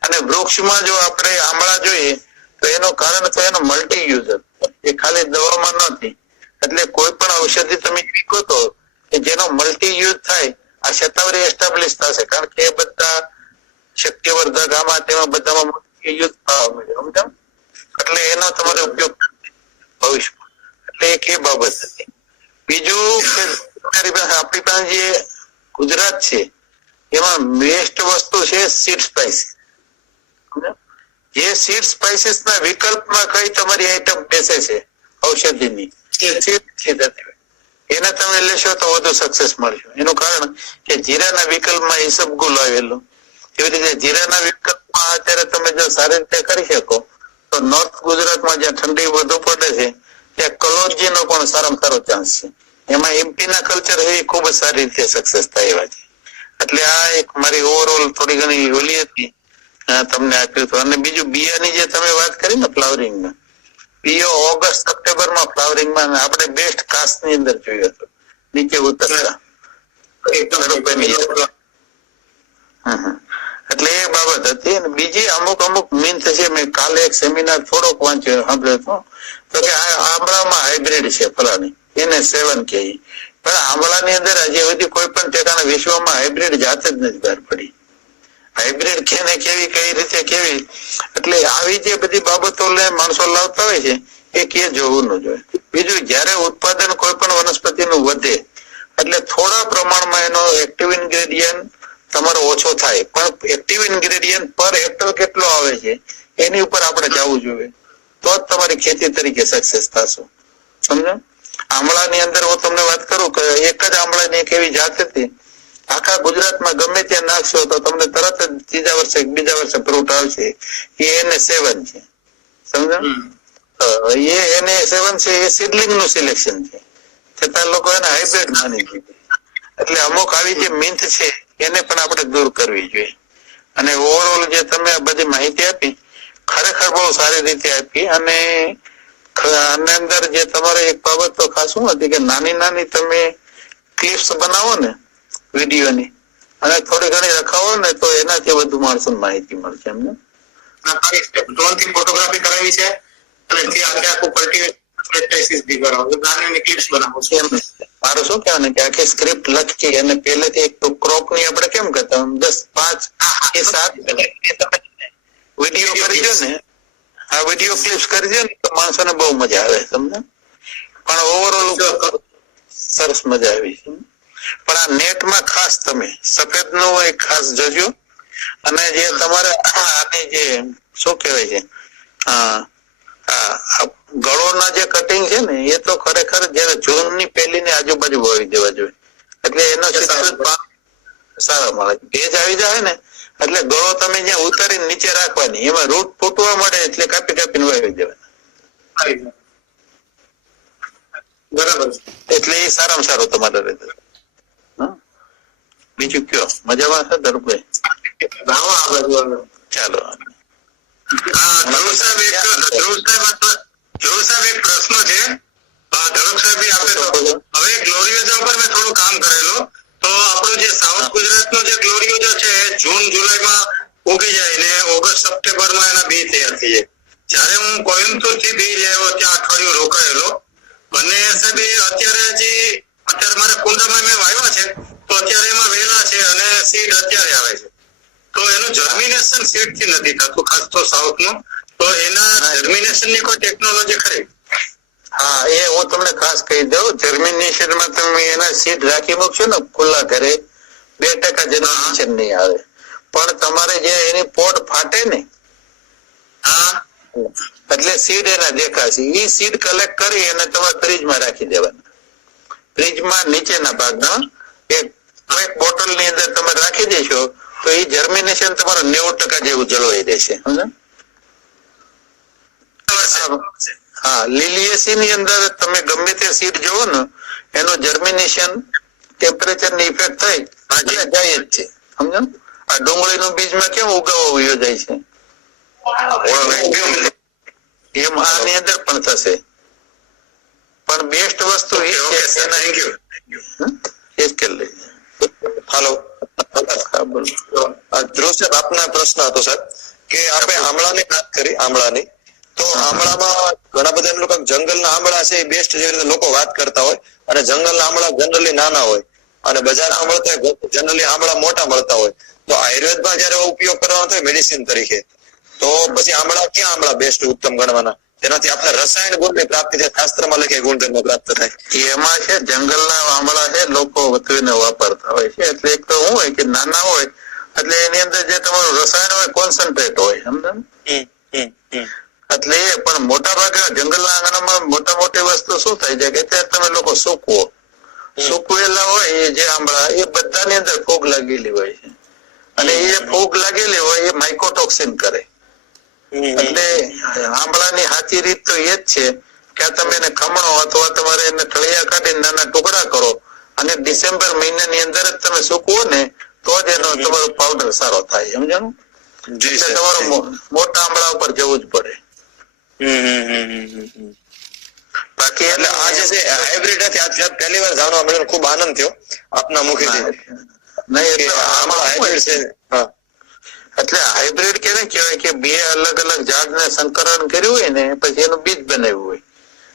અને વૃક્ષમાં જો આપણે આંબળા જોઈએ તો એનું કારણ તો એનો મલ્ટી યુઝ હતો એ ખાલી દવામાં નથી. એટલે કોઈ પણ ઔષધિ તમે વીકો તો કે જેનો મલ્ટી યુઝ થાય આ શતાવરી એસ્ટાબ્લિશ થશે કારણ કે એ બધા શક્તિવર્ધક આમાં તેમાં બધામાં યુઝ થવા મળે સમજો. એટલે એનો તમારે ઉપયોગ ભવિષ્યમાં. એટલે એક એ બાબત હતી. બીજું કે આપણી પાસે જે ગુજરાત છે એમાં બેસ્ટ વસ્તુ છે સીડ સ્પાઇસીસ. જે સીડ સ્પાઇસીસ ના વિકલ્પમાં કઈ તમારી આઈટમ બેસે છે ઔષધિની એને તમે લેશો તો વધુ સક્સેસ મળશે. એનું કારણ કે જીરાના વિકલ્પમાં ઈસબગુલ આવેલું, એવી રીતે જીરાના વિકલ્પમાં અત્યારે તમે જો સારી રીતે કરી શકો તો નોર્થ ગુજરાતમાં જ્યાં ઠંડી વધુ પડે છે ત્યાં કલોજી નો પણ સારામાં સારો ચાન્સ છે. એમાં એમપી ના કલ્ચર એ ખૂબ જ સારી રીતે સક્સેસ થાય એવા છે. એટલે આ એક મારી ઓવરઓલ થોડી ઘણી ઓલી હતી તમને આપ્યું હતું. અને બીજું બિયાની જે તમે વાત કરી ને ફ્લાવરિંગમાં, બિયો ઓગસ્ટ સપ્ટેમ્બરમાં ફ્લાવરિંગમાં આપણે બેસ્ટ કાસ્ટ ની અંદર જોયું હતું નીચે ઉતરતા. એટલે એ બાબત હતી. અને બીજી અમુક મીન્સ છે, મેં કાલે એક સેમિનાર થોડોક વાંચ્યો સાંભળ્યો હતો તો કે આંબળામાં હાઇબ્રિડ છે ફલાની, એને 7 કહે. પણ આંબળાની અંદર હજી સુધી કોઈ પણ ઠેકાણા વિશ્વમાં હાઇબ્રિડ જાત જ નથી બહાર પડી. હાઇબ્રિડ કેને કેવી કઈ રીતે કેવી, એટલે આવી જે બધી બાબતો માણસો લાવતા હોય છે એ કે જોવું ન જોઈએ. બીજું જયારે ઉત્પાદન કોઈ પણ વનસ્પતિનું વધે એટલે થોડા પ્રમાણમાં એનો એક્ટિવ ઇન્ગ્રેડિયન્ટ તમારો ઓછો થાય, પણ એક્ટિવ ઇન્ગ્રેડિયન્ટ પર હેક્ટર કેટલો આવે છે એની ઉપર આપણે જવું જોઈએ, તો જ તમારી ખેતી તરીકે સક્સેસ થશો. સમજો? આમળાની અંદર હું તમને વાત કરું કે એક જ આમળાની એક એવી જાત હતી, આખા ગુજરાતમાં ગમે ત્યાં નાખશો તો તમને તરત જ ત્રીજા વર્ષે બીજા વર્ષે ફ્રૂટ આવશે. એ એને 7 છે. સમજો? એ એને 7 છે એ સીડલિંગ નું સિલેક્શન છે, છતાં લોકો એને હાઇબ્રિડ માની દીધી. એટલે અમુક આવી જે મિથ છે એને પણ આપણે દૂર કરવી જોઈએ. અને ઓવરઓલ જે તમે આ બધી માહિતી આપી ખરેખર બહુ સારી રીતે આપી. અને આની અંદર જે તમારે એક બાબત તો ખાસ શું હતી કે નાની નાની તમે ક્લિપ્સ બનાવો ને વિડીયોની અને થોડી ઘણી રખાવો ને તો એનાથી વધુ માણસોને માહિતી મળશે. એમને ડ્રોન થી ફોટોગ્રાફી કરાવી છે અને તે આખું કલ્ટિવેશન બી કરાવો, નાની ક્લિપ્સ બનાવો છો. મારું શું કહેવાનું કે આખી સ્ક્રિપ્ટ લખી અને પહેલેથી એક તો ક્રોપ ની આપણે કેમ કરતા 10, 5 કે 7 વિડીયો કરી દો ને, આ વિડીયો ક્લિપ્સ કરી દો ને તો માણસોને બહુ મજા આવે. તમને પણ ઓવરઓલ સરસ મજા આવી. પણ આ નેટમાં ખાસ તમે સફેદ નું એક ખાસ જોજો. અને જે તમારે આની જે શું કહેવાય છે ગળોના જે કટિંગ છે ને એ તો ખરેખર જયારે જૂન ની પહેલી ની આજુબાજુ વાવી દેવા જોઈએ, એટલે એનો સારો મળે. ભેજ આવી જાય ને એટલે ગળો તમે જ્યાં ઉતારીને નીચે રાખવાની, એમાં રૂટ ફૂટવા મળે એટલે કાપી કાપીને વાવી દેવાના. બરાબર. એટલે એ સારામાં સારું તમારે રહેશે. બીજું કયો મજામાં છે ધરુભાઈ? ચાલો. ધ્રુવ સાહેબ એક પ્રશ્ન છે. ધરુક સાહેબ હવે ગ્લોરિયોઝા ઉપર મેં થોડું કામ કરેલું તો આપણું જે સાઉથ ગુજરાતનો જે ગ્લોરિયોઝા છે જૂન જુલાઈમાં ઉગી જાય ને ઓગસ્ટ સપ્ટેમ્બરમાં એના બી તૈયાર થઈ જાય. જયારે હું કોઈમ્બતુર થી બી આવ્યો ત્યાં અઠવાડિયું રોકાયેલો અને સાહેબ અત્યારે મારા કુંડામાં મેં વાવ્યા છે તો અત્યારે એમાં વેલા છે અને સીડ અત્યારે આવે છે. તો એનું જર્મિનેશન સીડ થી નથી થતું, ખાસ તો સાઉથ નું. તો એના જર્મિનેશન ની કોઈ ટેકનોલોજી ખરી? હા, એ હું તમને ખાસ કહી દઉં. જર્મિનેશન માં તમે એના સીડ રાખી મૂકશો ને ખુલ્લા ઘરે 2% જર્મિનેશન નહીં આવે, પણ તમારે જે એની પોટ ફાટે ને એટલે સીડ એના દેખાશે. એ સીડ કલેક્ટ કરી અને તમારે ફ્રીજમાં રાખી દેવાના. ફ્રીજમાં નીચેના ભાગમાં એક બોટલ ની અંદર તમે રાખી દેશો તો એ જર્મિનેશન તમારું 90% જેવું જળવાઈ રહેશે. હા, લીલિએસી ની અંદર તમે ગમે તે સીડ જોવો ને એનું જર્મિનેશન ટેમ્પરેચર ની ઇફેક્ટ થઈ જાય જ છે. સમજો? આ ડુંગળી નું બીજમાં કેમ ઉગાવો વયો જાય છે એમ આની અંદર પણ થશે. પણ બેસ્ટ વસ્તુ એ છે હાલો ધ્રુવ સાહેબ, આપના પ્રશ્ન હતો સાહેબ કે આપણે આમળાની વાત કરી. આમળાની તો આમળામાં ઘણા બધા એમ લોકો જંગલના આમળા છે એ બેસ્ટ જેવી રીતે લોકો વાત કરતા હોય, અને જંગલના આમળા જનરલી નાના હોય અને બજારમાં મળતા જનરલી આમળા મોટા મળતા હોય. તો આયુર્વેદમાં જયારે ઉપયોગ કરવાનો થાય મેડિસિન તરીકે, તો પછી આમળા ક્યાં આમળા બેસ્ટ ઉત્તમ ગણવાના? જેનાથી આપણે રસાયણ ગુણની પ્રાપ્તિ થાય, શાસ્ત્રમાં લખે ગુણધર્મ પ્રાપ્ત થાય. એમાં છે જંગલના આંબળા છે લોકો વધુને વાપરતા હોય છે. એટલે એક તો શું હોય કે નાના હોય એટલે એની અંદર જે તમારું રસાયણ હોય કોન્સન્ટ્રેટ હોય, સમજો ને? એટલે એ પણ મોટા ભાગે જંગલના આંગણામાં મોટા મોટી વસ્તુ શું થાય છે કે અત્યારે તમે લોકો સૂકવેલા હોય એ જે આંબળા એ બધાની અંદર ફૂગ લાગેલી હોય છે, અને એ ફૂગ લાગેલી હોય એ માઇકોટોક્સિન કરે. એટલે આંબળાની સાચી રીત તો એ જ છે કે તમે એને ખમણો અથવા તમારે એને થળિયા કાઢીને નાના ટુકડા કરો અને ડિસેમ્બર મહિનાની અંદર જ તમે સૂકવો ને તો જ એનો તમારો પાવડર સારો થાય, સમજાણું? એટલે તમારું મોટા આંબળા ઉપર જવું જ પડે. બાકી એટલે આ જે છે હાઇબ્રિડ નથી, આજ પહેલી વાર જાણવા મળ્યો, ખૂબ આનંદ થયો આપના મુખેથી. નહીં એટલે આંબળા હાઇબ્રિડ છે. હા, એટલે હાઇબ્રિડ કેને કહેવાય કે બે અલગ અલગ ઝાડને સંકરણ કર્યું હોય ને પછી એનું બીજ બનાવ્યું હોય,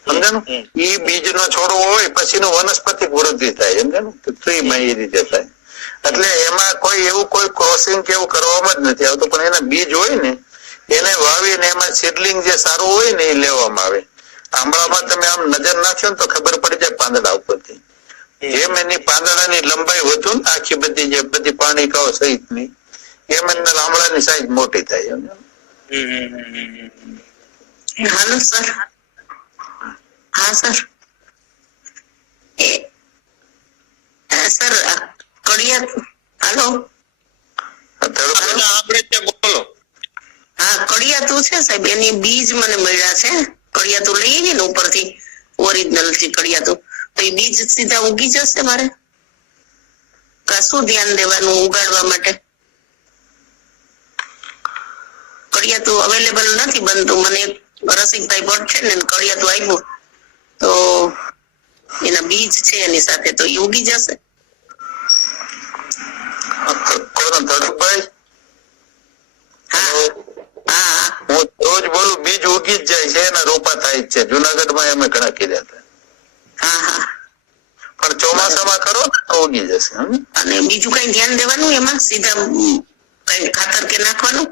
સમજાણું? એ બીજનો છોડવો હોય પછીનું વનસ્પતિક વૃદ્ધિ થાય, સમજાણું? ટ્રીમાં એ રીતે થાય. એટલે એમાં કોઈ એવું કોઈ ક્રોસિંગ કે એવું કરવામાં જ નથી આવતું, પણ એના બીજ હોય ને એને વાવીને એમાં સીડલિંગ જે સારું હોય ને એ લેવામાં આવે. આંબળામાં તમે આમ નજર નાખ્યો ને તો ખબર પડી જાય પાંદડા ઉપરથી. જેમ એની પાંદડાની લંબાઈ વધુ ને આખી બધી જે બધી પાણીકાઓ સહિતની, એમ એના આંબળાની સાઈઝ મોટી થાય. Hello sir. હા સર. સર કડિયા, હાલો. બોલો. હા કડિયાતું છે સાહેબ, એની બીજ મને મળ્યા છે. કડિયાતું લઈ આવી ને ઉપરથી ઓરિજિનલ થી કડિયાતું, તો એ બીજ સીધા ઉગી જશે મારે? શું ધ્યાન દેવાનું ઉગાડવા માટે? કડિયાતું અવેલેબલ નથી બનતું. મને રસિકભાઈ ભટ્ટ છે ને કડિયાતું આવ્યું તો એના બીજ છે એની સાથે, તો એ ઉગી જશે? ધડકભાઈ, હા હું રોજ બોલું, બીજ ઉગી જ જાય છે, એના રોપા થાય જ છે. જુનાગઢમાં અમે ઘણા કર્યા હતા. હા પણ ચોમાસામાં કરો ને તો ઉગી જશે. અને બીજું કઈ ધ્યાન દેવાનું એમાં? સીધા કઈ ખાતર કે નાખવાનું?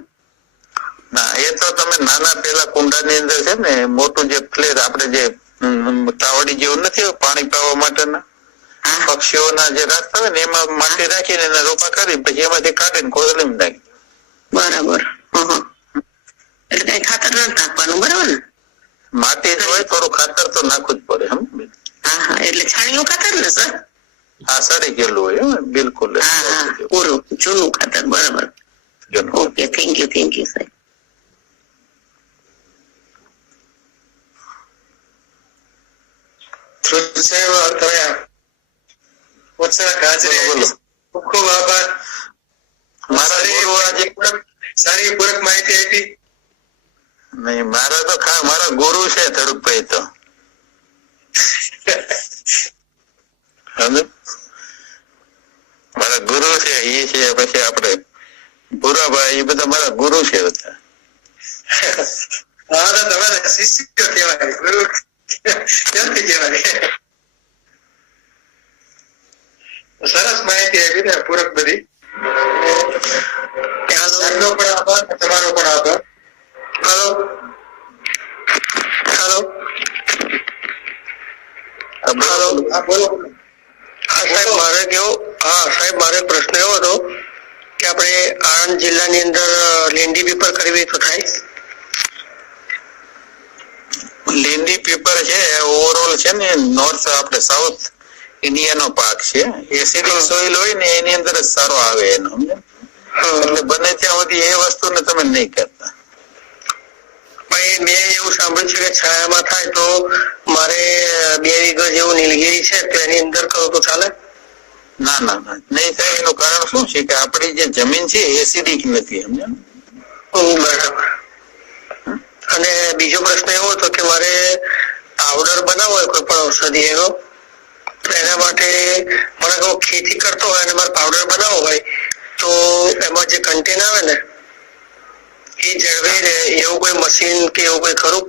ના, એ તો તમે નાના પેલા કુંડાની અંદર છે ને મોટું જે ફ્લેર આપણે જે તાવડી જેવું નથી પાણી પાવા માટેના પક્ષીઓના જે રાખતા હોય ને એમાં માટી રાખીને એના રોપા કરી પછી એમાંથી કાઢીને કોથળીમાં નાખી. બરાબર. એટલે કઈ ખાતર નથી નાખવાનું, બરાબર ને? માટી જ હોય, થોડું ખાતર તો નાખવું જ પડે. હા એટલે છાણિયું ખાતર ને સર? હા, સડી ગયેલું હોય બિલકુલ. હા પૂરું જૂનું ખાતર, બરાબર. ઓકે, થેન્ક યુ સાહેબ. ખૂબ ખૂબ આભાર. સારી પૂરક માહિતી આપી. નહીં, મારા તો મારા ગુરુ છે ધડકભાઈ તો. મારા ગુરુ છે એ છે, પછી આપણે ભૂરાભાઈ, એ બધા મારા ગુરુ છે બધા. હા તો તમારા શિષ્ય કહેવાય, ગુરુ ક્યાંથી કહેવાય? સરસ માહિતી આપી ને પૂરક બધી. આપનો પણ આભાર, તમારો પણ આભાર. હેલો હા બોલો. સાહેબ મારે મારે પ્રશ્ન એવો હતો કે આપણે આણંદ જિલ્લાની અંદર લીંડી પીપર કરવી તો થાય? લીંડી પીપર છે ઓવરઓલ છે ને નોર્થ આપણે સાઉથ ઇન્ડિયાનો પાક છે. એસિડિક સોઇલ હોય ને એની અંદર જ સારો આવે એનો, એટલે બને ત્યાં સુધી એ વસ્તુને તમે નહીં કરતા. મેં એવું સાંભળ્યું છે કે છાયામાં થાય તો મારે 2 વીઘા જેવું નીલગીરી છે તો એની અંદર કરું તો ચાલે? ના નહીં થાય. એનું કારણ શું છે કે આપણી જે જમીન છે એસિડિક નથી, સમજ્યા? બરાબર. અને બીજો પ્રશ્ન એવો હતો કે મારે પાવડર બનાવવો હોય કોઈ પણ ઔષધિ એનો, તો એના માટે મને ખેતી કરતો હોય અને મારે પાવડર બનાવવો હોય તો એમાં જે કન્ટેન આવે ને એ જળવાઈ રહે એવું કોઈ મશીન કે એવું કોઈ ખરું?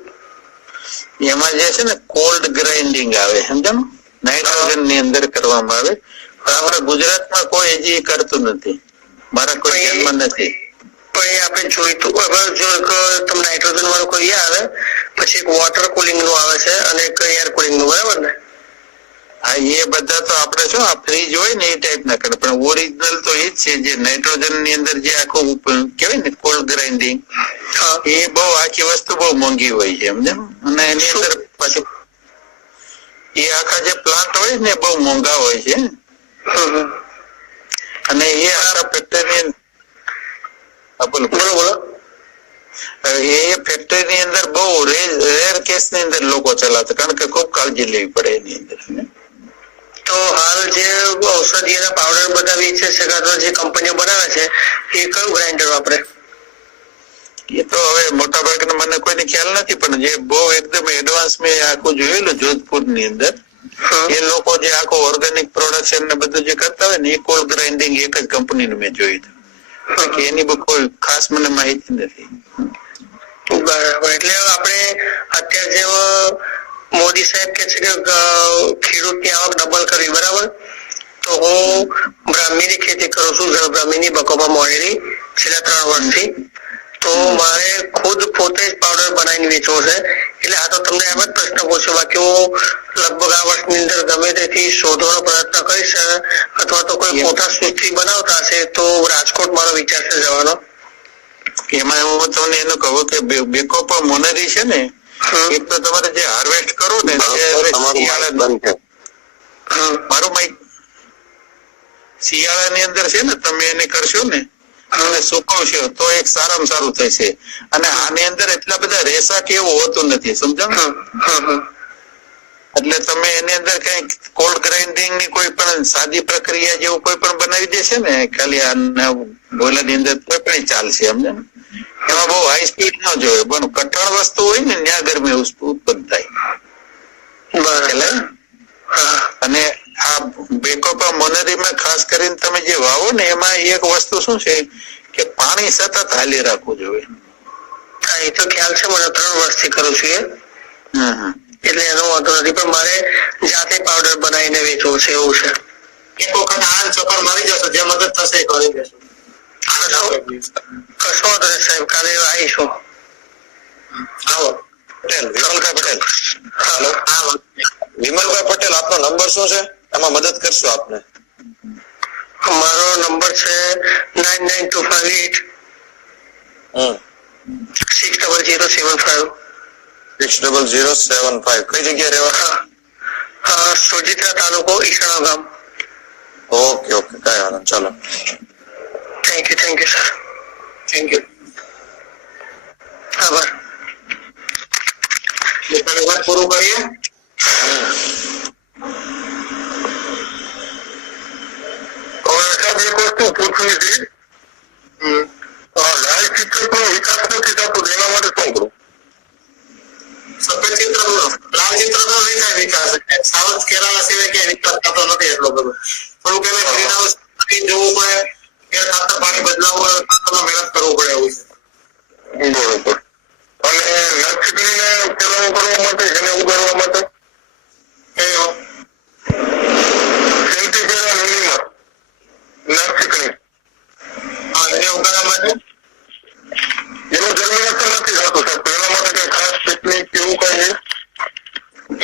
એમાં જે છે ને કોલ્ડ ગ્રાઇન્ડિંગ આવે, સમજાણું? નાઇટ્રોજન ની અંદર કરવામાં આવે, પણ આપણા ગુજરાતમાં કોઈ હજી કરતું નથી, મારા કોઈ ધ્યાનમાં નથી. પણ એ આપણે જોઈતું હવે જો તમે નાઇટ્રોજન વાળું કોઈ આવે પછી એક વોટર કુલિંગ નું આવે છે અને એક એર કુલિંગ નું, બરાબર ને? હા, એ બધા તો આપણે શું આ ફ્રીજ હોય ને એ ટાઈપ ના કરે, પણ ઓરિજિનલ તો એ જ છે જે નાઇટ્રોજન ની અંદર જે આખું કહેવાય ને કોલ્ડ ગ્રાઇન્ડિંગ, એ બહુ આખી વસ્તુ બહુ મોંઘી હોય છે સમજે, અને એની અંદર પાછું એ આખા જે પ્લાન્ટ હોય ને બહુ મોંઘા હોય છે, અને એ આખા ફેક્ટરી બોલો બોલો એ ફેક્ટરી ની અંદર બહુ રેર કેસ ની અંદર લોકો ચલાવતા, કારણ કે ખૂબ કાળજી લેવી પડે એની અંદર. તો હાલ જે ઔષધીના પાવડર બધા વેચે છે અથવા જે કંપનીઓ બનાવે છે એ કયું ગ્રાઇન્ડર વાપરે? એ તો હવે મોટા ભાગના મને કોઈને ખ્યાલ નથી, પણ જે બહુ એકદમ એડવાન્સ મેં આખું જોયેલું જોધપુર ની અંદર, એ લોકો જે આખું ઓર્ગેનિક પ્રોડક્શન ને બધું જે કરતા હોય ને એ કોલ્ડ ગ્રાઇન્ડિંગ એક જ કંપનીનું મેં જોયું હતું, બાકી એની બહુ કોઈ ખાસ મને માહિતી નથી. બરાબર. એટલે આપણે અત્યારે જેવો મોદી સાહેબ કે છે કે ખેડૂતની આવક ડબલ કરવી, બરાબર? તો હું બ્રાહ્મીની ખેતી કરું છું, બ્રાહ્મીની બકોબા મોડેલી છેલ્લા 3 વર્ષથી. તો મારે ખુદ પોતે જ પાવડર બનાવીને વેચવો છે, એટલે આ તો તમને એમ જ પ્રશ્ન પૂછ્યો, બાકી હું લગભગ આ વર્ષની અંદર ગમે તેથી શોધવાનો પ્રયત્ન કરીશ, અથવા તો કોઈ મોટા સૂત્રથી બનાવતા હશે તો રાજકોટ મારો વિચાર છે જવાનો. એમાં હું તમને એનું કહું કે બેકોપા મોનરી છે ને, એક તો તમારે જે હાર્વેસ્ટ કરો ને મારું માઇક શિયાળાની અંદર છે ને, તમે એને કરશો ને અને સુકવશો તો એક સારામાં સારું થશે, અને આની અંદર એટલા બધા રેસા કે એવું હોતું નથી સમજો, એટલે તમે એની અંદર કઈ કોલ્ડ ગ્રાઇન્ડિંગ ની કોઈ પણ સાદી પ્રક્રિયા જેવું કોઈ પણ બનાવી દેશે ને ખાલી આ બોઈલર ની અંદર કોઈ પણ ચાલશે સમજે, એમાં બહુ હાઈ સ્પીડ ન જોઈએ, પણ કઠણ વસ્તુ હોય ને ત્યાં ગરમી ઉત્પન્ન થાય. અને આ બેકોપા મોનરીમાં ખાસ કરીને તમે જે વાવો ને એમાં એક વસ્તુ શું છે કે પાણી સતત હાલી રાખવું જોઈએ. હા, એ તો ખ્યાલ છે, મને 3 વર્ષથી કરું છું એટલે એનો વાંધો નથી, પણ મારે જાતે પાવડર બનાવીને વેચવો છે એવું છે. એક વખત આ ચક્કર મારી જશો, જે મદદ થશે એ કરી દેશું. કશો વાંધો નહીં સાહેબ, કાલે આવીશું. આવો પટેલ, વિમલભાઈ પટેલ. હેલો, વિમલભાઈ પટેલ, આપનો નંબર શું છે? એમાં મદદ કરશો આપને. મારો નંબર છે 99258 60075. 60075. કઈ જગ્યાએ રહેવા? સોજિત્રા તાલુકો, ઈશાણા ગામ. ઓકે ઓકે, કઈ વાંધો, ચાલો. Thank you sir. Thank you. આભાર. વાત પૂરું કરીએ. એક વસ્તુ પૂછવી હતી, લાલ ચિત્રનો વિકાસ નથી થતો, એના માટે શું કરું? સફેદ ચિત્ર લાલ ચિત્ર નો નહીં થાય વિકાસ, સાઉથ કેરાલા સિવાય ક્યાંય વિકાસ થતો નથી એટલો બધો. થોડુંક એને ગ્રીન હાઉસ જોવું પડે, કે ખાતર પાણી બદલાવવું પડે, ખાતરમાં મહેનત કરવું પડે એવું છે. બરોબર. અને નર્સરીને પેલાનું કરવા માટે એને ઉગાડવા માટે સેન્ટીફેરા મિનિમમ નર્સરી, એને ઉગાડવા માટે એનું જર્મિનેશન નથી થતું સાહેબ, એના માટે કઈ ખાસ ટેકનિક એવું કઈ છે?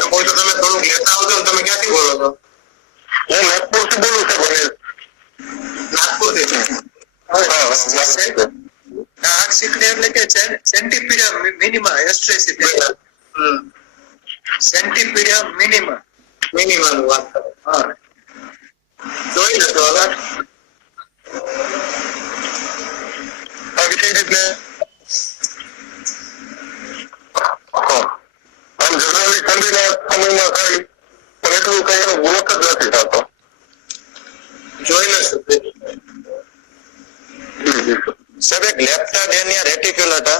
કોઈ તો તમે થોડુંક લેતા આવજો. તમે ક્યાંથી બોલો છો? હું નાગપુરથી બોલું છું. નાગપુરથી. એટલે કે સેન્ટીપીડિયા મિનિમા એસ્ટ્રેસી સેન્ટીપીડિયા મિનિમા મિનિમમ વાત કરો. હા, જોઈ લેજો હવે. બાકી કઈ રીતે આમ જનરલી ઠંડીના સમયમાં થાય, પણ એટલું કઈ એનો ગ્રોથ જ નથી થતો. જોઈ લેશું. સાહેબ, એક લેપ્ટાડેનિયા રેટિક્યુલેટા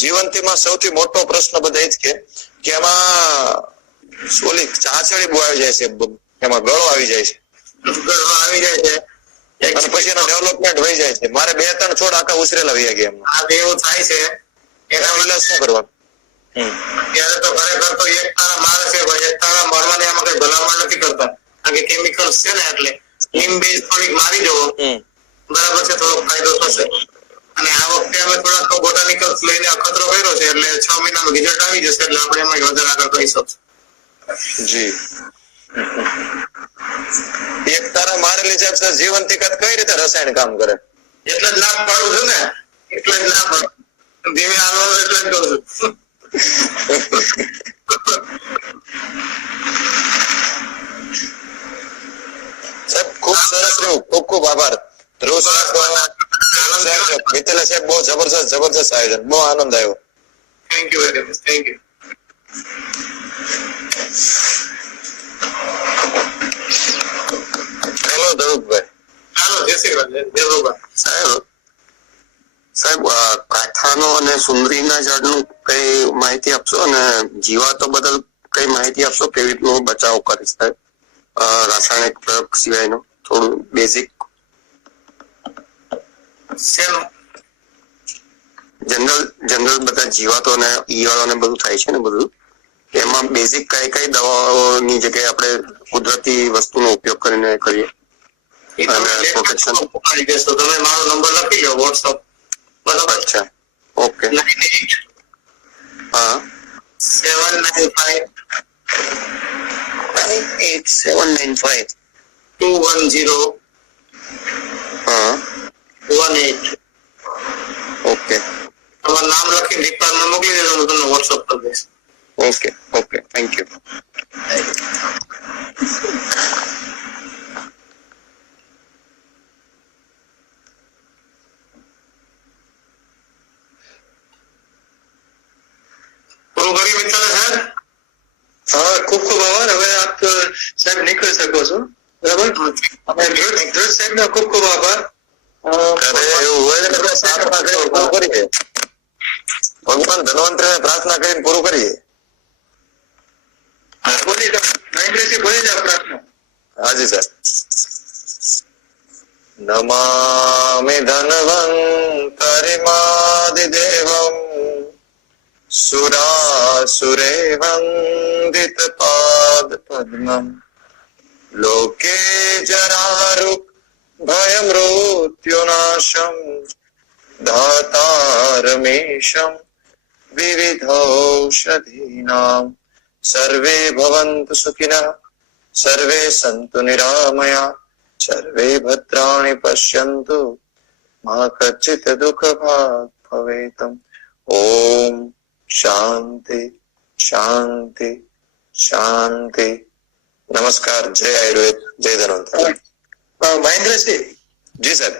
જીવંતીમાં સૌથી મોટો પ્રશ્ન બધા એ જ કે એમાં ઓલી ચાંચડી બહુ આવી જાય છે, એમાં ગળો આવી જાય છે, આવી જાય છે અને પછી એનો ડેવલપમેન્ટ વહી જાય છે. મારે 2-3 છોડ આખા ઉછરેલા વહી ગયા એમાં. આ એવું થાય છે. એના ઈલાજ શું કરવાનું? ત્યારે તો ખરેખર તો એક તારા મારે છે, એક તારા મરવાની આમાં કઈ ભલામણ નથી કરતા, કારણ કે કેમિકલ્સ છે ને, એટલે નીમ બેઝ થોડીક મારી જવો, બરાબર છે, થોડો ફાયદો થશે. અને આ વખતે અમે થોડાક બોટાનિકલ્સ લઈને અખતરો કર્યો છે એટલે 6 મહિનાનું રિઝલ્ટ આવી જશે એટલે આપણે એમાં વધારે આગળ કરી શકશું. જી એક તારા મારેલી સાહેબ સર જીવંતિકા કઈ રીતે રસાયણ કામ કરે? એટલે જ લાભ પાડું છું ને, એટલે જ લાભ પાડું. ધીમે હાલવાનું એટલે જ કહું છું. સાહેબ ખૂબ સરસ રહ્યું, ખૂબ ખૂબ આભાર. ધ્રુવ સાહેબ મિત્તલે સાહેબ બહુ જબરજસ્ત આયોજન, બહુ આનંદ આવ્યો. Thank you very much, thank you. Hello ધ્રુવભાઈ. હાલો, જય શ્રી કૃષ્ણ, જય પ્રભુ. સાહેબ કાથાનો અને સુંદરીના ઝાડનું કઈ માહિતી આપશો અને જીવાતો બદલ કઈ માહિતી આપશો, કેવી રીતનો બચાવ કરી સાહેબ રાસાયણિક પ્રયોગ સિવાયનો થોડું બેઝિક? શેનું? જનરલ બધા જીવાતો અને ઈયળો ને બધું થાય છે ને બધું, એમાં બેઝિક કઈ કઈ દવાઓની જગ્યાએ આપણે કુદરતી વસ્તુનો ઉપયોગ કરીને કરીએ અને પ્રોટેક્શન? તમે મારો નંબર લખી લો વોટ્સઅપ. બરાબર. અચ્છા, ઓકે. 98 હા 795 8795 210 હા 18. ઓકે તમારું નામ લખીને રિક્વાયરમેન્ટ મોકલી દેજો, હું તમને વોટ્સઅપ કરી દઈશ. Okay okay, thank you. પૂરું કર્યું મિત્તલે સાહેબ? હા, ખૂબ ખૂબ આભાર. હવે આપ સાહેબ નીકળી શકો છો. બરાબર. અને ધ્રુવ સાહેબનો ખૂબ ખૂબ આભાર. અરે એવું હોય ને આપણે પ્રાર્થના કરીને પૂરું કરીએ. ભગવાન ધન્વંતરીને પ્રાર્થના કરીને પૂરું કરીએ. બોલી જાઓ મહેન્દ્રજી, બોલી જાઓ પ્રાર્થના. હાજી સાહેબ. નમામિ ધન્વંતરિમાદિદેવં સુરાસુરે વંદિત પાદ પદ્મં લોકે જરારુક ભયમૃત્યુનાશમ ધાતારમેશમ વિવિધૌષધીનામ સર્વે ભવन्तુ સુખિનઃ સર્વે સन्तુ નિરામયા સર્વે ભદ્રાણિ પશ્યन्तુ મા કચ્ચિત દુઃખ ભાગ ભવેતમ. ઓમ શાંતિ શાંતિ શાંતિ. નમસ્કાર. જય આયુર્વેદ, જય ધન્વંતરી. મહેન્દ્રસિંહ, જી સાહેબ.